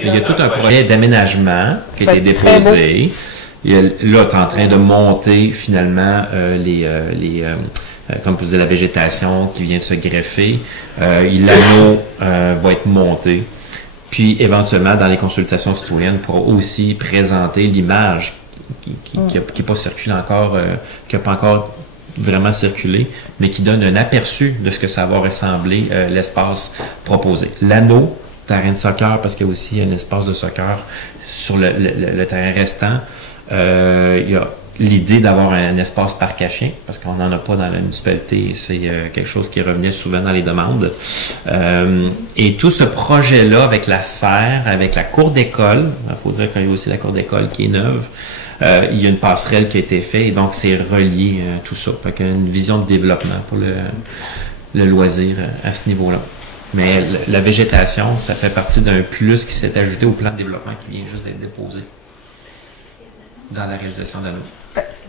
Il y a tout un projet d'aménagement qui a été déposé. Là, tu es en train de monter finalement comme je vous disais, la végétation qui vient de se greffer. L'anneau va être monté. Puis, éventuellement, dans les consultations citoyennes, pour aussi présenter l'image qui n'a pas circulé encore, qui n'a pas encore vraiment circulé, mais qui donne un aperçu de ce que ça va ressembler l'espace proposé. L'anneau, terrain de soccer, parce qu'il y a aussi un espace de soccer sur le terrain restant. Il y a l'idée d'avoir un espace parc à chiens, parce qu'on n'en a pas dans la municipalité, c'est quelque chose qui revenait souvent dans les demandes. Et tout ce projet-là, avec la serre, avec la cour d'école, il faut dire qu'il y a aussi la cour d'école qui est neuve, il y a une passerelle qui a été faite, et donc c'est relié tout ça. Fait qu'il y a une vision de développement pour le loisir à ce niveau-là. Mais la végétation, ça fait partie d'un plus qui s'est ajouté au plan de développement qui vient juste d'être déposé dans la réalisation de l'anneau.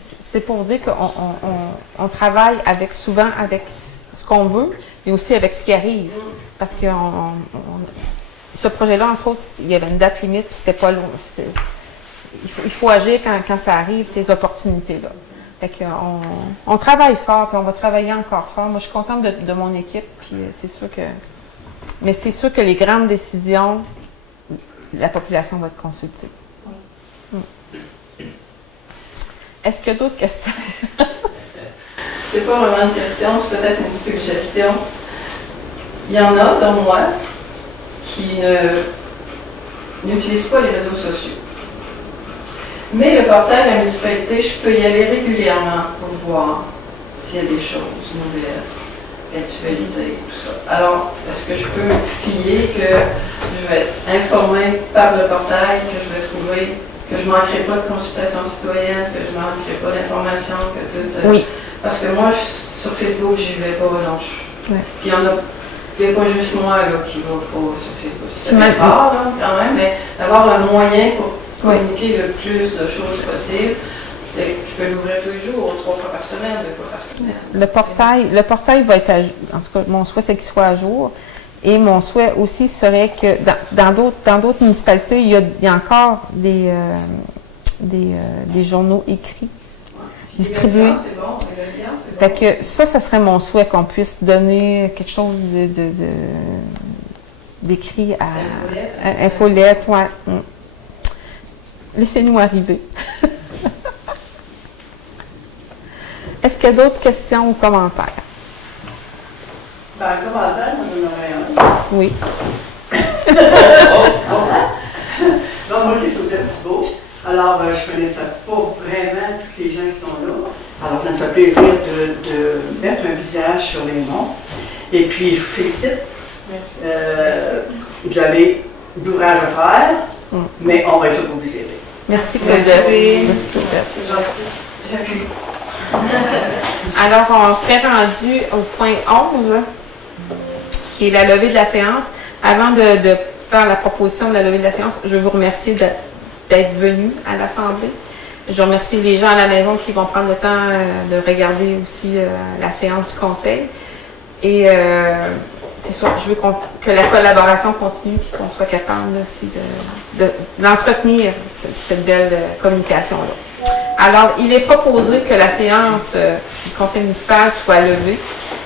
C'est pour dire qu'on travaille souvent avec ce qu'on veut, mais aussi avec ce qui arrive. Parce que ce projet-là, entre autres, il y avait une date limite, puis c'était pas long. Il faut agir quand ça arrive, ces opportunités-là. Fait qu'on travaille fort, puis on va travailler encore fort. Moi, je suis contente de mon équipe, puis c'est sûr que... Mais c'est sûr que les grandes décisions, la population va être consultée. Est-ce qu'il y a d'autres questions? C'est pas vraiment une question, c'est peut-être une suggestion. Il y en a, dont moi, qui n'utilisent pas les réseaux sociaux. Mais le portail de la municipalité, je peux y aller régulièrement pour voir s'il y a des choses nouvelles, l'actualité, tout ça. Alors, est-ce que je peux me fier que je vais être informée par le portail, que je vais trouver, que je ne manquerai pas de consultation citoyenne, que je ne manquerai pas d'informations, que tout... Oui. Parce que moi, sur Facebook, j'y vais pas, non. Ouais. Puis il n'y a pas juste moi là, qui va pas sur Facebook. C'est très rare, là, quand même, mais d'avoir un moyen pour communiquer le plus de choses possible. Je peux l'ouvrir tous les jours, 3 fois par semaine, 2 fois par semaine. Le portail va être à jour. En tout cas, mon souhait, c'est qu'il soit à jour. Et mon souhait aussi serait que dans d'autres municipalités, il y a encore des journaux écrits distribués. Fait que ça serait mon souhait, qu'on puisse donner quelque chose d'écrit à infolette. Ouais. Laissez-nous arriver. Est-ce qu'il y a d'autres questions ou commentaires? Ben, un commentaire, on en aurait un. Oui. Donc, moi, c'est Claudette Thibault. Alors, je ne connaissais pas vraiment tous les gens qui sont là. Alors, ça me fait plaisir de mettre un visage sur les noms. Et puis, je vous félicite. Merci. Vous avez d'ouvrage à faire, mais on va être là pour vous aider. Merci, Claudette. Merci, Claudette. C'est gentil. J'appuie. Alors, on serait rendu au point 11, qui est la levée de la séance. Avant de faire la proposition de la levée de la séance, je veux vous remercier d'être venus à l'Assemblée. Je remercie les gens à la maison qui vont prendre le temps de regarder aussi la séance du Conseil. Et c'est sûr, je veux que la collaboration continue et qu'on soit capable là, aussi d'entretenir cette belle communication-là. Alors, il est proposé que la séance du Conseil municipal soit levée.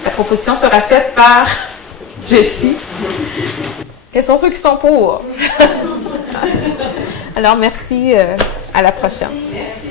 La proposition sera faite par Jessie. Quels sont ceux qui sont pour? Alors, merci. À la prochaine. Merci.